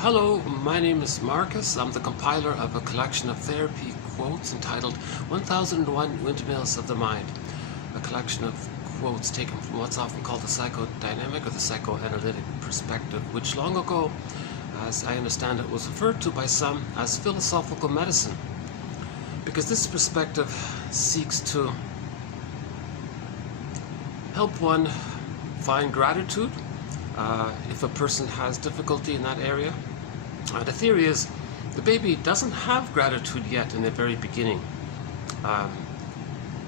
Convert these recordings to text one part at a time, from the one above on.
Hello, my name is Marcus. I'm the compiler of a collection of therapy quotes entitled 1001 Windmills of the Mind, a collection of quotes taken from what's often called the psychodynamic or the psychoanalytic perspective, which long ago, as I understand it, was referred to by some as philosophical medicine, because this perspective seeks to help one find gratitude if a person has difficulty in that area. The theory is the baby doesn't have gratitude yet in the very beginning.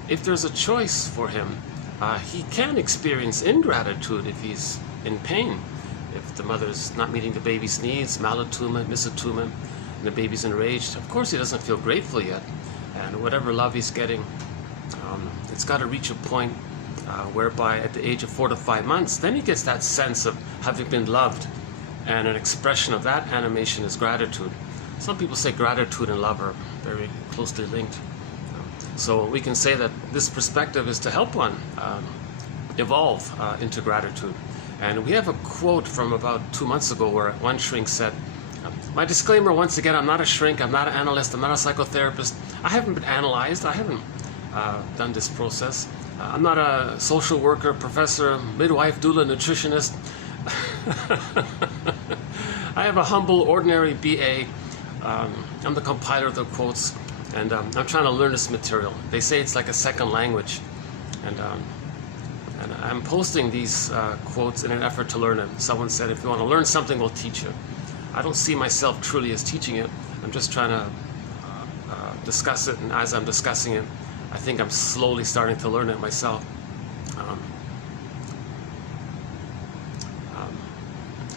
If there's a choice for him, he can experience ingratitude if he's in pain. If the mother's not meeting the baby's needs, malatooma, misatooma, and the baby's enraged, of course he doesn't feel grateful yet. And whatever love he's getting, it's got to reach a point whereby at the age of 4 to 5 months, then he gets that sense of having been loved, and an expression of that animation is gratitude. Some people say gratitude and love are very closely linked. So we can say that this perspective is to help one evolve into gratitude. And we have a quote from about 2 months ago where one shrink said, my disclaimer once again, I'm not a shrink, I'm not an analyst, I'm not a psychotherapist. I haven't been analyzed, I haven't done this process. I'm not a social worker, professor, midwife, doula, nutritionist. I have a humble, ordinary BA. I'm the compiler of the quotes, and I'm trying to learn this material. They say it's like a second language, and I'm posting these quotes in an effort to learn it. Someone said, if you want to learn something, we'll teach you. I don't see myself truly as teaching it. I'm just trying to discuss it, and as I'm discussing it, I think I'm slowly starting to learn it myself.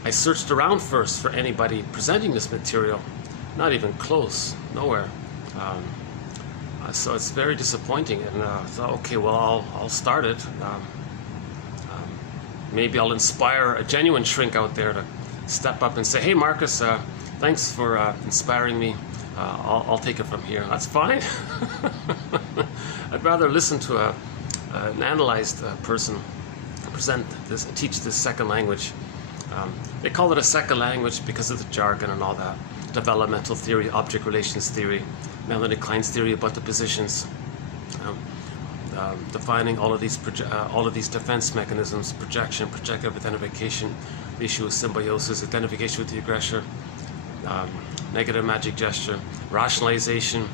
I searched around first for anybody presenting this material. Not even close, nowhere. So it's very disappointing, and I thought, okay, well, I'll start it. Maybe I'll inspire a genuine shrink out there to step up and say, hey Marcus, thanks for inspiring me. I'll take it from here. That's fine. I'd rather listen to an analyzed person teach this second language. They call it a second language because of the jargon and all that. Developmental theory, object relations theory, Melanie Klein's theory about the positions, defining all of these defense mechanisms: projection, projective identification, the issue of symbiosis, identification with the aggressor, negative magic gesture, rationalization,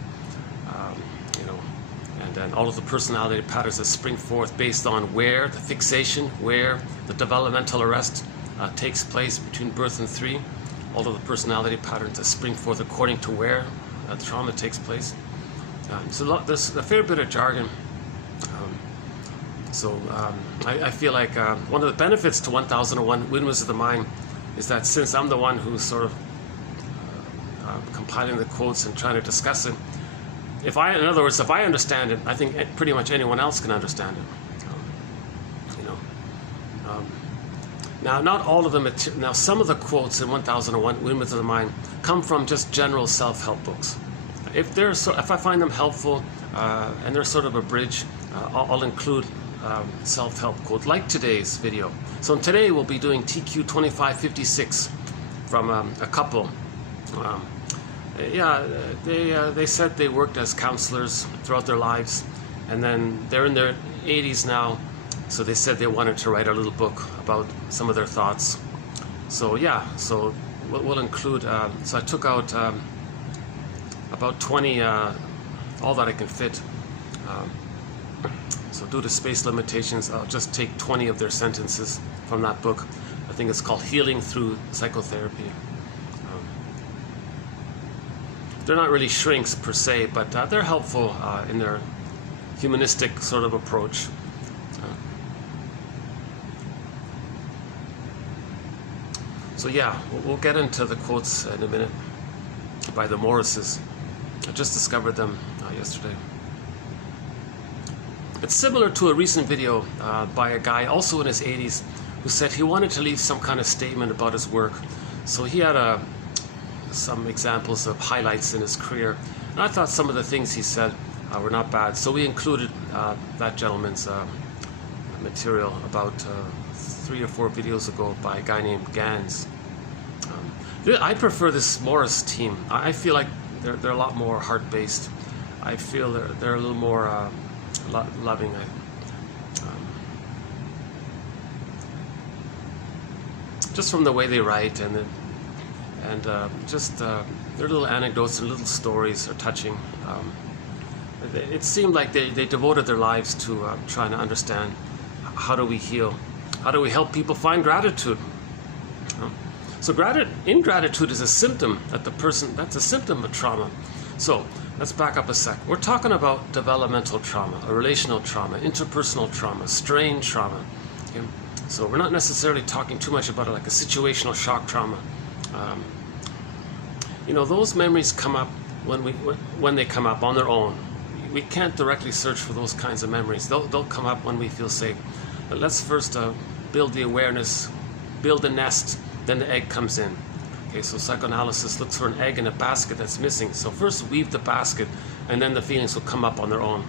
and then all of the personality patterns that spring forth based on where the fixation, where the developmental arrest takes place between birth and 3. All of the personality patterns that spring forth according to where the trauma takes place. So there's a fair bit of jargon. I feel like one of the benefits to 1001 Windmills of the Mind is that since I'm the one who's sort of compiling the quotes and trying to discuss it, in other words, if I understand it, I think pretty much anyone else can understand it. Now, not all of the now some of the quotes in 1001 Windmills of the Mind come from just general self-help books. If I find them helpful and they're sort of a bridge, I'll include self-help quotes like today's video. So today we'll be doing TQ 2556 from a couple. They said they worked as counselors throughout their lives, and then they're in their 80s now, so they said they wanted to write a little book about some of their thoughts. So so we'll include, so I took out about 20, all that I can fit. So due to space limitations, I'll just take 20 of their sentences from that book. I think it's called Healing Through Psychotherapy. They're not really shrinks per se, but they're helpful in their humanistic sort of approach. So we'll get into the quotes in a minute by the Morrises. I just discovered them yesterday. It's similar to a recent video by a guy also in his 80s who said he wanted to leave some kind of statement about his work. So he had some examples of highlights in his career, and I thought some of the things he said were not bad. So we included that gentleman's material about 3 or 4 videos ago by a guy named Gans. I prefer this Morris team. I feel like they're a lot more heart-based. I feel they're a little more loving. Just from the way they write, and just their little anecdotes and little stories are touching. It seemed like they devoted their lives to trying to understand how do we heal, how do we help people find gratitude. So ingratitude is a symptom that's a symptom of trauma. So let's back up a sec. We're talking about developmental trauma, a relational trauma, interpersonal trauma, strain trauma. Okay? So we're not necessarily talking too much about it like a situational shock trauma. Those memories come up when they come up on their own. We can't directly search for those kinds of memories. They'll come up when we feel safe. But let's first build the awareness, build the nest, then the egg comes in. Okay, so psychoanalysis looks for an egg in a basket that's missing. So first weave the basket, and then the feelings will come up on their own.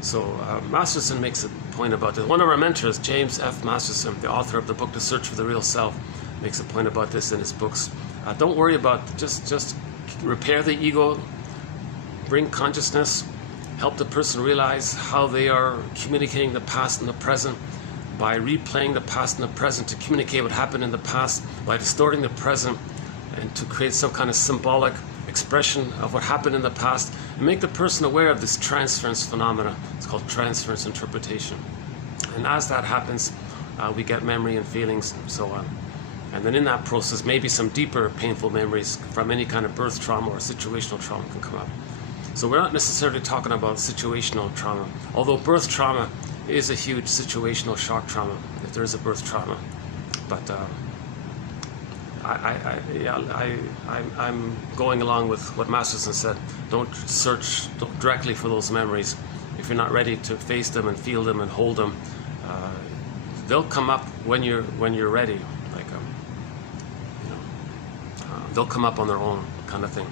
So Masterson makes a point about this. One of our mentors, James F. Masterson, the author of the book The Search for the Real Self, makes a point about this in his books. Don't worry about, just repair the ego, bring consciousness, help the person realize how they are communicating the past and the present by replaying the past and the present to communicate what happened in the past, by distorting the present and to create some kind of symbolic expression of what happened in the past, and make the person aware of this transference phenomena. It's called transference interpretation. And as that happens, we get memory and feelings and so on. And then in that process, maybe some deeper painful memories from any kind of birth trauma or situational trauma can come up. So we're not necessarily talking about situational trauma, although birth trauma is a huge situational shock trauma, if there is a birth trauma. But I'm going along with what Masterson said. Don't search directly for those memories. If you're not ready to face them and feel them and hold them, they'll come up when you're ready. Like they'll come up on their own, kind of thing.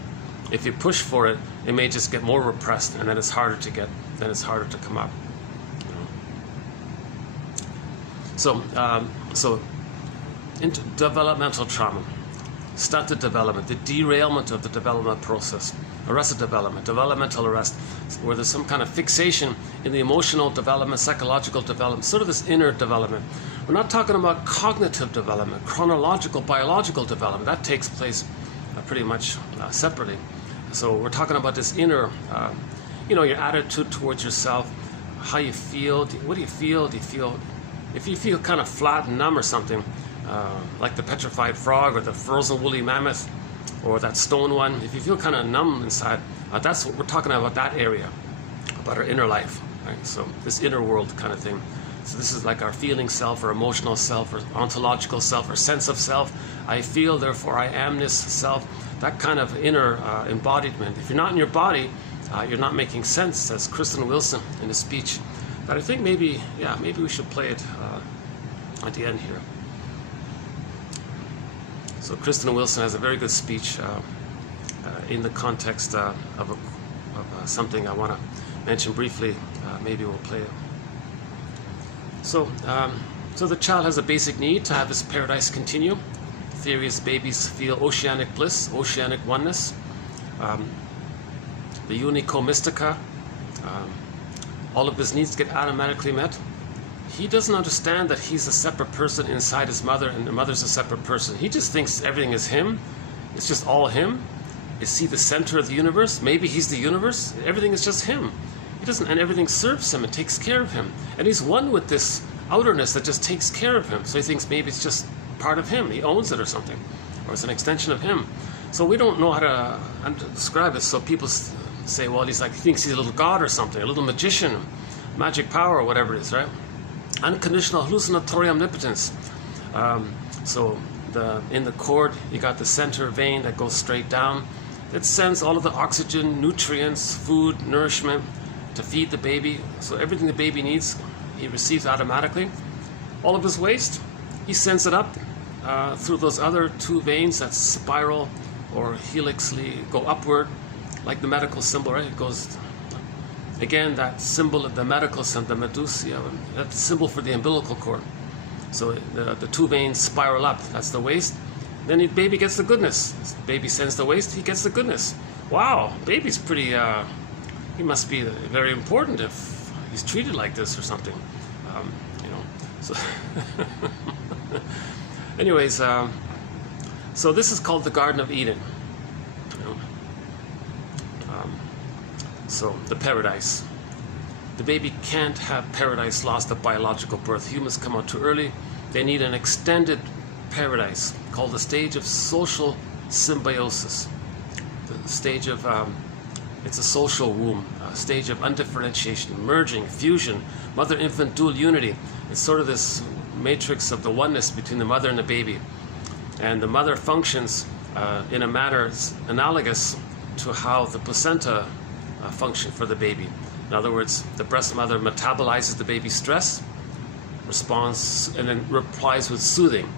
If you push for it, it may just get more repressed, and then it's harder to get. Then it's harder to come up. So into developmental trauma, stunted development, the derailment of the development process, arrested development, developmental arrest, where there's some kind of fixation in the emotional development, psychological development, sort of this inner development. We're not talking about cognitive development, chronological, biological development. That takes place pretty much separately. So we're talking about this inner, your attitude towards yourself, how you feel. What do you feel? If you feel kind of flat and numb or something, like the petrified frog or the frozen woolly mammoth or that stone one, if you feel kind of numb inside, that's what we're talking about, that area, about our inner life, right? So this inner world kind of thing. So this is like our feeling self, or emotional self, or ontological self, or sense of self. I feel, therefore I amness self. That kind of inner embodiment. If you're not in your body, you're not making sense, says Kristen Wilson in a speech. But I think maybe we should play it at the end here. So Kristen Wilson has a very good speech in the context of something I want to mention briefly. Maybe we'll play it. So the child has a basic need to have his paradise continue. The theory is babies feel oceanic bliss, oceanic oneness. The unico mystica. All of his needs get automatically met. He doesn't understand that he's a separate person inside his mother, and the mother's a separate person. He just thinks everything is him. It's just all him. Is he the center of the universe? Maybe he's the universe. Everything is just him. He doesn't, and everything serves him and takes care of him. And he's one with this outerness that just takes care of him. So he thinks maybe it's just part of him. He owns it or something, or it's an extension of him. So we don't know how to describe it. So people say, well, he thinks he's a little god or something, a little magician, magic power or whatever it is, right? Unconditional hallucinatory omnipotence. So in the cord, you got the center vein that goes straight down. It sends all of the oxygen, nutrients, food, nourishment to feed the baby. So everything the baby needs, he receives automatically. All of his waste, he sends it up through those other two veins that spiral or helixly go upward, like the medical symbol, right? It goes, again, that symbol of the medical symbol, the medusa, that's the symbol for the umbilical cord. So the two veins spiral up, that's the waste. then the baby gets the goodness. Baby sends the waste, he gets the goodness. Wow, baby's pretty, he must be very important if he's treated like this or something. You know, so anyways, so this is called the Garden of Eden. You know? So the paradise. The baby can't have paradise lost at biological birth. Humans come out too early. They need an extended paradise called the stage of social symbiosis. The stage of, it's a social womb, a stage of undifferentiation, merging, fusion, mother-infant dual unity. It's sort of this matrix of the oneness between the mother and the baby. And the mother functions in a manner analogous to how the placenta functions for the baby. In other words, the breast mother metabolizes the baby's stress, responds, and then replies with soothing.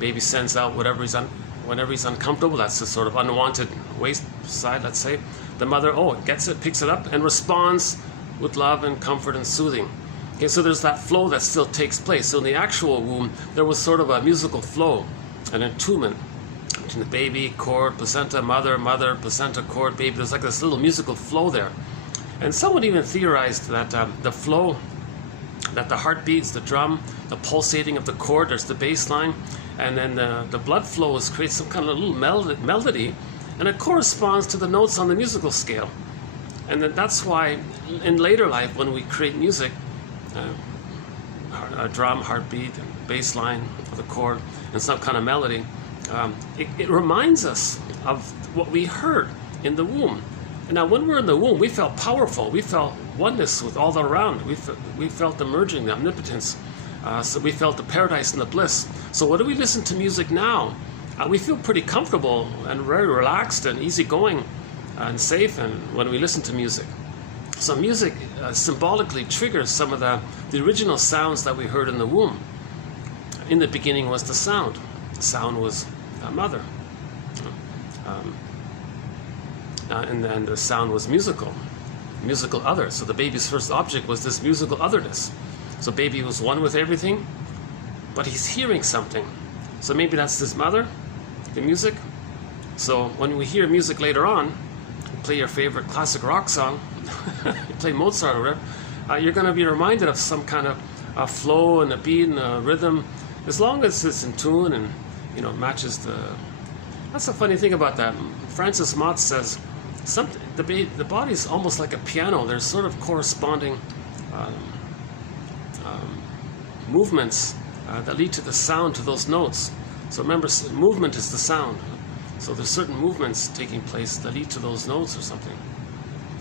Baby sends out whenever he's uncomfortable. That's a sort of unwanted waste side, let's say. The mother, gets it, picks it up, and responds with love and comfort and soothing. Okay, so there's that flow that still takes place. So in the actual womb, there was sort of a musical flow, an attunement between the baby, cord, placenta, mother, placenta, cord, baby. There's like this little musical flow there. And someone even theorized that the flow, that the heartbeats, the drum, the pulsating of the cord, there's the bass line, and then the blood flow creates some kind of little melody, and it corresponds to the notes on the musical scale. And that's why in later life, when we create music, a drum, heartbeat, and bass line of the chord, and some kind of melody, it reminds us of what we heard in the womb. And now when we're in the womb, we felt powerful. We felt oneness with all around. We felt the merging, the omnipotence. So we felt the paradise and the bliss. So when we listen to music now, we feel pretty comfortable and very relaxed and easygoing and safe, and when we listen to music. So music symbolically triggers some of the original sounds that we heard in the womb. In the beginning was the sound. The sound was mother. And then the sound was musical other. So the baby's first object was this musical otherness. So baby was one with everything, but he's hearing something. So maybe that's his mother, the music. So when we hear music later on, you play your favorite classic rock song, you play Mozart or whatever, you're going to be reminded of some kind of a flow and a beat and a rhythm, as long as it's in tune and, you know, matches the... That's the funny thing about that. Francis Mott says, the body is almost like a piano. There's sort of corresponding movements that lead to the sound, to those notes. So remember, movement is the sound. So there's certain movements taking place that lead to those notes or something.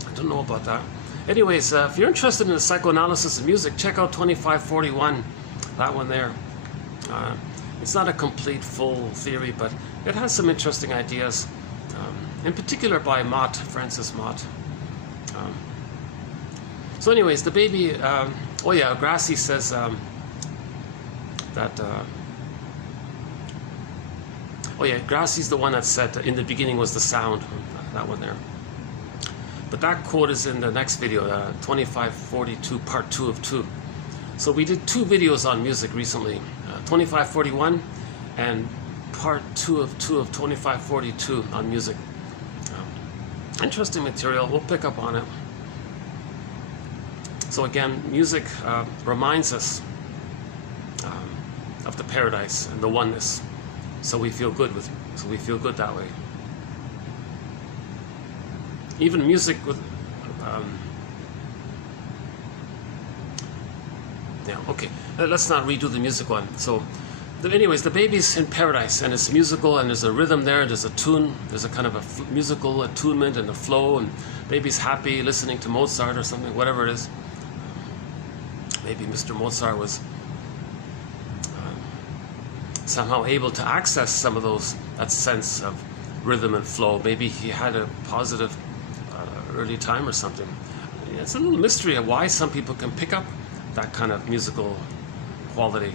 I don't know about that. Anyways, if you're interested in the psychoanalysis of music, check out 2541, that one there. It's not a complete, full theory, but it has some interesting ideas, in particular by Mott, Francis Mott. So anyways, the baby, Grassi says that, Grassi's the one that said in the beginning was the sound, that one there. But that quote is in the next video, 2542, part 2 of 2. So we did 2 videos on music recently, 2541 and part 2 of 2542 on music. Interesting material, we'll pick up on it. So again, music reminds us of the paradise and the oneness. So we feel good that way. Even music with, let's not redo the music one. So, anyways, the baby's in paradise, and it's musical, and there's a rhythm there, there's a tune, there's a kind of a musical attunement and a flow, and baby's happy listening to Mozart or something, whatever it is. Maybe Mr. Mozart was somehow able to access some of that sense of rhythm and flow. Maybe he had a positive early time or something. It's a little mystery of why some people can pick up that kind of musical quality.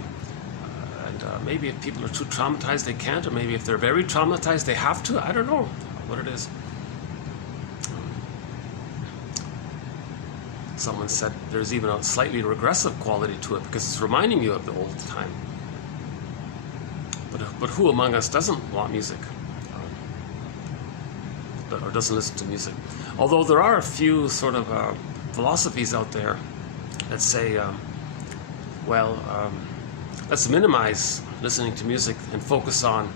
And maybe if people are too traumatized, they can't, or maybe if they're very traumatized, they have to. I don't know what it is. Someone said there's even a slightly regressive quality to it because it's reminding you of the old time. But who among us doesn't want music, or doesn't listen to music? Although there are a few sort of philosophies out there that say, let's minimize listening to music and focus on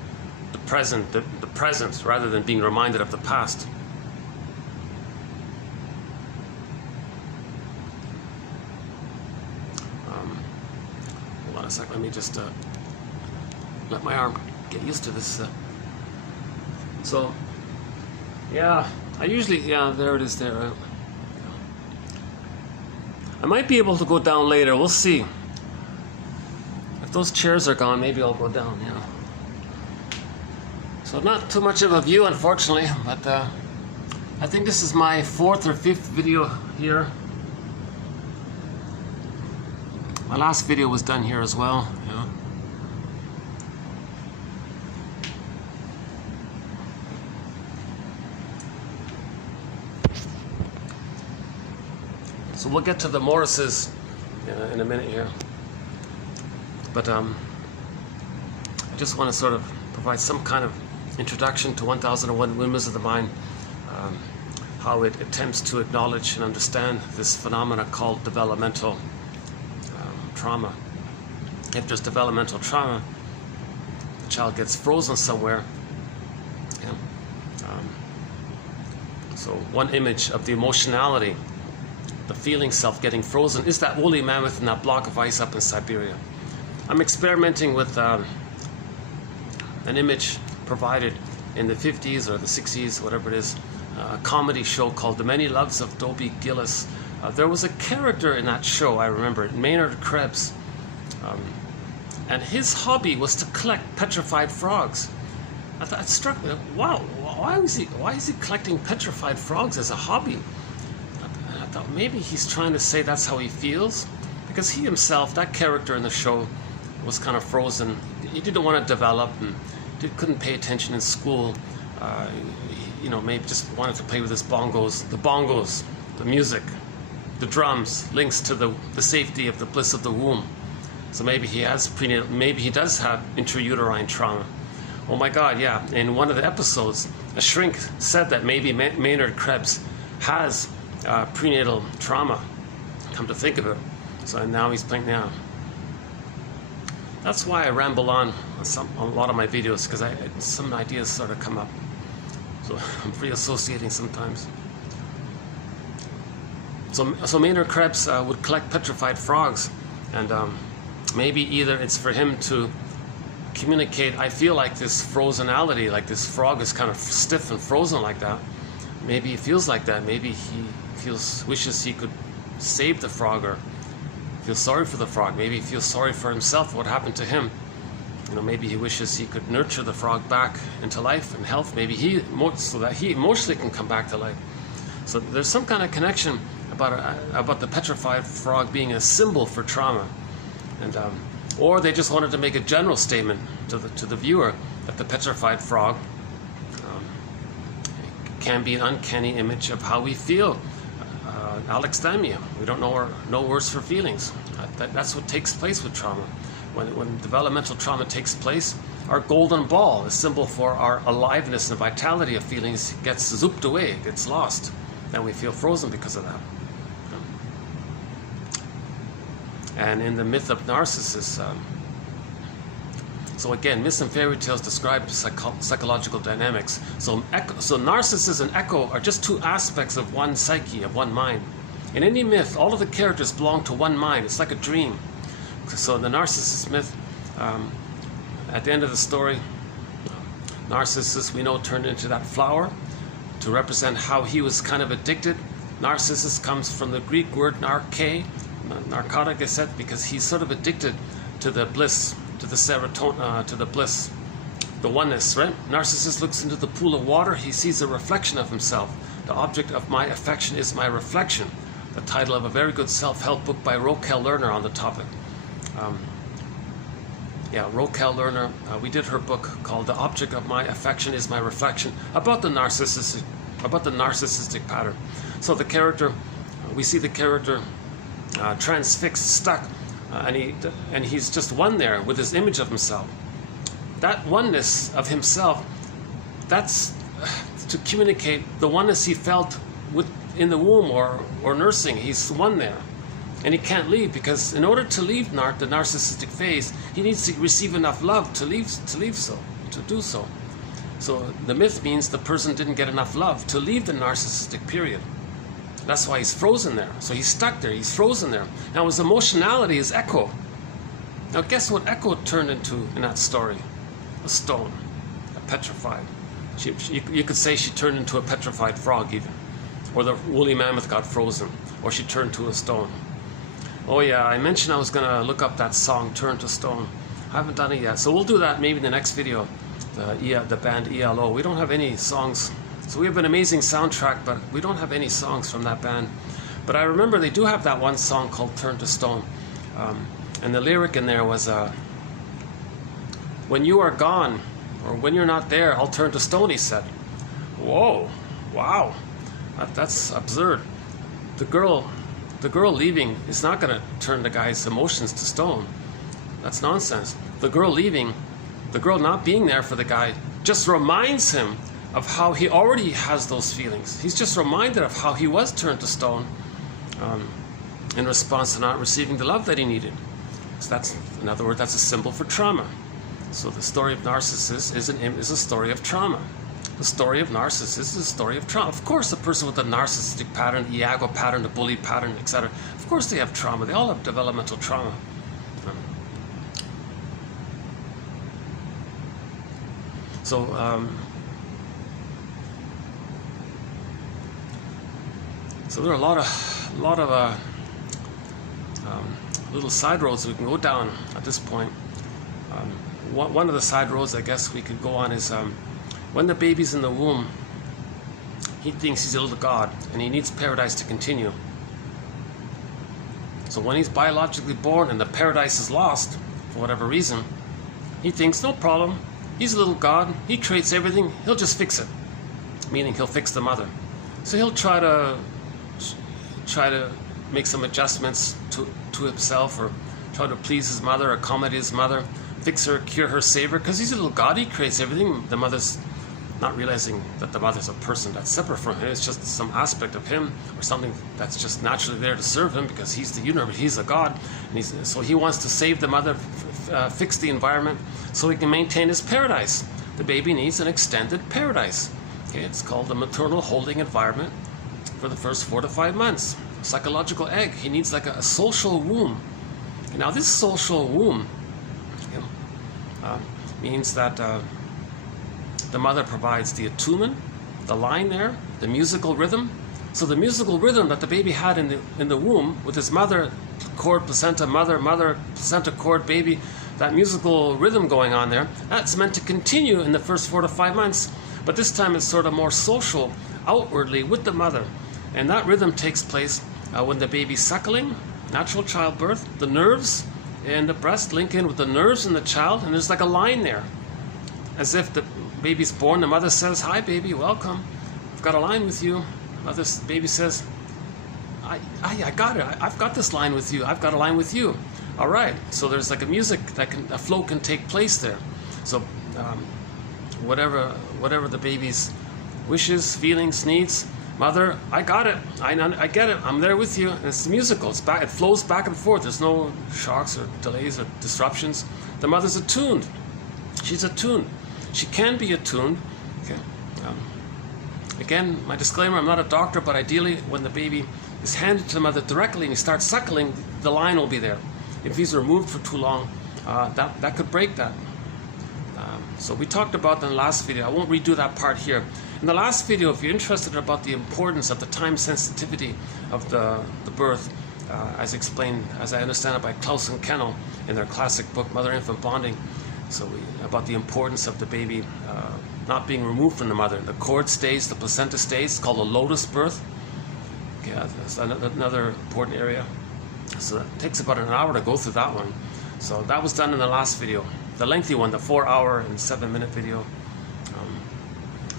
the present rather than being reminded of the past. Hold on a sec, let me just let my arm get used to this. So, yeah, I usually, there it is there. I might be able to go down later, we'll see. If those chairs are gone, maybe I'll go down, So not too much of a view, unfortunately, but I think this is my 4th or 5th video here. My last video was done here as well, So we'll get to the Morrises in a minute here. But I just want to sort of provide some kind of introduction to 1001 Windmills of the Mind, how it attempts to acknowledge and understand this phenomena called developmental trauma. If there's developmental trauma, the child gets frozen somewhere. So one image of the emotionality, the feeling self getting frozen, is that woolly mammoth in that block of ice up in Siberia. I'm experimenting with an image provided in the 50s or the 60s, whatever it is, a comedy show called The Many Loves of Dobie Gillis. There was a character in that show, I remember it, Maynard Krebs, and his hobby was to collect petrified frogs. I thought, it struck me, wow, why is he collecting petrified frogs as a hobby? And I thought maybe he's trying to say that's how he feels, because he himself, that character in the show, was kind of frozen. He didn't want to develop and couldn't pay attention in school. Maybe just wanted to play with his bongos, the music, the drums, links to the safety of the bliss of the womb. So maybe he has prenatal, maybe he does have intrauterine trauma. Oh my God, yeah. In one of the episodes, a shrink said that maybe Maynard Krebs has prenatal trauma. Come to think of it. So now he's playing now. That's why I ramble on a lot of my videos, because some ideas sort of come up. So I'm free associating sometimes. So Maynard Krebs would collect petrified frogs, and maybe either it's for him to communicate, I feel like this frozenality, like this frog is kind of stiff and frozen like that. Maybe he feels like that. Maybe he wishes he could save the frog or feel sorry for the frog. Maybe he feels sorry for himself, what happened to him. Maybe he wishes he could nurture the frog back into life and health. Maybe so that he emotionally can come back to life. So there's some kind of connection about the petrified frog being a symbol for trauma, and or they just wanted to make a general statement to the viewer that the petrified frog can be an uncanny image of how we feel. Alexithymia. We don't know no words for feelings. That's what takes place with trauma. When developmental trauma takes place, our golden ball, a symbol for our aliveness and vitality of feelings, gets zooped away, gets lost, and we feel frozen because of that. And in the myth of Narcissus, so again, myths and fairy tales describe psychological dynamics. So Narcissus and Echo are just two aspects of one psyche, of one mind. In any myth, all of the characters belong to one mind. It's like a dream. So in the Narcissus myth, at the end of the story, Narcissus, we know, turned into that flower to represent how he was kind of addicted. Narcissus comes from the Greek word narke, narcotic, I said, because he's sort of addicted to the bliss, to the serotonin, to the bliss, the oneness, right? Narcissus looks into the pool of water. He sees a reflection of himself. The object of my affection is my reflection. The title of a very good self-help book by Rochelle Lerner on the topic. Rochelle Lerner, we did her book called The Object of My Affection is My Reflection, about the narcissistic pattern. So the character, we see the character transfixed, stuck, and he's just one there with his image of himself. that oneness of himself, that's to communicate the oneness he felt in the womb or nursing. He's one there. And he can't leave, because in order to leave the narcissistic phase, he needs to receive enough love to do so. So the myth means the person didn't get enough love to leave the narcissistic period. That's why he's frozen there. So he's stuck there, he's frozen there. Now his emotionality is Echo. Now guess what Echo turned into in that story? A stone, a petrified. You could say she turned into a petrified frog even. Or the woolly mammoth got frozen. Or she turned to a stone. Oh yeah, I mentioned I was going to look up that song, Turn to Stone. I haven't done it yet. So we'll do that maybe in the next video. The band ELO. We don't have any songs. So we have an amazing soundtrack, but we don't have any songs from that band. But I remember they do have that one song called Turn to Stone. And the lyric in there was, when you are gone, or when you're not there, I'll turn to stone, he said. Whoa, wow, that's absurd. The girl leaving is not going to turn the guy's emotions to stone. That's nonsense. The girl leaving, the girl not being there for the guy, just reminds him of how he already has those feelings. He's just reminded of how he was turned to stone in response to not receiving the love that he needed. So that's, in other words, that's a symbol for trauma. So the story of Narcissus is a story of trauma. The story of Narcissus is a story of trauma. Of course, the person with the narcissistic pattern, the Iago pattern, the bully pattern, etc., of course they have trauma. They all have developmental trauma. So there are a lot of little side roads we can go down at this point. One of the side roads I guess we could go on is when the baby's in the womb, he thinks he's a little god and he needs paradise to continue. So when he's biologically born and the paradise is lost for whatever reason, he thinks no problem, he's a little god, he creates everything, he'll just fix it. Meaning he'll fix the mother. So he'll try to make some adjustments to himself, or try to please his mother, accommodate his mother, fix her, cure her, save her, because he's a little god, he creates everything. The mother's not realizing that the mother's a person that's separate from him. It's just some aspect of him, or something that's just naturally there to serve him, because he's the universe, he's a god, and so he wants to save the mother, fix the environment, so he can maintain his paradise. The baby needs an extended paradise. Okay, it's called the maternal holding environment for the first 4 to 5 months. Psychological egg. He needs like a social womb. Now this social womb means that the mother provides the attunement, the line there, the musical rhythm. So the musical rhythm that the baby had in the womb with his mother, cord, placenta, mother, placenta, cord, baby, that musical rhythm going on there, that's meant to continue in the first 4 to 5 months. But this time it's sort of more social, outwardly with the mother. And that rhythm takes place when the baby's suckling, natural childbirth, the nerves and the breast link in with the nerves and the child, and there's like a line there. As if the baby's born, the mother says, hi baby, welcome, I've got a line with you. Baby says, I got it, I've got this line with you, I've got a line with you. All right, so there's like a flow can take place there. So whatever the baby's wishes, feelings, needs, mother, I got it, I get it, I'm there with you. And it's musical, it flows back and forth. There's no shocks or delays or disruptions. The mother's attuned. She's attuned. She can be attuned. Okay. Again, my disclaimer, I'm not a doctor, but ideally when the baby is handed to the mother directly and he starts suckling, the line will be there. If he's removed for too long, that could break that. So we talked about that in the last video. I won't redo that part here. In the last video, if you're interested about the importance of the time sensitivity of the birth, as explained, as I understand it, by Klaus and Kennel in their classic book, Mother-Infant Bonding, about the importance of the baby not being removed from the mother. The cord stays, the placenta stays. It's called a lotus birth. Okay, that's another important area. So it takes about an hour to go through that one. So that was done in the last video. The lengthy one, the 4-hour and 7-minute video.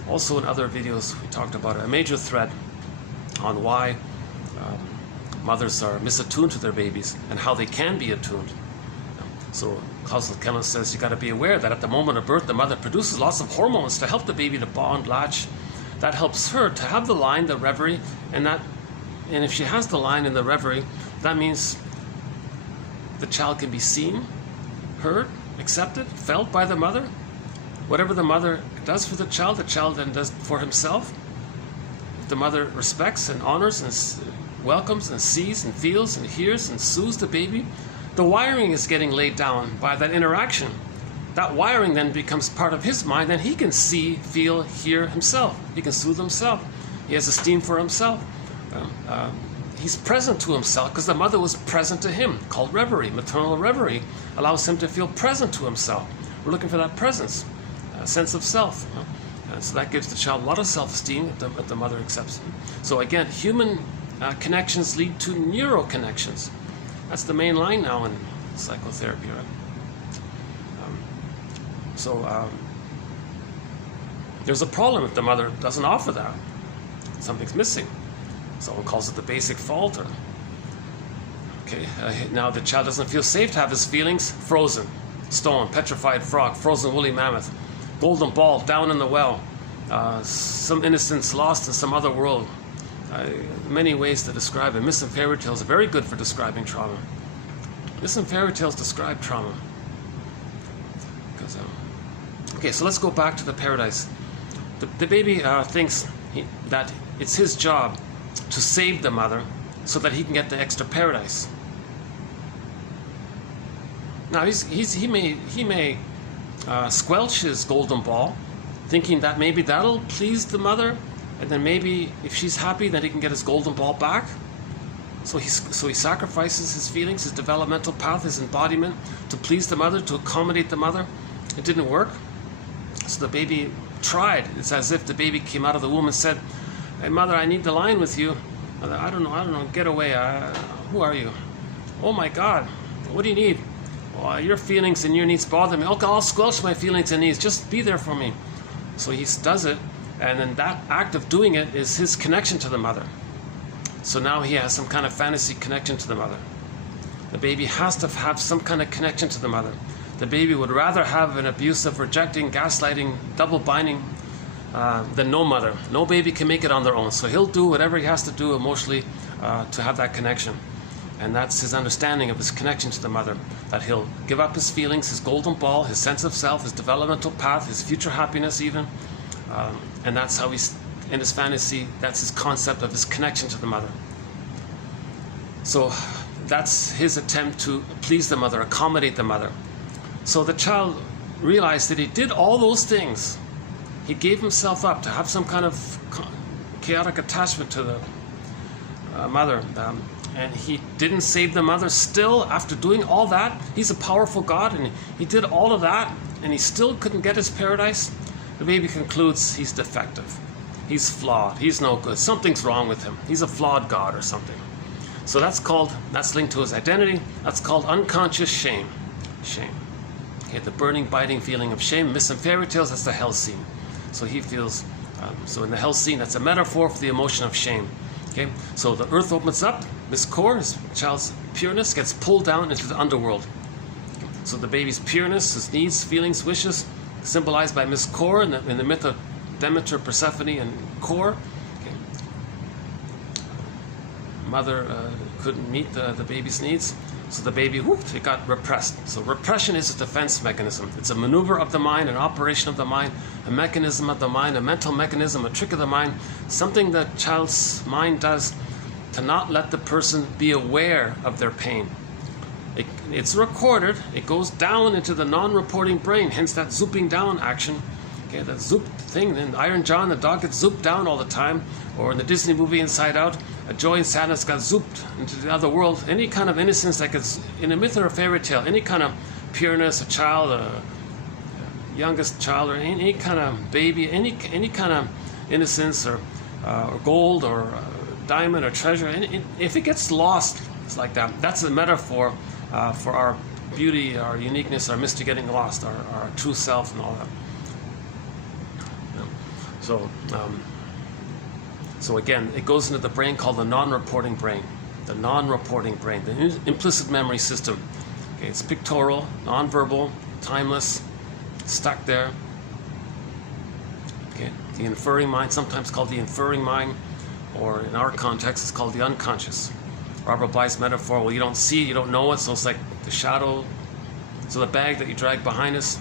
Also in other videos, we talked about a major thread on why mothers are misattuned to their babies and how they can be attuned. So causal chemist says you got to be aware that at the moment of birth, the mother produces lots of hormones to help the baby to bond, latch. That helps her to have the line, the reverie, and if she has the line in the reverie, that means the child can be seen, heard, accepted, felt by the mother. Whatever the mother does for the child then does for himself. If the mother respects and honors and welcomes and sees and feels and hears and soothes the baby, the wiring is getting laid down by that interaction. That wiring then becomes part of his mind, and he can see, feel, hear himself. He can soothe himself. He has esteem for himself. He's present to himself because the mother was present to him, called reverie. Maternal reverie allows him to feel present to himself. We're looking for that presence, a sense of self. So that gives the child a lot of self-esteem if the mother accepts him. So again, human connections lead to neural connections. That's the main line now in psychotherapy, right? There's a problem if the mother doesn't offer that. Something's missing. Someone calls it the basic fault. Now the child doesn't feel safe to have his feelings. Frozen, stone, petrified frog, frozen woolly mammoth, golden ball down in the well, some innocence lost in some other world. Many ways to describe it. Myths and fairy tales are very good for describing trauma. Myths and fairy tales describe trauma. So let's go back to the paradise. The baby thinks that it's his job to save the mother so that he can get the extra paradise. Now he may squelch his golden ball, thinking that maybe that'll please the mother, and then maybe if she's happy, then he can get his golden ball back. So he sacrifices his feelings, his developmental path, his embodiment, to please the mother, to accommodate the mother. It didn't work. So the baby tried. It's as if the baby came out of the womb and said, "Hey mother, I need the line with you." Mother, I don't know, get away. Who are you? Oh my God, what do you need? Well, your feelings and your needs bother me. Okay, I'll squelch my feelings and needs. Just be there for me. So he does it, and then that act of doing it is his connection to the mother. So now he has some kind of fantasy connection to the mother. The baby has to have some kind of connection to the mother. The baby would rather have an abusive, rejecting, gaslighting, double binding than no mother. No baby can make it on their own. So he'll do whatever he has to do emotionally to have that connection. And that's his understanding of his connection to the mother. That he'll give up his feelings, his golden ball, his sense of self, his developmental path, his future happiness even. And that's how he's, in his fantasy, that's his concept of his connection to the mother. So that's his attempt to please the mother, accommodate the mother. So the child realized that he did all those things. He gave himself up to have some kind of chaotic attachment to the mother. And he didn't save the mother. Still, after doing all that, he's a powerful God, and he did all of that, and he still couldn't get his paradise. The baby concludes he's defective. He's flawed. He's no good. Something's wrong with him. He's a flawed God or something. So that's linked to his identity. That's called unconscious shame. Shame. Okay, the burning, biting feeling of shame. Myths and fairy tales, that's the hell scene. So he feels, so in the hell scene, that's a metaphor for the emotion of shame. Okay, so the earth opens up, this core, his child's pureness, gets pulled down into the underworld. So the baby's pureness, his needs, feelings, wishes, symbolized by Miss Core in the myth of Demeter, Persephone, and Core. Okay. Mother couldn't meet the baby's needs. So the baby, it got repressed. So repression is a defense mechanism. It's a maneuver of the mind, an operation of the mind, a mechanism of the mind, a mental mechanism, a trick of the mind, something the child's mind does to not let the person be aware of their pain. It's recorded, it goes down into the non-reporting brain, hence that zooping down action. Okay, that zoop thing, in Iron John, the dog gets zooped down all the time, or in the Disney movie Inside Out, a joy and sadness got zooped into the other world. Any kind of innocence that gets, in a myth or a fairy tale, any kind of pureness, a child, a youngest child, or any kind of baby, any kind of innocence, or gold, or diamond, or treasure, if it gets lost, it's like that. That's a metaphor for our beauty, our uniqueness, our mystery getting lost, our true self, and all that. So again, it goes into the brain called the non-reporting brain. The non-reporting brain, the implicit memory system. Okay, it's pictorial, non-verbal, timeless, stuck there. Okay, the inferring mind, sometimes called the inferring mind, or in our context, it's called the unconscious. Robert Bly's metaphor, well, you don't see, you don't know it, so it's like the shadow, so the bag that you drag behind us.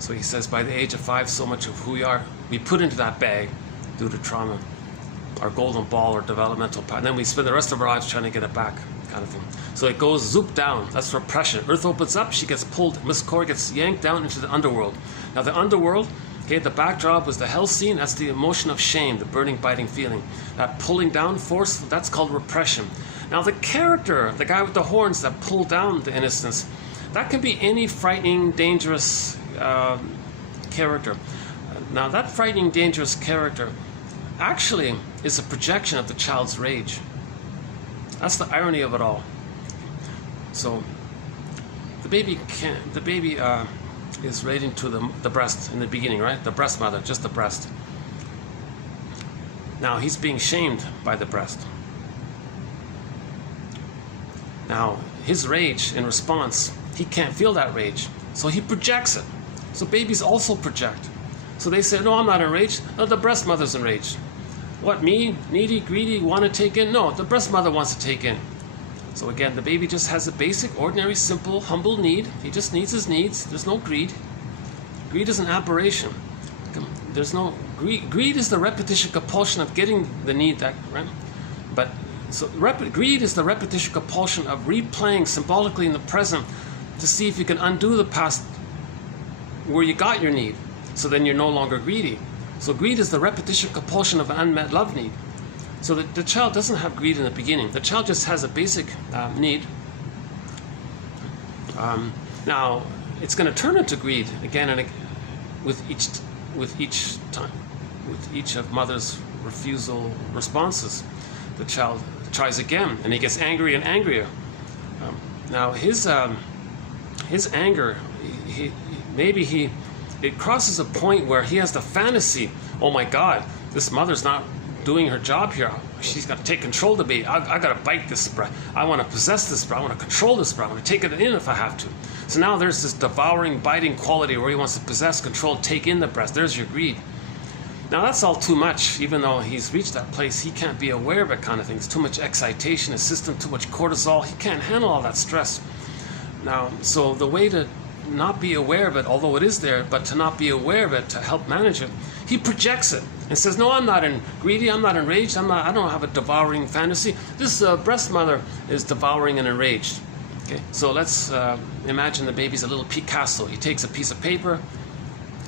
So he says, by the age of 5, so much of who we are, we put into that bag due to trauma, our golden ball or developmental part. And then we spend the rest of our lives trying to get it back, kind of thing. So it goes zoop down, that's repression. Earth opens up, she gets pulled, Miss Core gets yanked down into the underworld. Now the underworld, okay, the backdrop was the hell scene, that's the emotion of shame, the burning, biting feeling. That pulling down force, that's called repression. Now the character, the guy with the horns that pull down the innocence, that can be any frightening, dangerous character. Now that frightening, dangerous character actually is a projection of the child's rage. That's the irony of it all. So the baby is relating to the breast in the beginning, right? The breast mother, just the breast. Now he's being shamed by the breast. Now his rage in response, he can't feel that rage, so he projects it. So babies also project. So they say, no, I'm not enraged. No, the breast mother's enraged. What, me, needy, greedy, want to take in? No, the breast mother wants to take in. So again, the baby just has a basic, ordinary, simple, humble need. He just needs his needs. There's no greed. Greed is an aberration. There's no greed. Greed is the repetition compulsion of getting the need, that, right? But so greed is the repetition compulsion of replaying symbolically in the present to see if you can undo the past where you got your need. So then you're no longer greedy. So greed is the repetition compulsion of an unmet love need. So the child doesn't have greed in the beginning. The child just has a basic need. Now it's going to turn into greed again and again with each of mother's refusal responses. The child tries again, and he gets angrier and angrier. Now his anger, it crosses a point where he has the fantasy, oh my God, this mother's not doing her job here. She's got to take control of the baby. I got to bite this breast. I want to possess this breast. I want to control this breast. I want to take it in if I have to. So now there's this devouring, biting quality where he wants to possess, control, take in the breast. There's your greed. Now that's all too much. Even though he's reached that place, he can't be aware of it, kind of thing. It's too much excitation, his system, too much cortisol. He can't handle all that stress. Now, so the way to not be aware of it, although it is there, but to not be aware of it, to help manage it, he projects it and says, no, I'm not greedy, I'm not enraged, I don't have a devouring fantasy. This breast mother is devouring and enraged. Okay, so let's imagine the baby's a little Picasso. He takes a piece of paper,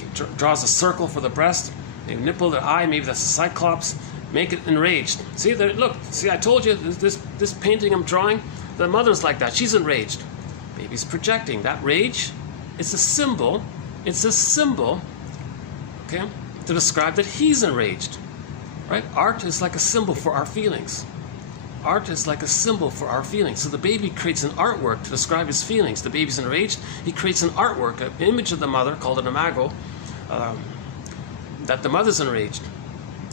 he draws a circle for the breast, they nipple their eye, maybe that's a cyclops, make it enraged. See, look, see, I told you, this painting I'm drawing, the mother's like that, she's enraged. Baby's projecting. That rage, it's a symbol, okay, to describe that he's enraged, right? Art is like a symbol for our feelings. Art is like a symbol for our feelings. So the baby creates an artwork to describe his feelings. The baby's enraged, he creates an artwork, an image of the mother, called an imago, that the mother's enraged.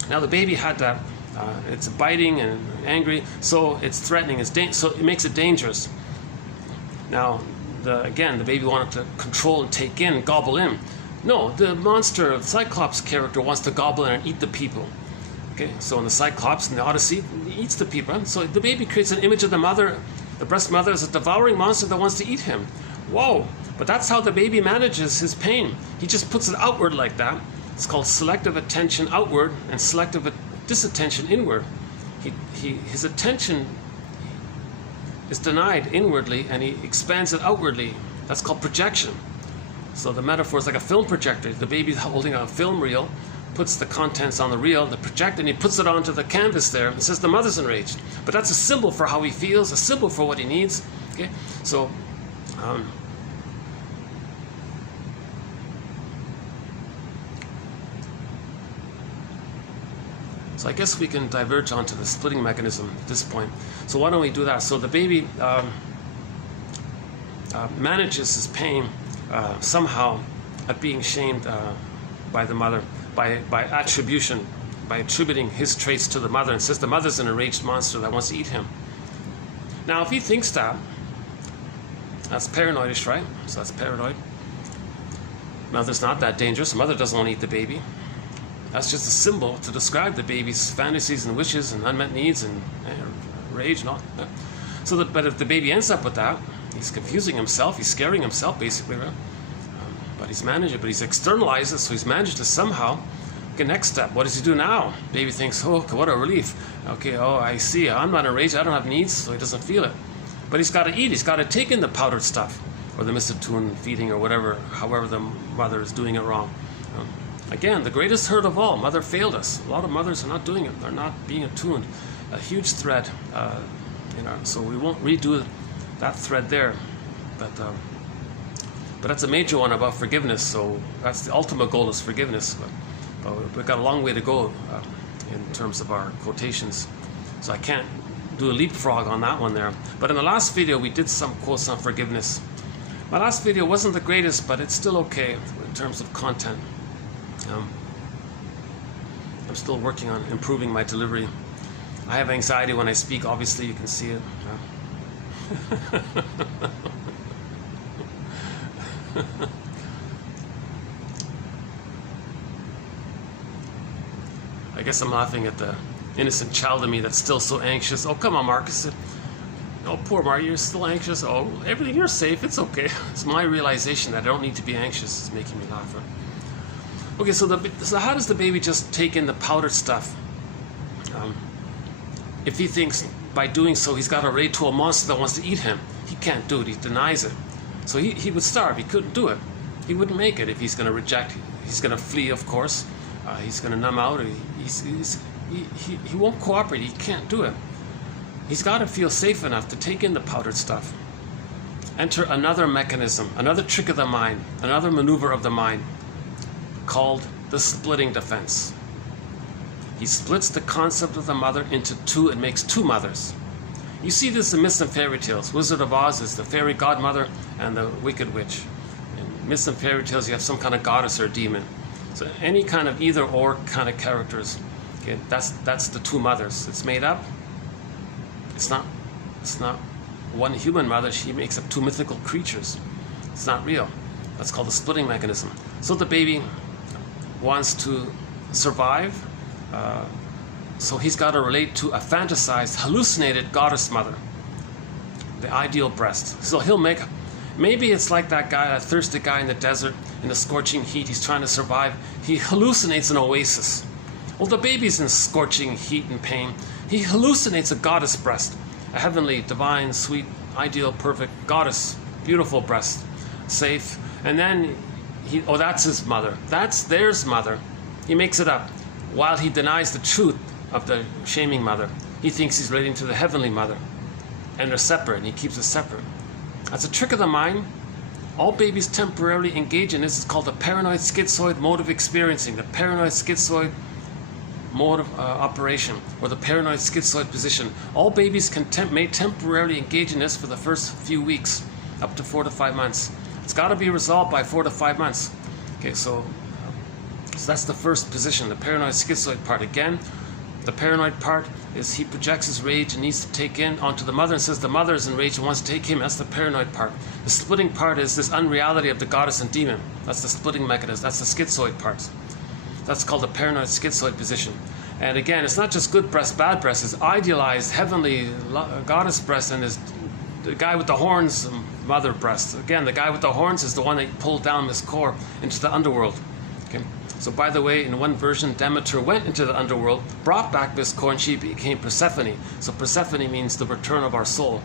Now the baby had that, it's biting and angry, so it's threatening, so it makes it dangerous. Now, again, the baby wanted to control and take in, gobble in. No, the monster, the Cyclops character, wants to gobble in and eat the people. Okay, so in the Cyclops, in the Odyssey, he eats the people. Right? So the baby creates an image of the mother, the breast mother, as a devouring monster that wants to eat him. Whoa! But that's how the baby manages his pain. He just puts it outward like that. It's called selective attention outward and selective disattention inward. His attention is denied inwardly and he expands it outwardly. That's called projection. So the metaphor is like a film projector. The baby's holding a film reel, puts the contents on the reel, the projector, and he puts it onto the canvas there and says the mother's enraged. But that's a symbol for how he feels, a symbol for what he needs. Okay, so so I guess we can diverge onto the splitting mechanism at this point. So why don't we do that? So the baby manages his pain somehow at being shamed by the mother, by attribution, by attributing his traits to the mother, and says the mother's an enraged monster that wants to eat him. Now if he thinks that, That's paranoidish, right? So that's paranoid. Mother's not that dangerous. Mother doesn't want to eat the baby. That's just a symbol to describe the baby's fantasies and wishes and unmet needs and rage and all that. So that, but if the baby ends up with that, he's confusing himself, he's scaring himself basically, right? But he's managed it, but he's externalized it, so he's managed to somehow. Okay, next step, what does he do now? Baby thinks, oh, what a relief. Okay, oh, I see, I'm not enraged, I don't have needs, so he doesn't feel it. But he's got to eat, he's got to take in the powdered stuff, or the misattuned feeding, or whatever, however the mother is doing it wrong. Again, the greatest hurt of all, mother failed us. A lot of mothers are not doing it, they're not being attuned. A huge thread, so we won't redo that thread there. But that's a major one about forgiveness, so that's the ultimate goal is forgiveness. But we've got a long way to go in terms of our quotations. So I can't do a leapfrog on that one there. But in the last video, we did some quotes on forgiveness. My last video wasn't the greatest, but it's still okay in terms of content. I'm still working on improving my delivery. I have anxiety when I speak, obviously you can see it. I guess I'm laughing at the innocent child in me that's still so anxious. Oh, come on, Marcus. Oh, poor Mark, you're still anxious. Oh, everything, you're safe. It's okay. It's my realization that I don't need to be anxious. It's making me laugh. Okay, so how does the baby just take in the powdered stuff? If he thinks by doing so he's got to relate to a monster that wants to eat him, he can't do it. He denies it. So he would starve. He couldn't do it. He wouldn't make it if he's going to reject. He's going to flee, of course. He's going to numb out. He won't cooperate. He can't do it. He's got to feel safe enough to take in the powdered stuff. Enter another mechanism, another trick of the mind, another maneuver of the mind, called the splitting defense. He splits the concept of the mother into two and makes two mothers. You see this in myths and fairy tales. Wizard of Oz is the fairy godmother and the wicked witch. In myths and fairy tales, you have some kind of goddess or demon. So any kind of either or kind of characters, okay, that's the two mothers. It's made up. It's not one human mother. She makes up two mythical creatures. It's not real. That's called the splitting mechanism. So the baby wants to survive, so he's got to relate to a fantasized, hallucinated goddess mother, the ideal breast. So he'll make, maybe it's like that guy, that thirsty guy in the desert, in the scorching heat, he's trying to survive. He hallucinates an oasis. Well, the baby's in scorching heat and pain. He hallucinates a goddess breast, a heavenly, divine, sweet, ideal, perfect goddess, beautiful breast, safe. And then that's his mother. That's theirs mother. He makes it up. While he denies the truth of the shaming mother, he thinks he's relating to the heavenly mother. And they're separate, and he keeps it separate. That's a trick of the mind. All babies temporarily engage in this. It's called the paranoid schizoid mode of experiencing, the paranoid schizoid mode of operation, or the paranoid schizoid position. All babies may temporarily engage in this for the first few weeks, up to 4 to 5 months. It's got to be resolved by 4 to 5 months. Okay, so that's the first position, the paranoid schizoid part. Again, the paranoid part is he projects his rage and needs to take in onto the mother and says the mother is enraged and wants to take him. That's the paranoid part. The splitting part is this unreality of the goddess and demon. That's the splitting mechanism. That's the schizoid part. That's called the paranoid schizoid position. And again, it's not just good breast, bad breast. It's idealized, heavenly goddess breast, and is the guy with the horns, mother breast. Again, the guy with the horns is the one that pulled down Miss Core into the underworld. Okay. So by the way, in one version, Demeter went into the underworld, brought back Miss Core, and she became Persephone. So Persephone means the return of our soul.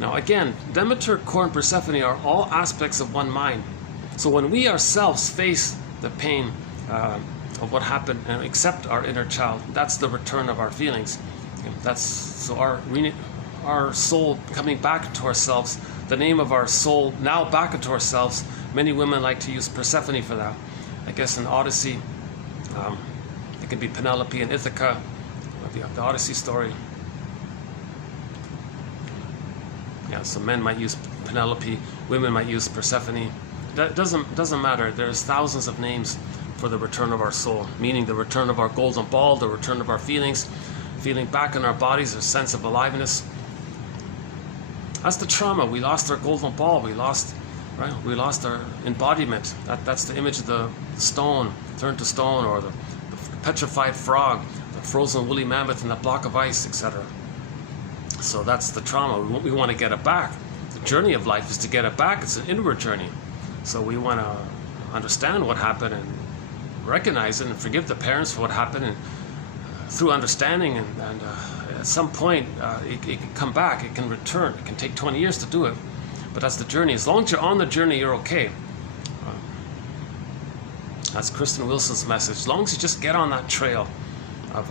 Now again, Demeter, Core, and Persephone are all aspects of one mind. So when we ourselves face the pain of what happened and accept our inner child, that's the return of our feelings. That's so our soul coming back into ourselves, the name of our soul now back into ourselves. Many women like to use Persephone for that. I guess in Odyssey, it could be Penelope and Ithaca, the Odyssey story. Yeah, so men might use Penelope, women might use Persephone. That doesn't matter. There's thousands of names for the return of our soul, meaning the return of our golden ball, the return of our feelings, feeling back in our bodies, a sense of aliveness. That's the trauma. We lost our golden ball. We lost, right? We lost our embodiment. That's the image of the stone turned to stone, or the petrified frog, the frozen woolly mammoth in a block of ice, etc. So that's the trauma. We want to get it back. The journey of life is to get it back. It's an inward journey. So we want to understand what happened and recognize it and forgive the parents for what happened, and through understanding and at some point it can come back, it can return. It can take 20 years to do it, but that's the journey. As long as you're on the journey, you're okay. That's Kristen Wilson's message. As long as you just get on that trail of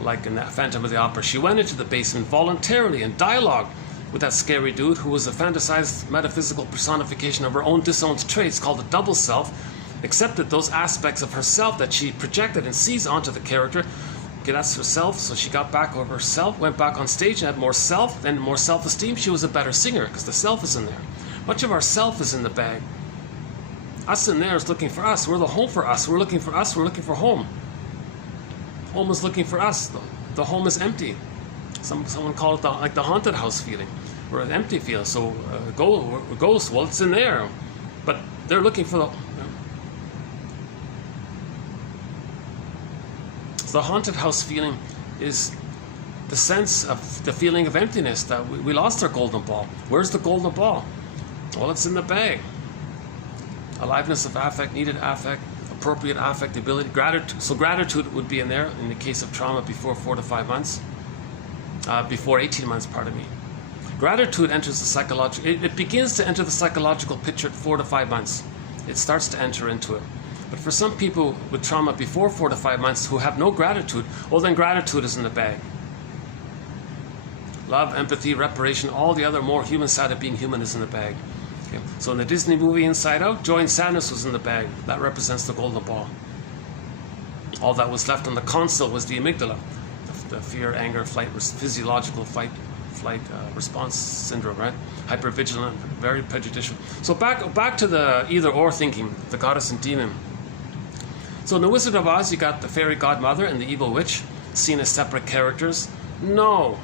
like in that Phantom of the Opera, she went into the basement voluntarily in dialogue with that scary dude who was a fantasized metaphysical personification of her own disowned traits called the double self, accepted those aspects of herself that she projected and sees onto the character. Okay, that's herself, so she got back over herself, went back on stage and had more self, then more self-esteem. She was a better singer because the self is in there. Much of our self is in the bag. Us in there is looking for us. We're the home for us. We're looking for us. We're looking for home. Home is looking for us. The home is empty. Someone called it like the haunted house feeling, or an empty feel. So ghost, well, it's in there, but they're looking for the haunted house feeling is the sense of the feeling of emptiness, that we lost our golden ball. Where's the golden ball? Well, it's in the bag. Aliveness of affect, needed affect, appropriate affectability, gratitude. So gratitude would be in there in the case of trauma before 4 to 5 months. Before 18 months, pardon me. Gratitude enters the psychological, it begins to enter the psychological picture at 4 to 5 months. It starts to enter into it. But for some people with trauma before 4 to 5 months who have no gratitude, well, then gratitude is in the bag. Love, empathy, reparation, all the other more human side of being human is in the bag. Okay. So in the Disney movie Inside Out, joy and sadness was in the bag. That represents the golden ball. All that was left on the console was the amygdala. The fear, anger, flight, physiological flight response syndrome, right? Hypervigilant, very prejudicial. So back to the either or thinking, the goddess and demon. So in The Wizard of Oz, you got the fairy godmother and the evil witch seen as separate characters. No.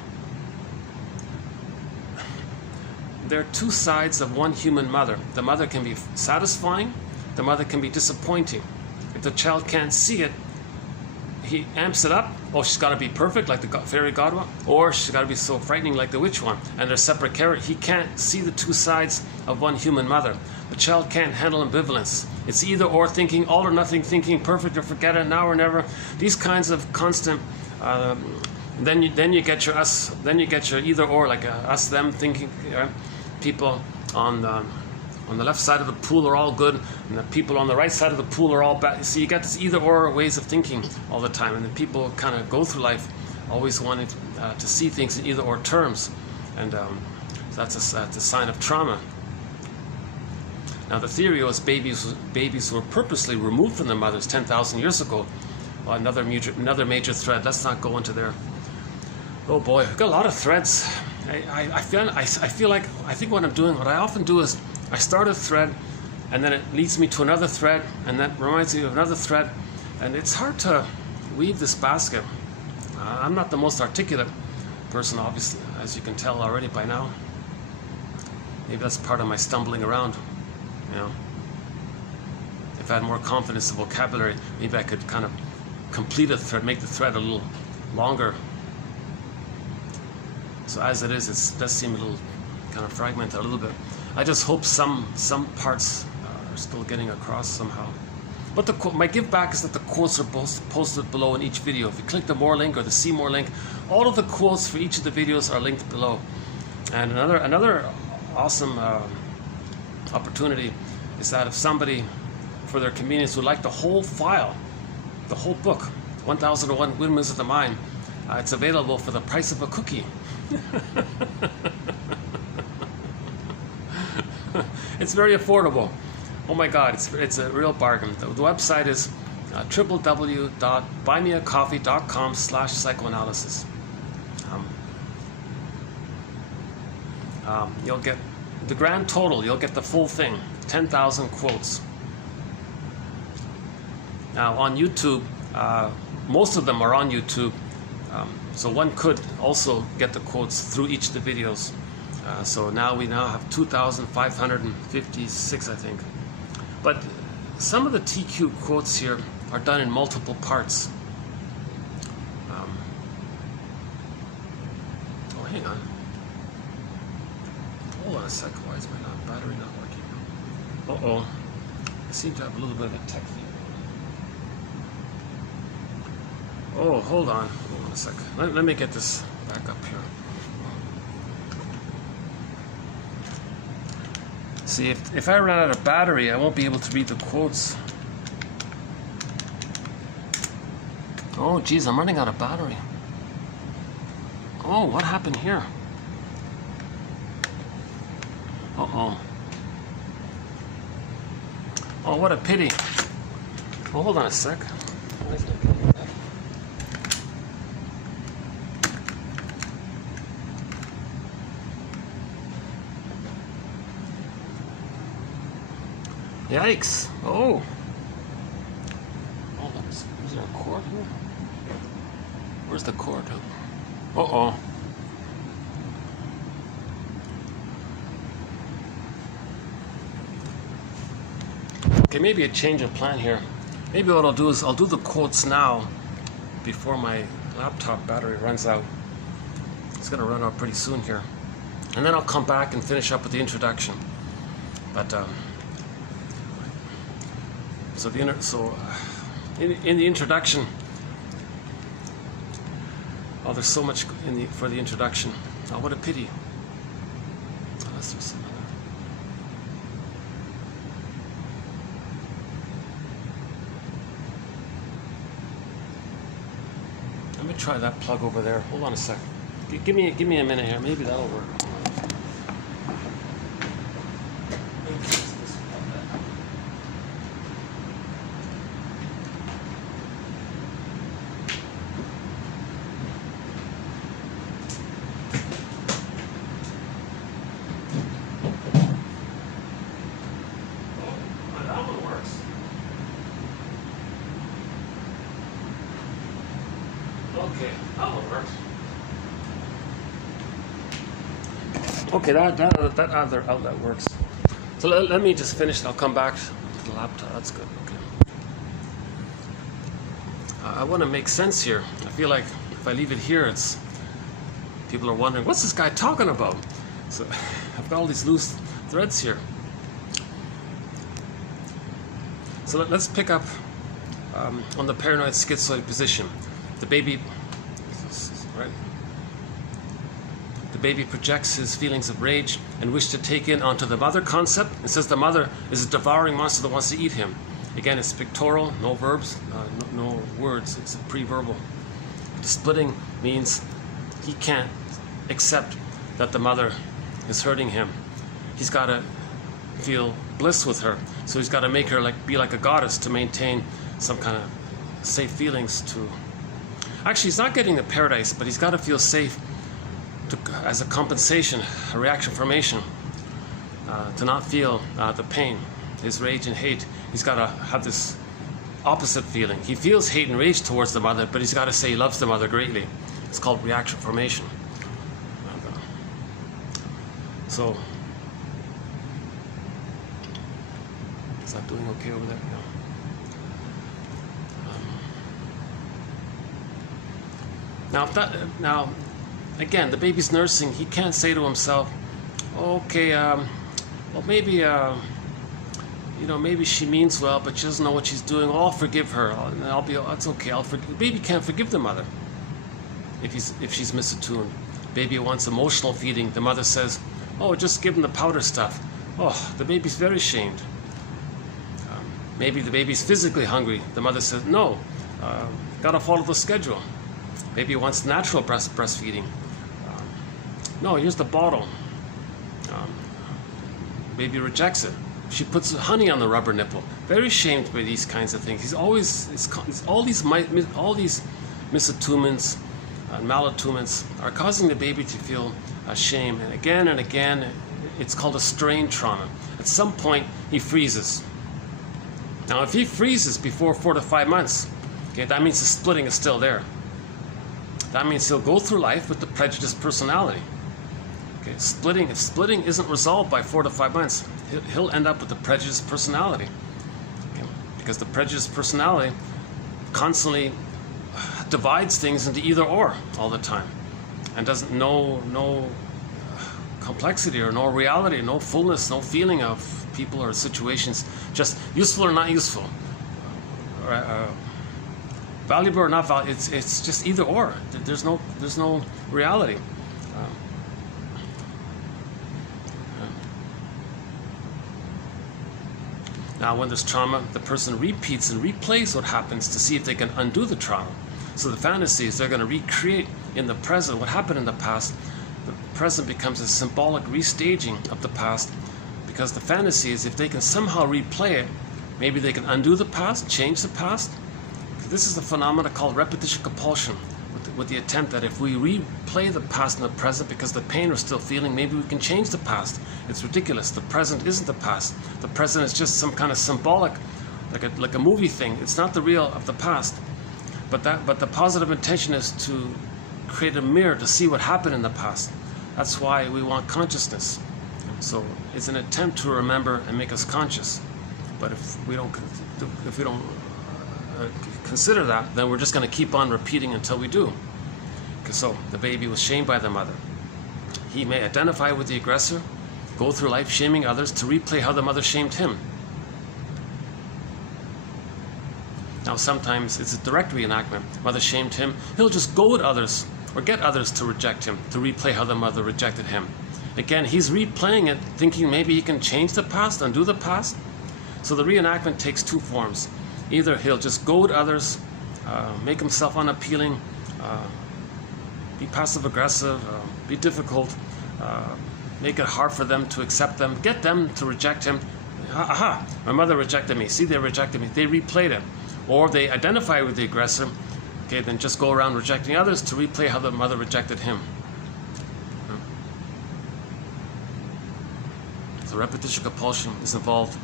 They're two sides of one human mother. The mother can be satisfying, the mother can be disappointing. If the child can't see it, he amps it up. Oh, she's got to be perfect like the fairy godmother, or she's got to be so frightening like the witch one. And they're separate characters. He can't see the two sides of one human mother. The child can't handle ambivalence. It's either or thinking, all or nothing thinking, perfect or forget it, now or never. These kinds of constant. Then you get your us. Then you get your either or, like us them thinking. People on the left side of the pool are all good, and the people on the right side of the pool are all bad. So you get this either or ways of thinking all the time, and then people kind of go through life always wanting to see things in either or terms, and that's a sign of trauma. Now the theory was babies were purposely removed from their mothers 10,000 years ago. Well, another major thread. Let's not go into there. Oh boy, we've got a lot of threads. I think what I'm doing, what I often do is I start a thread, and then it leads me to another thread, and that reminds me of another thread, and it's hard to weave this basket. I'm not the most articulate person, obviously, as you can tell already by now. Maybe that's part of my stumbling around, you know. If I had more confidence in vocabulary, maybe I could kind of complete a thread, make the thread a little longer. So as it is, it does seem a little kind of fragmented a little bit. I just hope some parts are still getting across somehow. But my give back is that the quotes are posted below in each video. If you click the more link or the see more link, all of the quotes for each of the videos are linked below. And another awesome opportunity is that if somebody, for their convenience, would like the whole file, the whole book, 1001 Windmills of the Mind, it's available for the price of a cookie. It's very affordable. Oh my God, it's a real bargain. The website is www.buymeacoffee.com/psychoanalysis. You'll get the grand total. You'll get the full thing, 10,000 quotes. Now on YouTube, most of them are on YouTube. So one could also get the quotes through each of the videos. So now we have 2,556, I think. But some of the TQ quotes here are done in multiple parts. Oh, hang on. Hold on a sec. Why is my battery not working? Uh-oh. I seem to have a little bit of a tech feedback. Oh, hold on a sec. Let me get this back up here. See, if I run out of battery, I won't be able to read the quotes. Oh, geez, I'm running out of battery. Oh, what happened here? Uh-oh. Oh, what a pity. Oh, hold on a sec. Why is it doing that? Yikes. Oh. Hold on a sec. Is there a cord here? Where's the cord? Uh-oh. Okay, maybe a change of plan here. Maybe what I'll do is I'll do the quotes now before my laptop battery runs out. It's gonna run out pretty soon here. And then I'll come back and finish up with the introduction. But in the introduction, oh, there's so much for the introduction. Oh, what a pity. Oh, let's do some other. Let me try that plug over there. Hold on a second. Give me a minute here. Maybe that'll work. Okay, that one works. Okay, that other outlet works. So let me just finish. I'll come back to the laptop. That's good. Okay. I want to make sense here. I feel like if I leave it here, people are wondering, what's this guy talking about? So I've got all these loose threads here. So let's pick up on the paranoid schizoid position. The baby, right? The baby projects his feelings of rage and wish to take in onto the mother concept and says the mother is a devouring monster that wants to eat him. Again, it's pictorial, no verbs, no words, it's pre-verbal. The splitting means he can't accept that the mother is hurting him. He's got to feel bliss with her, so he's got to make her be like a goddess to maintain some kind of safe feelings to. Actually, he's not getting the paradise, but he's got to feel safe as a compensation, a reaction formation, to not feel the pain, his rage and hate. He's got to have this opposite feeling. He feels hate and rage towards the mother, but he's got to say he loves the mother greatly. It's called reaction formation. So, is that doing okay over there? No. Now, again, the baby's nursing. He can't say to himself, "Okay, well, maybe, maybe she means well, but she doesn't know what she's doing. Oh, I'll forgive her. It's okay. The baby can't forgive the mother if she's misattuned. Baby wants emotional feeding. The mother says, "Oh, just give him the powder stuff." Oh, the baby's very ashamed. Maybe the baby's physically hungry. The mother says, "No, gotta follow the schedule." Baby wants natural breastfeeding. No, here's the bottle. Baby rejects it. She puts honey on the rubber nipple. Very ashamed by these kinds of things. All these misattunements and malattunements are causing the baby to feel shame. And again, it's called a strain trauma. At some point, he freezes. Now, if he freezes before 4 to 5 months, okay, that means the splitting is still there. that means he'll go through life with the prejudiced personality. Okay, if splitting isn't resolved by 4 to 5 months, he'll end up with the prejudiced personality. Okay? Because the prejudiced personality constantly divides things into either or all the time, and doesn't know no complexity or no reality, no fullness, no feeling of people or situations, just useful or not useful, valuable or not valuable. It's just either or. There's no reality. Now, when there's trauma, the person repeats and replays what happens to see if they can undo the trauma. So the fantasy is they're going to recreate in the present what happened in the past. The present becomes a symbolic restaging of the past, because the fantasy is if they can somehow replay it, maybe they can undo the past, change the past. This is a phenomenon called repetition compulsion, with the attempt that if we replay the past in the present because the pain we're still feeling, maybe we can change the past. It's ridiculous. The present isn't the past. The present is just some kind of symbolic, like a movie thing. It's not the real of the past. But the positive intention is to create a mirror to see what happened in the past. That's why we want consciousness. So it's an attempt to remember and make us conscious. But if we don't consider that, then we're just going to keep on repeating until we do. So the baby was shamed by the mother. He may identify with the aggressor, go through life shaming others to replay how the mother shamed him. Now sometimes it's a direct reenactment. Mother shamed him. He'll just goad others or get others to reject him, to replay how the mother rejected him. Again, he's replaying it, thinking maybe he can change the past, undo the past. So the reenactment takes two forms. Either he'll just goad others, make himself unappealing, be passive-aggressive, be difficult, make it hard for them to accept them, get them to reject him. Aha, my mother rejected me. See, they rejected me. They replayed it. Or they identify with the aggressor, okay, then just go around rejecting others to replay how the mother rejected him. So repetition compulsion is involved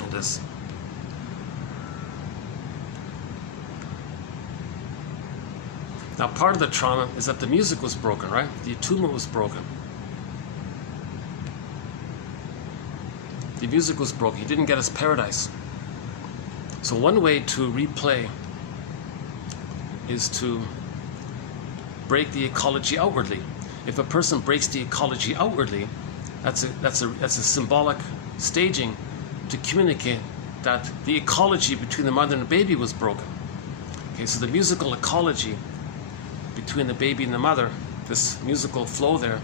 in this. Now, part of the trauma is that the music was broken, right? The attunement was broken. The music was broken. He didn't get his paradise. So one way to replay is to break the ecology outwardly. If a person breaks the ecology outwardly, that's a symbolic staging to communicate that the ecology between the mother and the baby was broken. Okay, so the musical ecology between the baby and the mother, this musical flow there,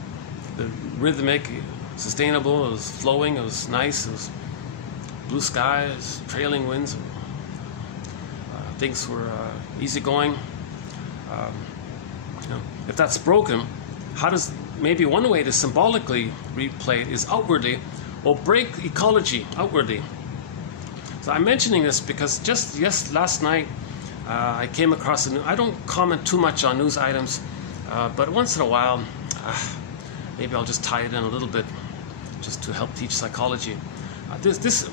the rhythmic, sustainable, it was flowing, it was nice, it was blue skies, trailing winds, things were easygoing. If that's broken, how does, maybe one way to symbolically replay it is outwardly, or break ecology outwardly. So I'm mentioning this because just last night I came across I don't comment too much on news items, but once in a while, maybe I'll just tie it in a little bit, just to help teach psychology. This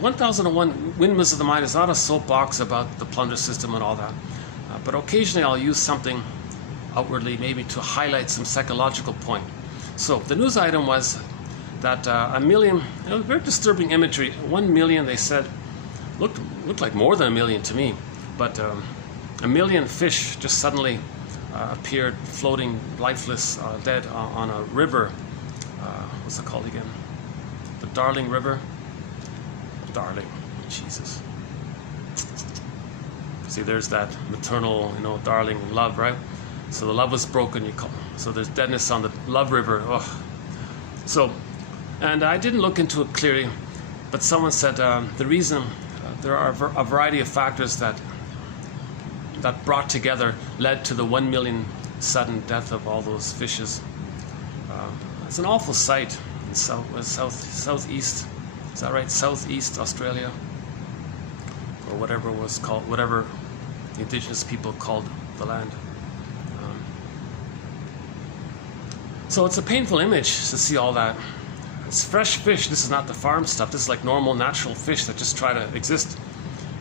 1001 Windmills of the Mind is not a soapbox about the plunder system and all that, but occasionally I'll use something outwardly, maybe to highlight some psychological point. So the news item was that 1 million, very disturbing imagery. 1 million, they said, looked like more than 1 million to me, but 1 million fish just suddenly appeared floating lifeless, dead on a river. What's it called again? The Darling River. Darling, Jesus. See, there's that maternal, darling love, right? So the love was broken. So there's deadness on the love river. Oh. So, and I didn't look into it clearly, but someone said the reason there are a variety of factors that brought together led to the 1 million sudden death of all those fishes. It's an awful sight in southeast. Is that right? Southeast Australia, or whatever it was called, whatever the indigenous people called the land. So it's a painful image to see all that. It's fresh fish. This is not the farm stuff. This is like normal, natural fish that just try to exist,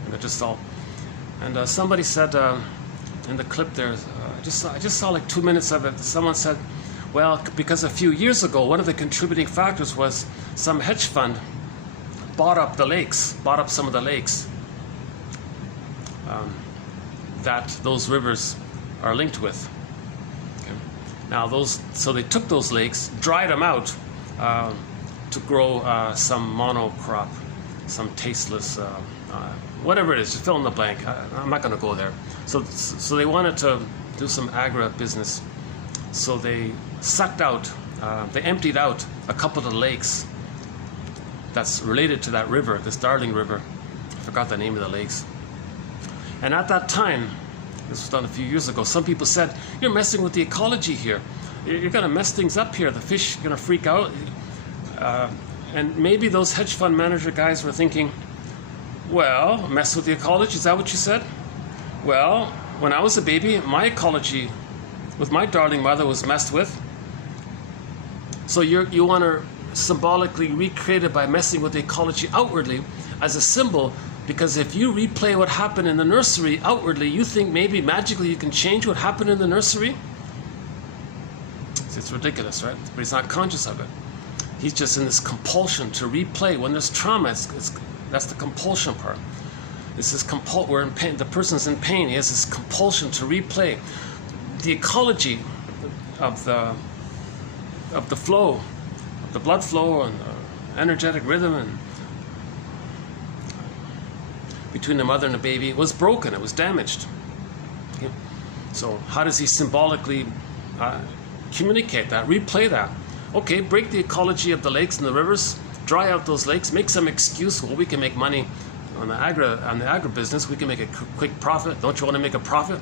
and they're just all. And somebody said in the clip there, I just saw like 2 minutes of it. Someone said, well, because a few years ago, one of the contributing factors was some hedge fund bought up some of the lakes that those rivers are linked with. Okay. Now so they took those lakes, dried them out to grow some monocrop, some tasteless, whatever it is, just fill in the blank. I'm not going to go there. So they wanted to do some agribusiness. So they they emptied out a couple of the lakes that's related to that river, this Darling River. I forgot the name of the lakes. And at that time, this was done a few years ago, some people said, you're messing with the ecology here. You're going to mess things up here. The fish are going to freak out. And maybe those hedge fund manager guys were thinking, well, mess with the ecology, is that what you said? Well, when I was a baby, my ecology with my darling mother was messed with. So you want to symbolically recreate it by messing with the ecology outwardly as a symbol, because if you replay what happened in the nursery outwardly, you think maybe magically you can change what happened in the nursery? It's ridiculous, right? But he's not conscious of it. He's just in this compulsion to replay. When there's trauma, that's the compulsion part. It's this we're in pain. The person's in pain. He has this compulsion to replay the ecology of the flow, of the blood flow and the energetic rhythm and between the mother and the baby was broken. It was damaged. Okay? So how does he symbolically communicate that, replay that? Okay, break the ecology of the lakes and the rivers, dry out those lakes, make some excuse. Well, we can make money on the agribusiness. We can make a quick profit. Don't you want to make a profit?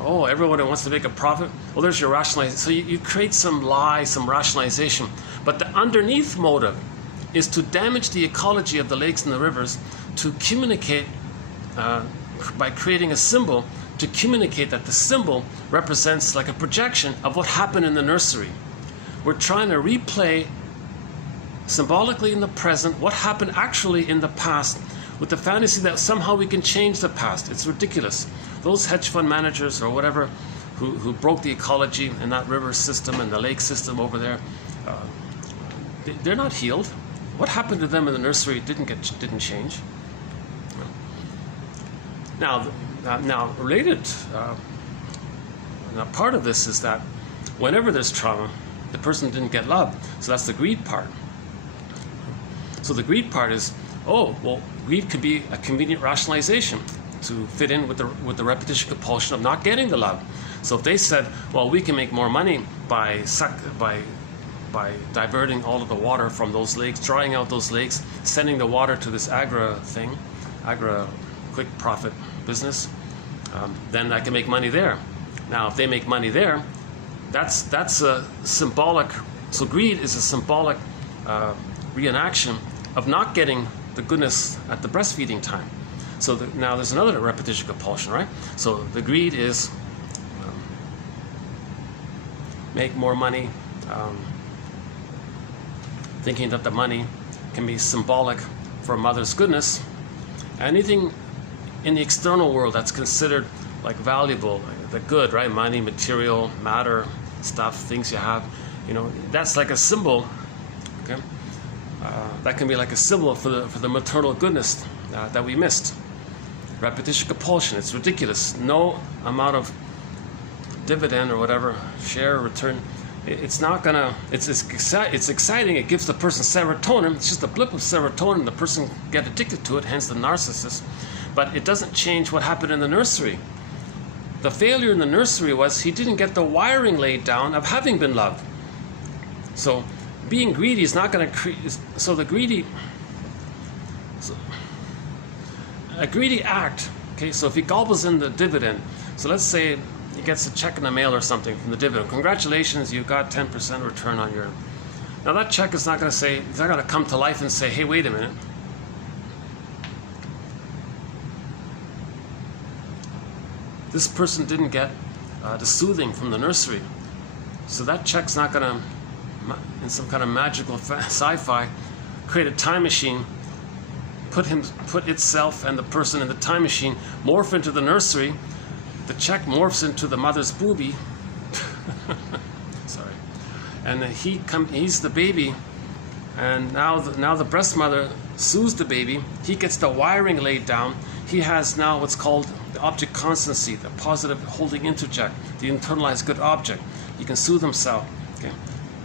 Oh, everyone wants to make a profit. Well, there's your rationalization. So you create some lie, some rationalization. But the underneath motive is to damage the ecology of the lakes and the rivers, to communicate by creating a symbol, to communicate that the symbol represents like a projection of what happened in the nursery. We're trying to replay symbolically in the present what happened actually in the past, with the fantasy that somehow we can change the past. It's ridiculous. Those hedge fund managers or whatever who broke the ecology in that river system and the lake system over there, they're not healed. What happened to them in the nursery didn't change. Now related, now part of this is that whenever there's trauma, the person didn't get love. So that's the greed part. So the greed part is, oh, well, greed could be a convenient rationalization to fit in with the repetition compulsion of not getting the love. So if they said, well, we can make more money by diverting all of the water from those lakes, drying out those lakes, sending the water to this agra quick profit business, then I can make money there. Now, if they make money there, that's a symbolic. So greed is a symbolic reenaction of not getting the goodness at the breastfeeding time. So now there's another repetition compulsion, right? So the greed is make more money, thinking that the money can be symbolic for a mother's goodness. Anything in the external world that's considered like valuable, like the good, right? Money, material, matter, stuff, things you have, that's like a symbol. Okay, that can be like a symbol for the maternal goodness that we missed. Repetition compulsion. It's ridiculous. No amount of dividend or whatever, share or return, it's not gonna. It's exciting. It gives the person serotonin. It's just a blip of serotonin. The person get addicted to it. Hence the narcissist. But it doesn't change what happened in the nursery. The failure in the nursery was he didn't get the wiring laid down of having been loved. So being greedy is not going to create. So a greedy act. Okay, so if he gobbles in the dividend, so let's say he gets a check in the mail or something from the dividend. Congratulations, you got 10% return on your. Now that check is not going to say. He's not going to come to life and say, "Hey, wait a minute. This person didn't get the soothing from the nursery." So that check's not going to, in some kind of magical sci-fi, create a time machine, put itself and the person in the time machine, morph into the nursery, the check morphs into the mother's boobie. Sorry. And he's the baby, and now the breast mother soothes the baby. He gets the wiring laid down. He has now what's called the object constancy, the positive holding interject, the internalized good object. He can soothe himself. Okay?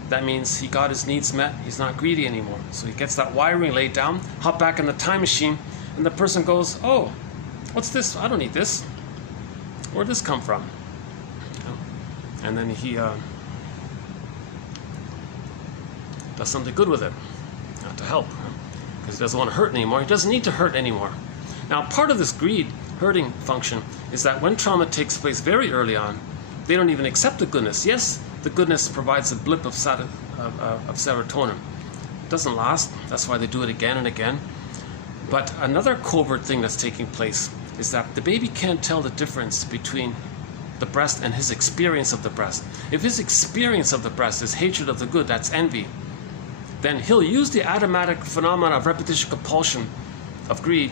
That means he got his needs met. He's not greedy anymore. So he gets that wiring laid down, hop back in the time machine, and the person goes, oh, what's this? I don't need this. Where'd this come from? And then he does something good with it to help, because he doesn't want to hurt anymore. He doesn't need to hurt anymore. Now, part of this greed hurting function is that when trauma takes place very early on, they don't even accept the goodness. Yes, the goodness provides a blip of serotonin. It doesn't last. That's why they do it again and again. But another covert thing that's taking place is that the baby can't tell the difference between the breast and his experience of the breast. If his experience of the breast is hatred of the good, that's envy, then he'll use the automatic phenomena of repetition compulsion of greed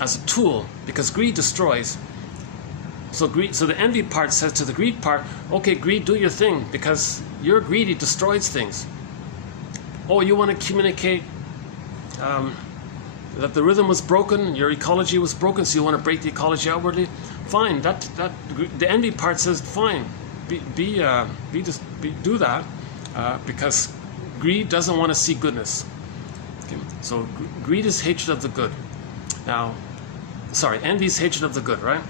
as a tool, because greed destroys. So the envy part says to the greed part, okay, greed, do your thing, because you're greedy, destroys things. Oh, you want to communicate that the rhythm was broken, your ecology was broken, so you want to break the ecology outwardly? Fine. The envy part says, fine, do that, because greed doesn't want to see goodness. Okay? So greed is hatred of the good. Now, sorry, envy is hatred of the good, right?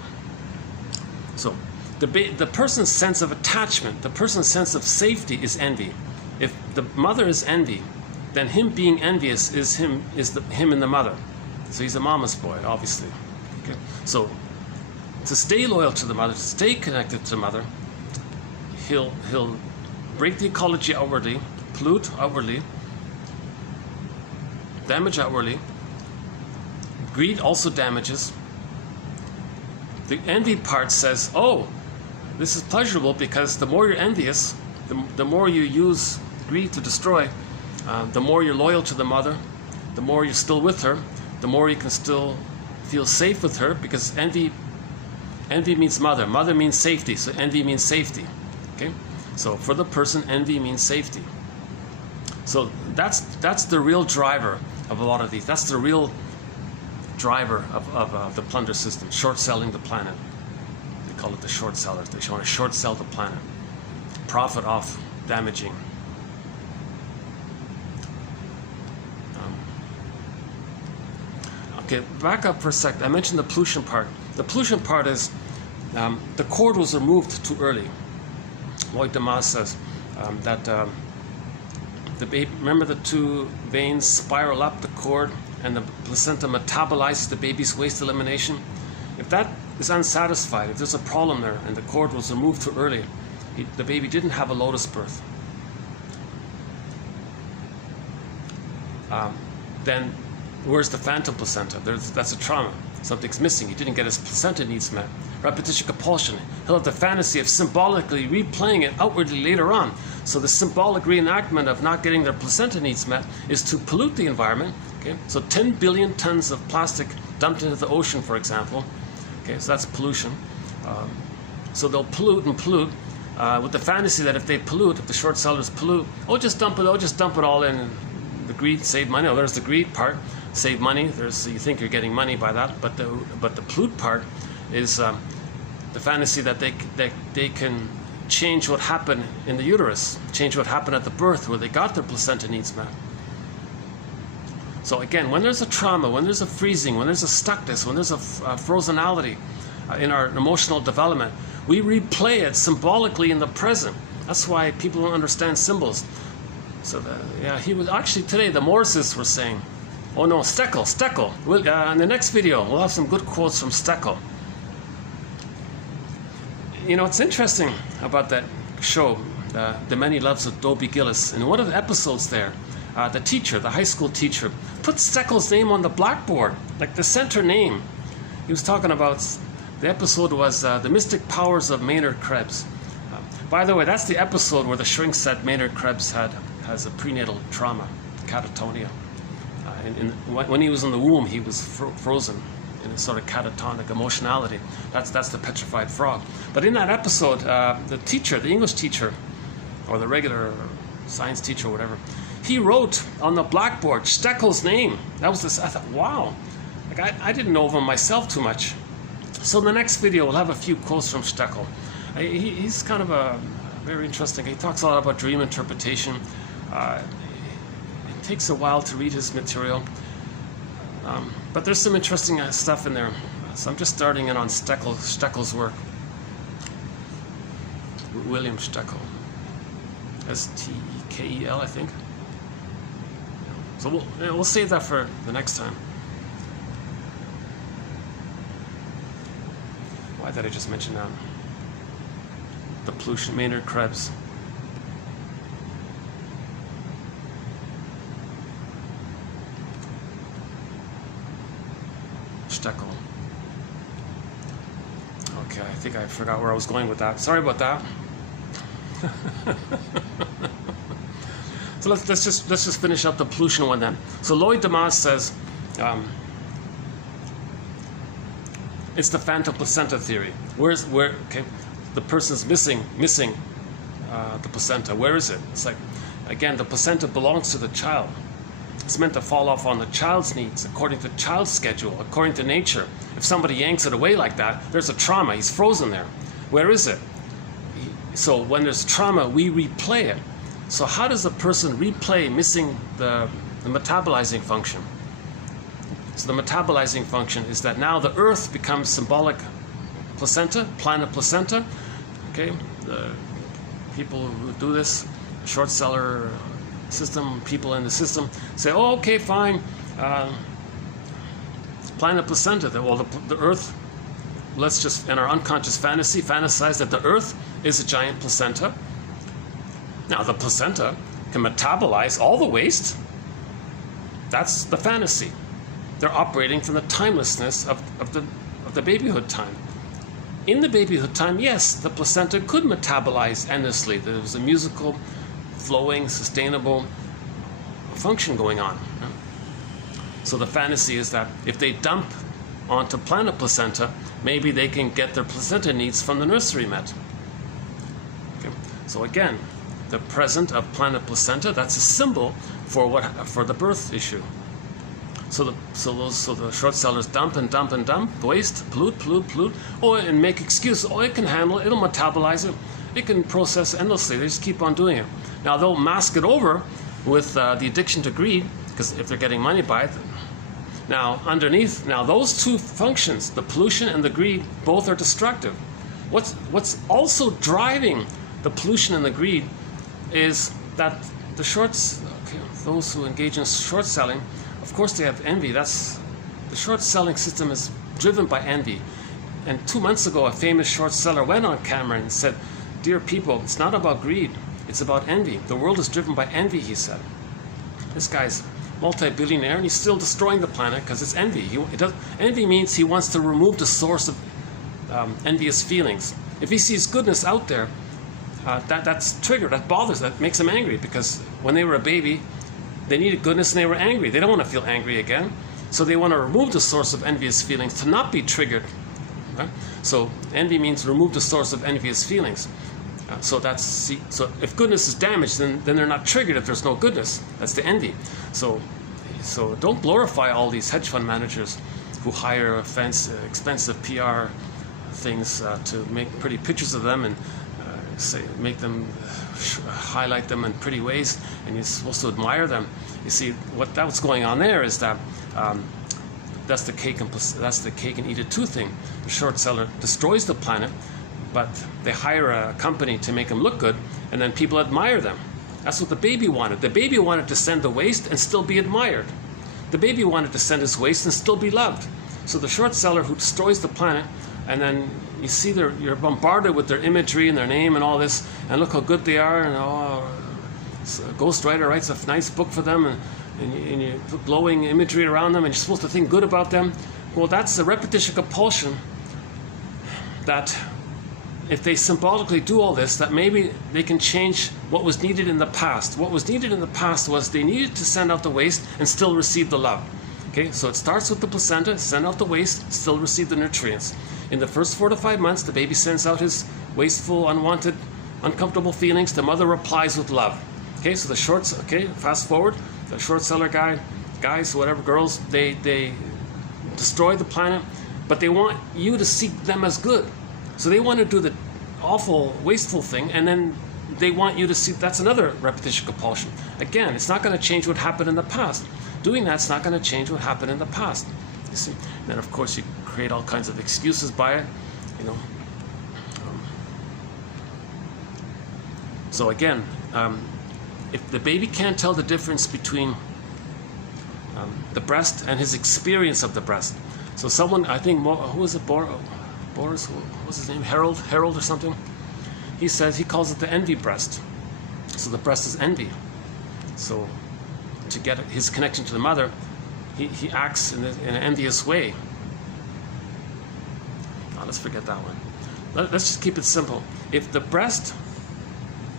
So the person's sense of attachment, the person's sense of safety is envy. If the mother is envy, then him being envious is him and the mother. So he's a mama's boy, obviously. Okay? So to stay loyal to the mother, to stay connected to the mother, he'll break the ecology outwardly, pollute outwardly, damage outwardly. Greed also damages. The envy part says, oh, this is pleasurable, because the more you're envious, the more you use greed to destroy, the more you're loyal to the mother, the more you're still with her, the more you can still feel safe with her, because envy means mother. Mother means safety, so envy means safety. Okay? So for the person, envy means safety. So that's the real driver of a lot of these. That's the real driver of the plunder system, short selling the planet. They call it the short sellers. They want to short sell the planet, profit off damaging. Okay, back up for a sec. I mentioned the pollution part. The pollution part is the cord was removed too early. Lloyd Demas says that the baby, remember the two veins spiral up the cord and the placenta metabolizes the baby's waste elimination? If that is unsatisfied, if there's a problem there and the cord was removed too early, the baby didn't have a lotus birth, then where's the phantom placenta? That's a trauma. Something's missing. He didn't get his placenta needs met. Repetition compulsion. He'll have the fantasy of symbolically replaying it outwardly later on. So the symbolic reenactment of not getting their placenta needs met is to pollute the environment. Okay? So 10 billion tons of plastic dumped into the ocean, for example. Okay, so that's pollution. So they'll pollute and pollute with the fantasy that if they pollute, if the short sellers pollute, just dump it all in. The greed, save money. Oh, there's the greed part. Save money. You think you're getting money by that, but the pollute part is the fantasy that they can change what happened in the uterus, change what happened at the birth where they got their placenta needs met. So again, when there's a trauma, when there's a freezing, when there's a stuckness, when there's a frozenality in our emotional development, we replay it symbolically in the present. That's why people don't understand symbols. So he was actually today. The Morrises were saying, "Oh no, Steckel. In the next video, we'll have some good quotes from Steckel." You know, it's interesting about that show, The Many Loves of Dobie Gillis. In one of the episodes there, the teacher, the high school teacher, put Steckel's name on the blackboard, like the center name. He was talking about, the episode was The Mystic Powers of Maynard Krebs. By the way, that's the episode where the shrink said Maynard Krebs has a prenatal trauma, catatonia. When he was in the womb, he was frozen. in a sort of catatonic emotionality. That's the petrified frog. But in that episode, the teacher, the English teacher, or the regular science teacher or whatever, he wrote on the blackboard Steckel's name. That was this. I thought, wow, like I didn't know of him myself too much. So in the next video, we'll have a few quotes from Steckel. He's kind of a very interesting. He talks a lot about dream interpretation. It takes a while to read his material, but there's some interesting stuff in there. So I'm just starting in on Steckel's work. William Steckel, S-T-E-K-E-L, I think. So we'll save that for the next time. Why did I just mention that? The pollution, Maynard Krebs. Steckel. Okay, I think I forgot where I was going with that. Sorry about that. So let's just finish up the pollution one then. So Lloyd Demas says it's the phantom placenta theory. Okay, the person's missing the placenta. Where is it? It's like, again, the placenta belongs to the child. It's meant to fall off on the child's needs, according to child's schedule, according to nature. If somebody yanks it away like that, there's a trauma. He's frozen there. Where is it? So when there's trauma, we replay it. So how does a person replay missing the metabolizing function? So the metabolizing function is that now the earth becomes symbolic placenta, planet placenta. Okay, the people who do this, short seller system, people in the system say, oh, okay, fine, planet placenta. Well, the earth, let's just, in our unconscious fantasy, fantasize that the earth is a giant placenta. Now, the placenta can metabolize all the waste. That's the fantasy. They're operating from the timelessness of the babyhood time. In the babyhood time, yes, the placenta could metabolize endlessly. There was a musical, flowing, sustainable function going on. So the fantasy is that if they dump onto planet placenta, maybe they can get their placenta needs from the nursery met. Okay. So again, the present of planet placenta, that's a symbol for the birth issue. So the short sellers dump and dump and dump, waste, pollute, and make excuse. Oh, it can handle it, it'll metabolize it, it can process endlessly. They just keep on doing it. Now they'll mask it over with the addiction to greed, because if they're getting money by it. Now underneath, those two functions, the pollution and the greed, both are destructive. What's also driving the pollution and the greed is that the those who engage in short selling, of course they have envy. The short selling system is driven by envy. And 2 months ago, a famous short seller went on camera and said, dear people, it's not about greed, it's about envy. The world is driven by envy, he said. This guy's multi-billionaire and he's still destroying the planet because it's envy. Envy means he wants to remove the source of envious feelings. If he sees goodness out there, that's triggered, that bothers, that makes him angry, because when they were a baby, they needed goodness and they were angry. They don't want to feel angry again. So they want to remove the source of envious feelings to not be triggered. Right? So envy means remove the source of envious feelings. So if goodness is damaged, then they're not triggered if there's no goodness. That's the envy. So don't glorify all these hedge fund managers who hire expensive PR things to make pretty pictures of them and make them highlight them in pretty ways, and you're supposed to admire them. You see, what's going on there is that that's the cake and eat it too thing. The short seller destroys the planet, but they hire a company to make them look good, and then people admire them. That's what the baby wanted. The baby wanted to send the waste and still be admired. The baby wanted to send his waste and still be loved. So the short seller who destroys the planet, and then you see you're bombarded with their imagery and their name and all this, and look how good they are, and a ghostwriter writes a nice book for them, and you put glowing imagery around them, and you're supposed to think good about them. Well, that's the repetition compulsion that if they symbolically do all this, that maybe they can change what was needed in the past. What was needed in the past was they needed to send out the waste and still receive the love. Okay, so it starts with the placenta, send out the waste, still receive the nutrients. In the first 4 to 5 months, the baby sends out his wasteful, unwanted, uncomfortable feelings. The mother replies with love. Okay, so the shorts, okay, fast forward, the short seller guys, whatever, girls, they destroy the planet, but they want you to see them as good. So they want to do the awful, wasteful thing, and then they want you to see, that's another repetition compulsion. Again, it's not going to change what happened in the past. Doing that's not going to change what happened in the past. You see? And then, of course, you create all kinds of excuses by it, you know. So again, if the baby can't tell the difference between the breast and his experience of the breast. So someone, I think, who was it, Boris, what was his name, Harold or something? He says, he calls it the envy breast. So the breast is envy. So to get his connection to the mother, he acts in an envious way. Oh, let's forget that one. Let's just keep it simple. If the breast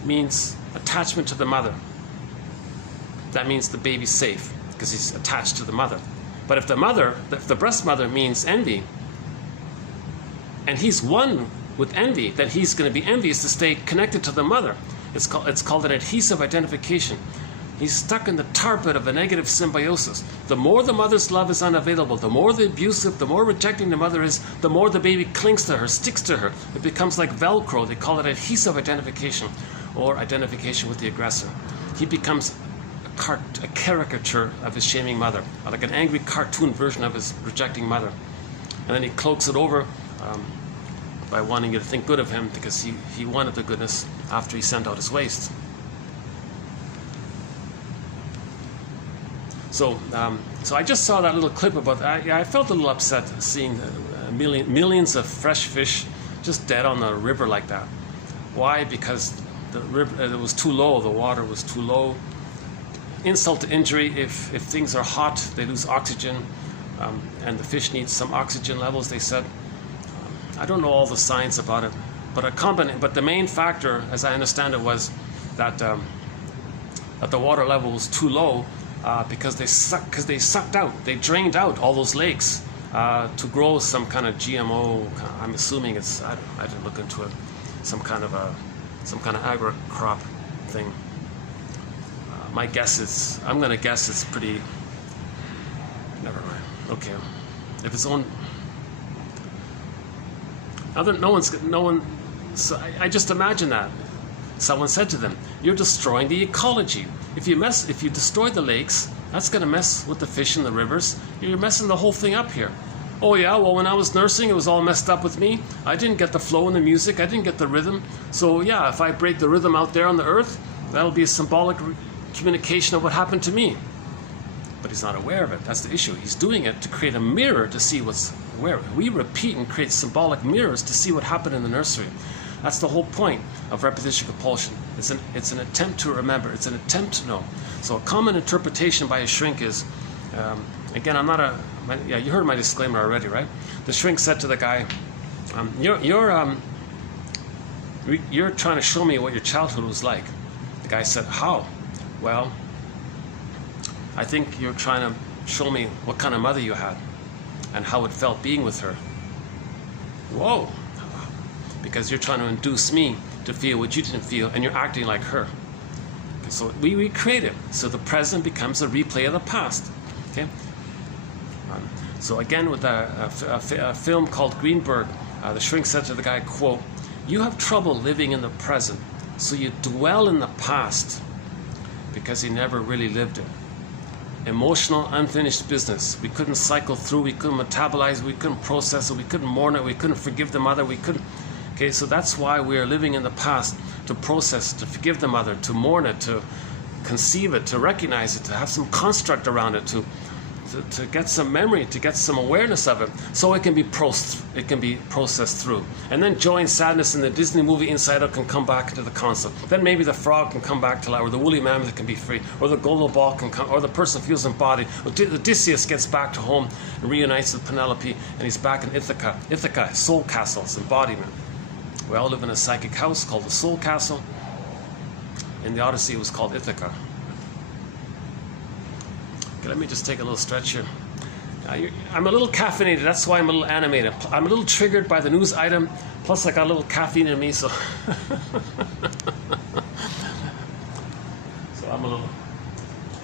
means attachment to the mother, that means the baby's safe because he's attached to the mother. But if the breast mother means envy, and he's one with envy, then he's going to be envious to stay connected to the mother. It's called an adhesive identification. He's stuck in the tar pit of a negative symbiosis. The more the mother's love is unavailable, the more the abusive, the more rejecting the mother is, the more the baby clings to her, sticks to her. It becomes like Velcro. They call it adhesive identification, or identification with the aggressor. He becomes a caricature of his shaming mother, like an angry cartoon version of his rejecting mother. And then he cloaks it over by wanting you to think good of him because he wanted the goodness after he sent out his waste. So I just saw that little clip about that. I felt a little upset seeing millions of fresh fish just dead on the river like that. Why? Because the river, it was too low, the water was too low. Insult to injury, if things are hot, they lose oxygen, and the fish need some oxygen levels, they said. I don't know all the science about it, but the main factor, as I understand it, was that the water level was too low because they sucked out, they drained out all those lakes to grow some kind of GMO. I'm assuming it's, I didn't look into it, some kind of agri crop thing. My guess is, I'm gonna guess it's pretty. Never mind. Okay, if it's on. No one. So I just imagine that someone said to them, "You're destroying the ecology. If you destroy the lakes, that's gonna mess with the fish in the rivers. You're messing the whole thing up here." Oh yeah, well when I was nursing, it was all messed up with me. I didn't get the flow in the music. I didn't get the rhythm. So yeah, if I break the rhythm out there on the earth, that'll be a symbolic communication of what happened to me. But he's not aware of it. That's the issue. He's doing it to create a mirror to see what's where. We repeat and create symbolic mirrors to see what happened in the nursery. That's the whole point of repetition compulsion. It's an attempt to remember. It's an attempt to know. So a common interpretation by a shrink is, again, you heard my disclaimer already, right? The shrink said to the guy, you're trying to show me what your childhood was like. The guy said, how? Well, I think you're trying to show me what kind of mother you had and how it felt being with her. Whoa. Because you're trying to induce me to feel what you didn't feel, and you're acting like her. So we recreate it. So the present becomes a replay of the past. Okay. So again, with a film called Greenberg, the shrink said to the guy, quote, "You have trouble living in the present, so you dwell in the past because he never really lived it. Emotional, unfinished business. We couldn't cycle through, we couldn't metabolize, we couldn't process it, we couldn't mourn it, we couldn't forgive the mother, we couldn't." Okay, so that's why we are living in the past, to process, to forgive the mother, to mourn it, to conceive it, to recognize it, to have some construct around it, to get some memory, to get some awareness of it, so it can be processed through. And then joy and sadness in the Disney movie Inside Out can come back into the concept. Then maybe the frog can come back to life, or the woolly mammoth can be free, or the golden ball can come, or the person feels embodied. Odysseus gets back to home and reunites with Penelope, and he's back in Ithaca. Ithaca, soul castle, it's embodiment. We all live in a psychic house called the Soul Castle. In the Odyssey, it was called Ithaca. Okay, let me just take a little stretch here. I'm a little caffeinated, that's why I'm a little animated. I'm a little triggered by the news item, plus I got a little caffeine in me, so so I'm a little...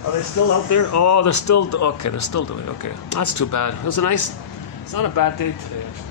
Are they still out there? Oh, they're still... Okay, they're still doing it. Okay, that's too bad. It was a nice... It's not a bad day today, actually.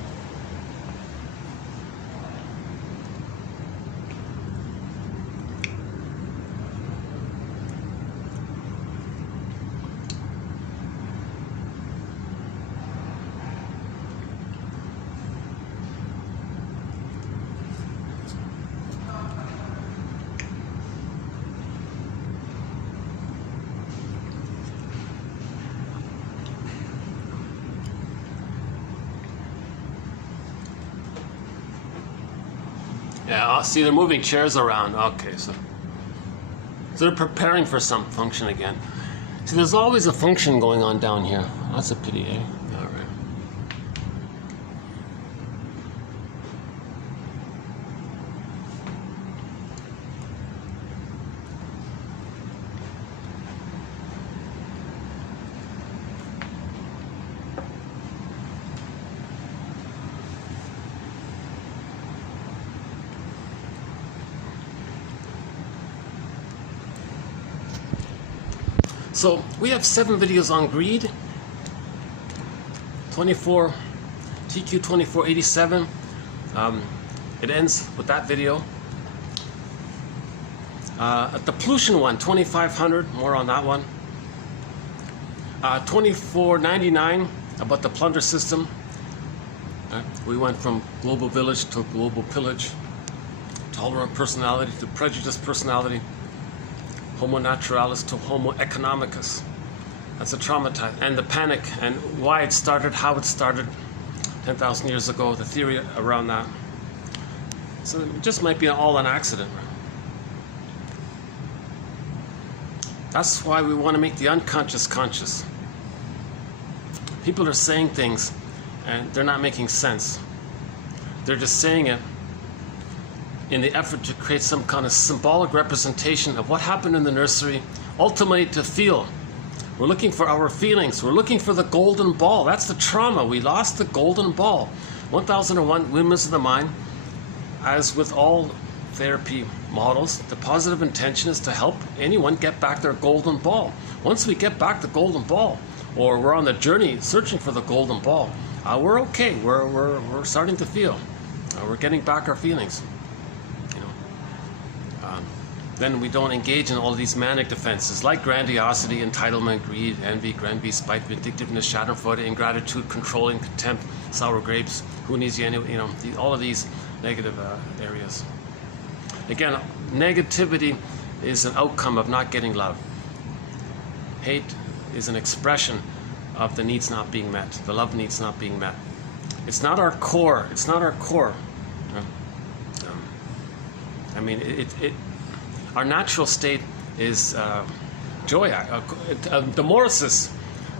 Yeah, see, they're moving chairs around. Okay, so they're preparing for some function again. See, there's always a function going on down here. That's a pity, eh? All right. So we have 7 videos on greed. 24 TQ 2487. It ends with that video. The pollution one, 2500. More on that one. 2499 about the plunder system. We went from global village to global pillage. Tolerant personality to prejudiced personality. Homo naturalis to Homo economicus. That's a traumatized, and the panic, and why it started, how it started 10,000 years ago, the theory around that. So it just might be all an accident. That's why we want to make the unconscious conscious. People are saying things and they're not making sense. They're just saying it in the effort to create some kind of symbolic representation of what happened in the nursery, ultimately to feel. We're looking for our feelings. We're looking for the golden ball. That's the trauma. We lost the golden ball. 1001 Windmills of the Mind. As with all therapy models, the positive intention is to help anyone get back their golden ball. Once we get back the golden ball, or we're on the journey searching for the golden ball, we're okay. We're starting to feel. We're getting back our feelings. Then we don't engage in all of these manic defenses like grandiosity, entitlement, greed, envy, spite, vindictiveness, schadenfreude, ingratitude, controlling, contempt, sour grapes, who needs you anyway, all of these negative areas. Again, negativity is an outcome of not getting love. Hate is an expression of the needs not being met, the love needs not being met. It's not our core. It's not our core. I mean, our natural state is joy. The Morris's.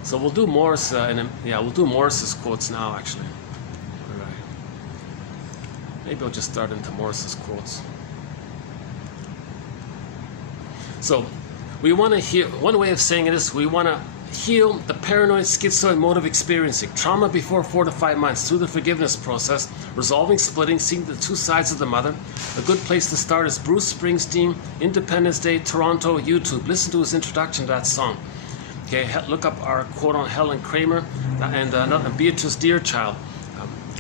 So we'll do Morris. We'll do Morris's quotes now. Actually, maybe I'll just start into Morris's quotes. So we want to heal. One way of saying it is we want to heal the paranoid, schizoid mode of experiencing trauma before 4 to 5 months through the forgiveness process, resolving splitting, seeing the two sides of the mother. A good place to start is Bruce Springsteen, Independence Day, Toronto, YouTube. Listen to his introduction to that song. Okay, look up our quote on Helen Kramer and Beatrice Deerchild.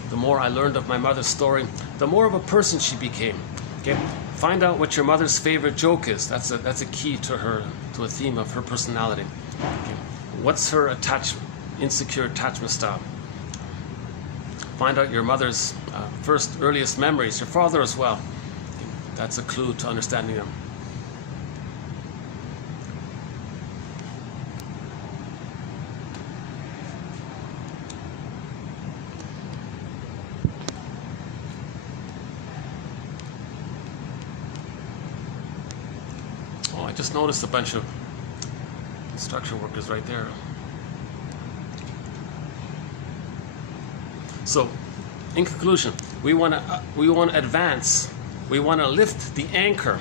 The more I learned of my mother's story, the more of a person she became. Okay, find out what your mother's favorite joke is. That's a key to a theme of her personality. Okay. What's her insecure attachment style? Find out your mother's first earliest memories, your father as well. That's a clue to understanding them. Oh, I just noticed a bunch of construction workers right there. So, in conclusion, we want to advance. We want to lift the anchor.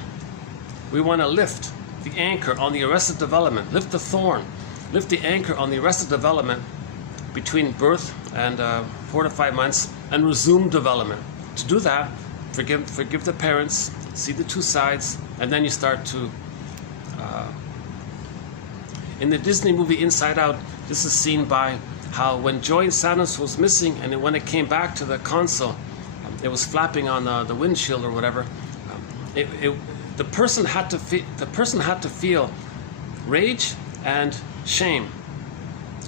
We want to lift the anchor on the arrested development. Lift the thorn. Lift the anchor on the arrested development between birth and 4 to 5 months and resume development. To do that, forgive the parents, see the two sides, and then you start to in the Disney movie Inside Out, this is seen by how when joy and sadness was missing, and when it came back to the console, it was flapping on the windshield or whatever. The person had to feel rage and shame.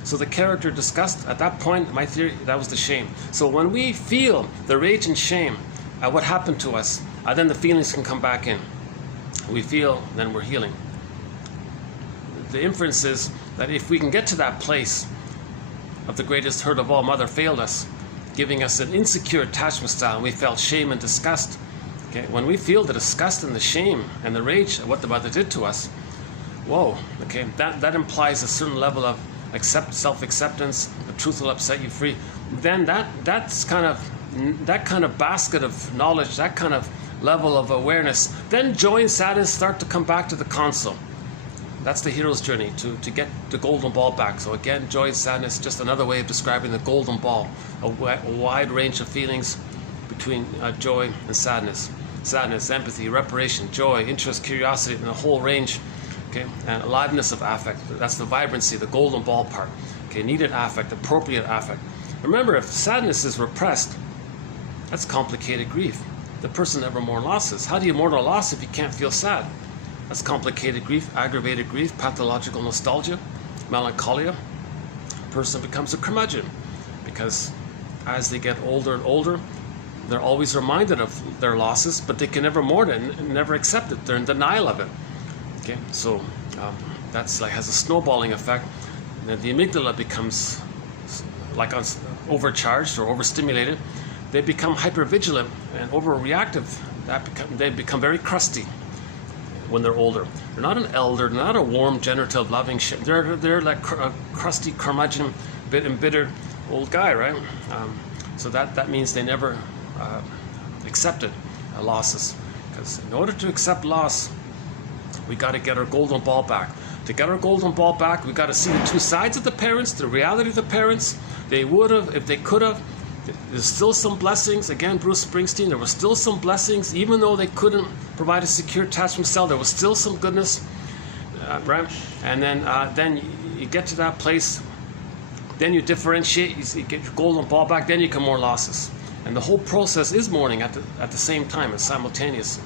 So the character discussed at that point, my theory, that was the shame. So when we feel the rage and shame at what happened to us, then the feelings can come back in. We feel, then we're healing. The inference is that if we can get to that place of the greatest hurt of all, mother failed us, giving us an insecure attachment style, and we felt shame and disgust. Okay? When we feel the disgust and the shame and the rage at what the mother did to us, whoa, okay, that implies a certain level of self-acceptance. The truth will set you free. Then that kind of basket of knowledge, that kind of level of awareness, then joy and sadness start to come back to the console. That's the hero's journey, to get the golden ball back. So again, joy and sadness, just another way of describing the golden ball, a wide range of feelings between joy and sadness. Sadness, empathy, reparation, joy, interest, curiosity, and a whole range. Okay, and aliveness of affect. That's the vibrancy, the golden ball part. Okay, needed affect, appropriate affect. Remember, if sadness is repressed, that's complicated grief. The person never mourn losses. How do you mourn a loss if you can't feel sad? That's complicated grief, aggravated grief, pathological nostalgia, melancholia. A person becomes a curmudgeon because as they get older and older, they're always reminded of their losses, but they can never mourn it and never accept it. They're in denial of it. Okay, so that's like has a snowballing effect. And the amygdala becomes like overcharged or overstimulated. They become hypervigilant and overreactive. They become very crusty when they're older. They're not an elder, they're not a warm, generative, loving shit. They're like a crusty, curmudgeon, embittered old guy, right? So that means they never accepted losses. Because in order to accept loss, we got to get our golden ball back. To get our golden ball back, we got to see the two sides of the parents, the reality of the parents. They would have, if they could have. There's still some blessings. Again, Bruce Springsteen, there were still some blessings, even though they couldn't provide a secure attachment style. There was still some goodness, right? And then you get to that place. Then you differentiate. You get your golden ball back. Then you can mourn losses, and the whole process is mourning at the same time. It's simultaneous.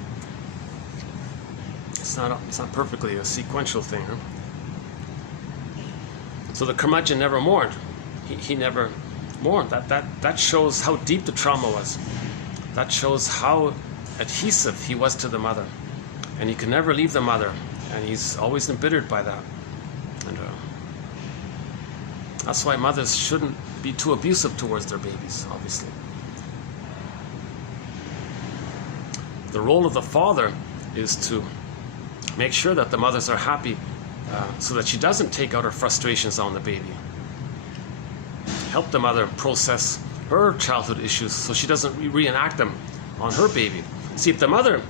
It's not perfectly a sequential thing, huh? So the curmudgeon never mourned. He never mourned. That shows how deep the trauma was. That shows how adhesive he was to the mother, and he could never leave the mother, and he's always embittered by that. And that's why mothers shouldn't be too abusive towards their babies, obviously. The role of the father is to make sure that the mothers are happy, so that she doesn't take out her frustrations on the baby. Help the mother process her childhood issues so she doesn't reenact them on her baby. See, if the mother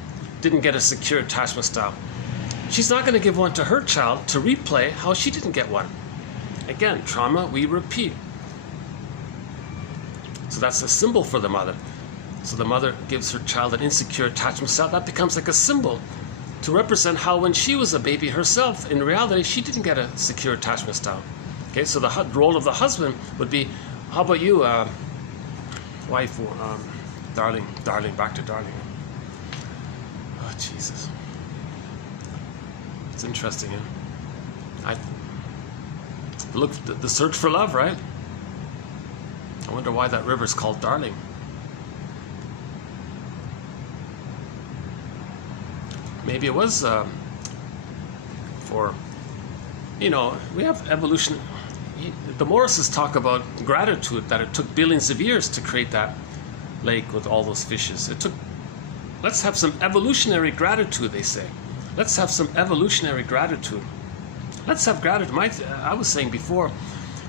didn't get a secure attachment style, she's not going to give one to her child to replay how she didn't get one. Again, trauma we repeat. So that's a symbol for the mother. So the mother gives her child an insecure attachment style. That becomes like a symbol to represent how when she was a baby herself, in reality, she didn't get a secure attachment style. Okay, so the role of the husband would be, how about you, wife, darling, back to darling. Oh, Jesus. It's interesting, yeah? Look, the search for love, right? I wonder why that river's called Darling. Maybe it was for, we have evolution. The Morrises talk about gratitude, that it took billions of years to create that lake with all those fishes. Let's have some evolutionary gratitude, they say. Let's have some evolutionary gratitude. Let's have gratitude. I was saying before,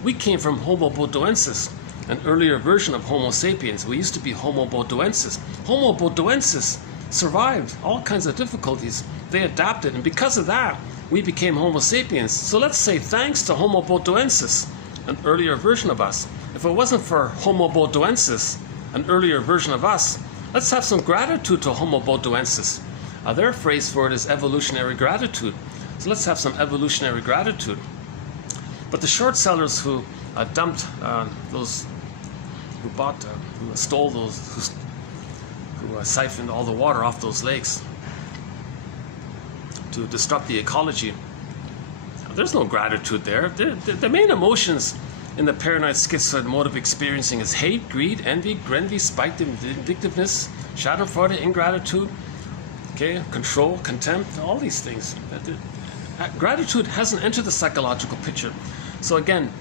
we came from Homo bodoensis, an earlier version of Homo sapiens. We used to be Homo bodoensis. Homo bodoensis survived all kinds of difficulties. They adapted, and because of that, we became Homo sapiens. So let's say thanks to Homo bodoensis. an earlier version of us. If it wasn't for Homo bodoensis, an earlier version of us, let's have some gratitude to Homo bodoensis. Their phrase for it is evolutionary gratitude. So let's have some evolutionary gratitude. But the short sellers who dumped those, who stole those, who siphoned all the water off those lakes to disrupt the ecology, there's no gratitude there. The main emotions in the paranoid schizoid mode of experiencing is hate, greed, envy, spite, vindictiveness, schadenfreude, ingratitude, okay, control, contempt, all these things. Gratitude hasn't entered the psychological picture. So again,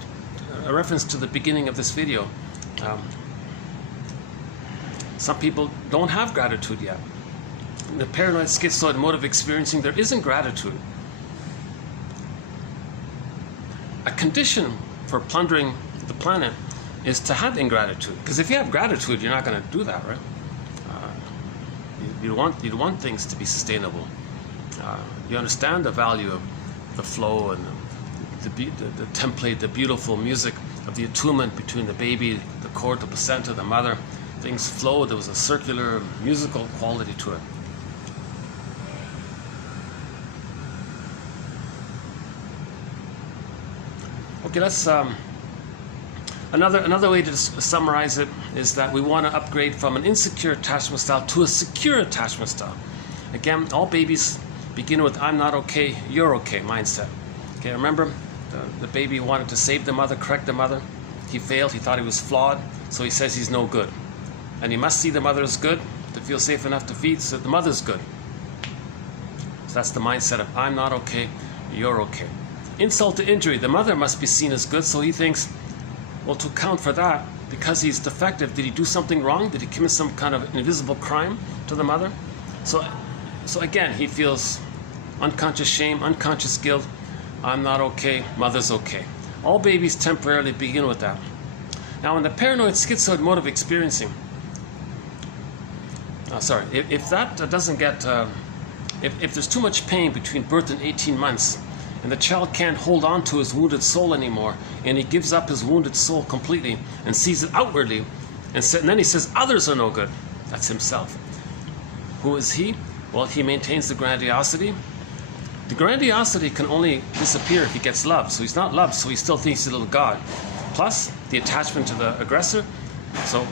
a reference to the beginning of this video. Some people don't have gratitude yet. In the paranoid schizoid mode of experiencing, there isn't gratitude. A condition for plundering the planet is to have ingratitude. Because if you have gratitude, you're not going to do that, right? You'd want things to be sustainable. You understand the value of the flow and the template, the beautiful music of the attunement between the baby, the cord, the placenta, the mother. Things flowed. There was a circular musical quality to it. Okay, let's another way to summarize it is that we want to upgrade from an insecure attachment style to a secure attachment style. Again, all babies begin with "I'm not okay, you're okay" mindset. Okay, remember, the baby wanted to save the mother, correct the mother. He failed. He thought he was flawed, so he says he's no good, and he must see the mother as good to feel safe enough to feed, so the mother's good. So that's the mindset of "I'm not okay, you're okay." Insult to injury, the mother must be seen as good, so he thinks, well, to account for that, because he's defective, did he do something wrong? Did he commit some kind of invisible crime to the mother? So again, he feels unconscious shame, unconscious guilt. I'm not okay, mother's okay. All babies temporarily begin with that. Now, in the paranoid schizoid mode of experiencing, if that doesn't get, if there's too much pain between birth and 18 months, and the child can't hold on to his wounded soul anymore, and he gives up his wounded soul completely and sees it outwardly, and then he says others are no good. That's himself. Who is he? Well, he maintains the grandiosity. The grandiosity can only disappear if he gets loved. So he's not loved, so he still thinks he's a little god. Plus, the attachment to the aggressor. So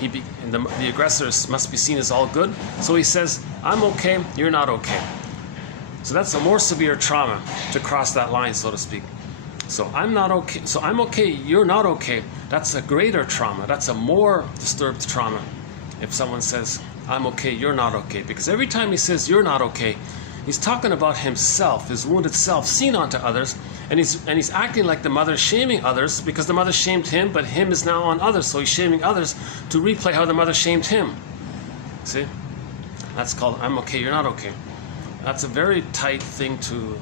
the aggressor must be seen as all good. So he says, I'm okay, you're not okay. So that's a more severe trauma to cross that line, so to speak. So I'm not okay. So I'm okay, you're not okay. That's a greater trauma. That's a more disturbed trauma. If someone says, I'm okay, you're not okay. Because every time he says you're not okay, he's talking about himself, his wounded self, seen onto others, and he's acting like the mother shaming others because the mother shamed him, but him is now on others, so he's shaming others to replay how the mother shamed him. See? That's called I'm okay, you're not okay. That's a very tight thing to...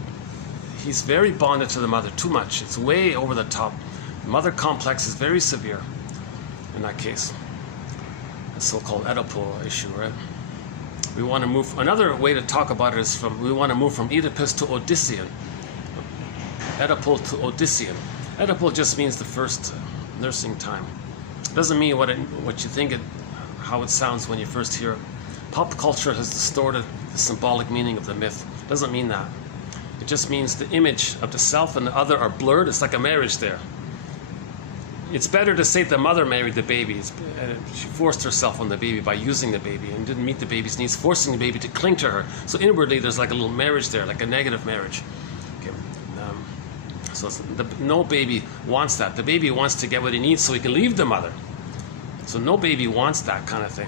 He's very bonded to the mother, too much. It's way over the top. The mother complex is very severe in that case. The so-called Oedipal issue, right? We want to move... Another way to talk about it is we want to move from Oedipus to Odyssean. Oedipal to Odyssean. Oedipal just means the first nursing time. It doesn't mean what you think how it sounds when you first hear it. Pop culture has distorted the symbolic meaning of the myth. It doesn't mean that. It just means the image of the self and the other are blurred. It's like a marriage there. It's better to say the mother married the baby. She forced herself on the baby by using the baby and didn't meet the baby's needs, forcing the baby to cling to her. So inwardly there's like a little marriage there, like a negative marriage. Okay. So no baby wants that. The baby wants to get what he needs so he can leave the mother. So no baby wants that kind of thing.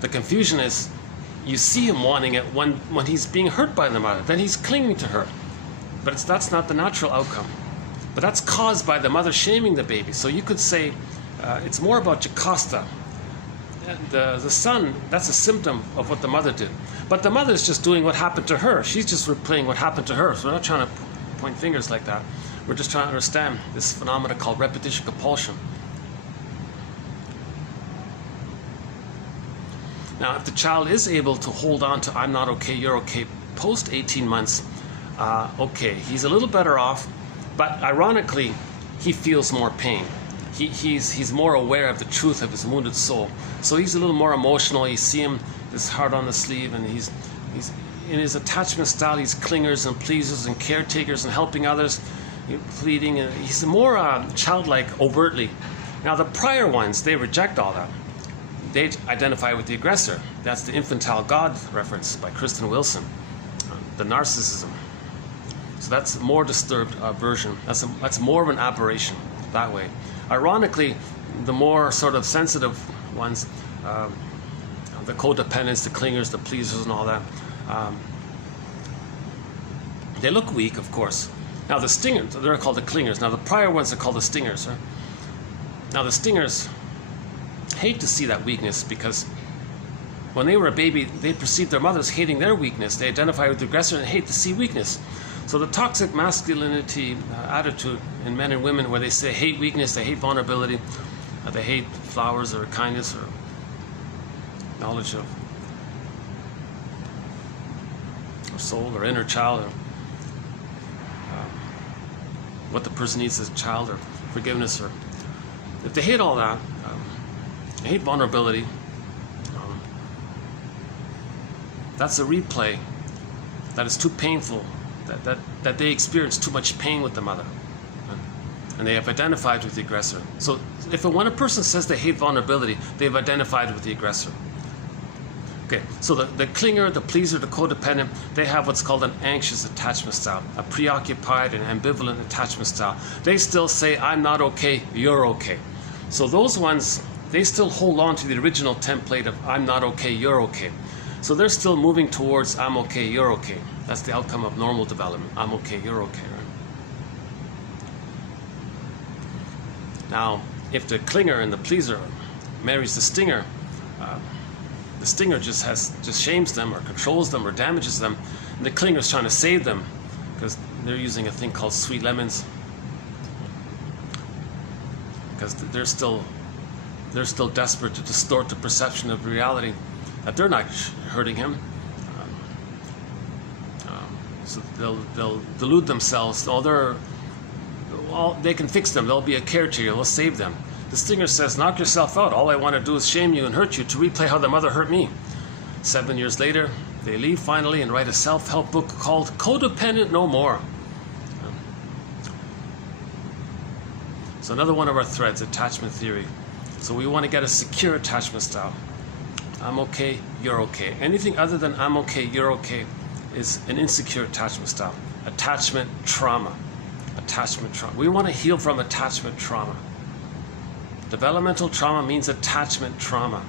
The confusion is you see him wanting it when he's being hurt by the mother. Then he's clinging to her. But that's not the natural outcome. But that's caused by the mother shaming the baby. So you could say it's more about Jocasta. The son, that's a symptom of what the mother did. But the mother is just doing what happened to her. She's just replaying what happened to her. So we're not trying to point fingers like that. We're just trying to understand this phenomena called repetition compulsion. Now, if the child is able to hold on to I'm not okay, you're okay, post 18 months, okay, he's a little better off But ironically, he feels more pain. He's more aware of the truth of his wounded soul. So he's a little more emotional. You see him, his heart on the sleeve, and he's in his attachment style. He's clingers and pleasers and caretakers and helping others, pleading. And he's more childlike overtly. Now the prior ones, they reject all that. They identify with the aggressor. That's the infantile God reference by Kristen Wilson, the narcissism. So that's a more disturbed version. That's more of an aberration that way. Ironically, the more sort of sensitive ones, the codependents, the clingers, the pleasers, and all that, they look weak, of course. Now the stingers, they're called the clingers. Now the prior ones are called the stingers. Right? Now the stingers hate to see that weakness, because when they were a baby, they perceived their mothers hating their weakness. They identify with the aggressor and hate to see weakness. So the toxic masculinity attitude in men and women, where they say hate weakness, they hate vulnerability, they hate flowers or kindness or knowledge of soul or inner child, or what the person needs as a child, or forgiveness, or if they hate all that, they hate vulnerability. That's a replay that is too painful, that they experience too much pain with the mother, and they have identified with the aggressor. So when a person says they hate vulnerability, they've identified with the aggressor. Okay, so the clinger, the pleaser, the codependent, they have what's called an anxious attachment style, a preoccupied and ambivalent attachment style. They still say, I'm not okay, you're okay. So those ones, they still hold on to the original template of I'm not okay, you're okay. So they're still moving towards I'm okay, you're okay. That's the outcome of normal development. I'm okay, you're okay. Right? Now, if the clinger and the pleaser marries the stinger just shames them or controls them or damages them, and the clinger's trying to save them because they're using a thing called sweet lemons, because they're still desperate to distort the perception of reality that they're not hurting him. So they'll delude themselves. They can fix them. They'll be a caretaker. They'll save them. The stinger says, knock yourself out. All I want to do is shame you and hurt you to replay how the mother hurt me. 7 years later, they leave finally and write a self-help book called Codependent No More. So another one of our threads, attachment theory. So we want to get a secure attachment style. I'm okay, you're okay. Anything other than I'm okay, you're okay is an insecure attachment style. Attachment trauma. Attachment trauma. We want to heal from attachment trauma. Developmental trauma means attachment trauma.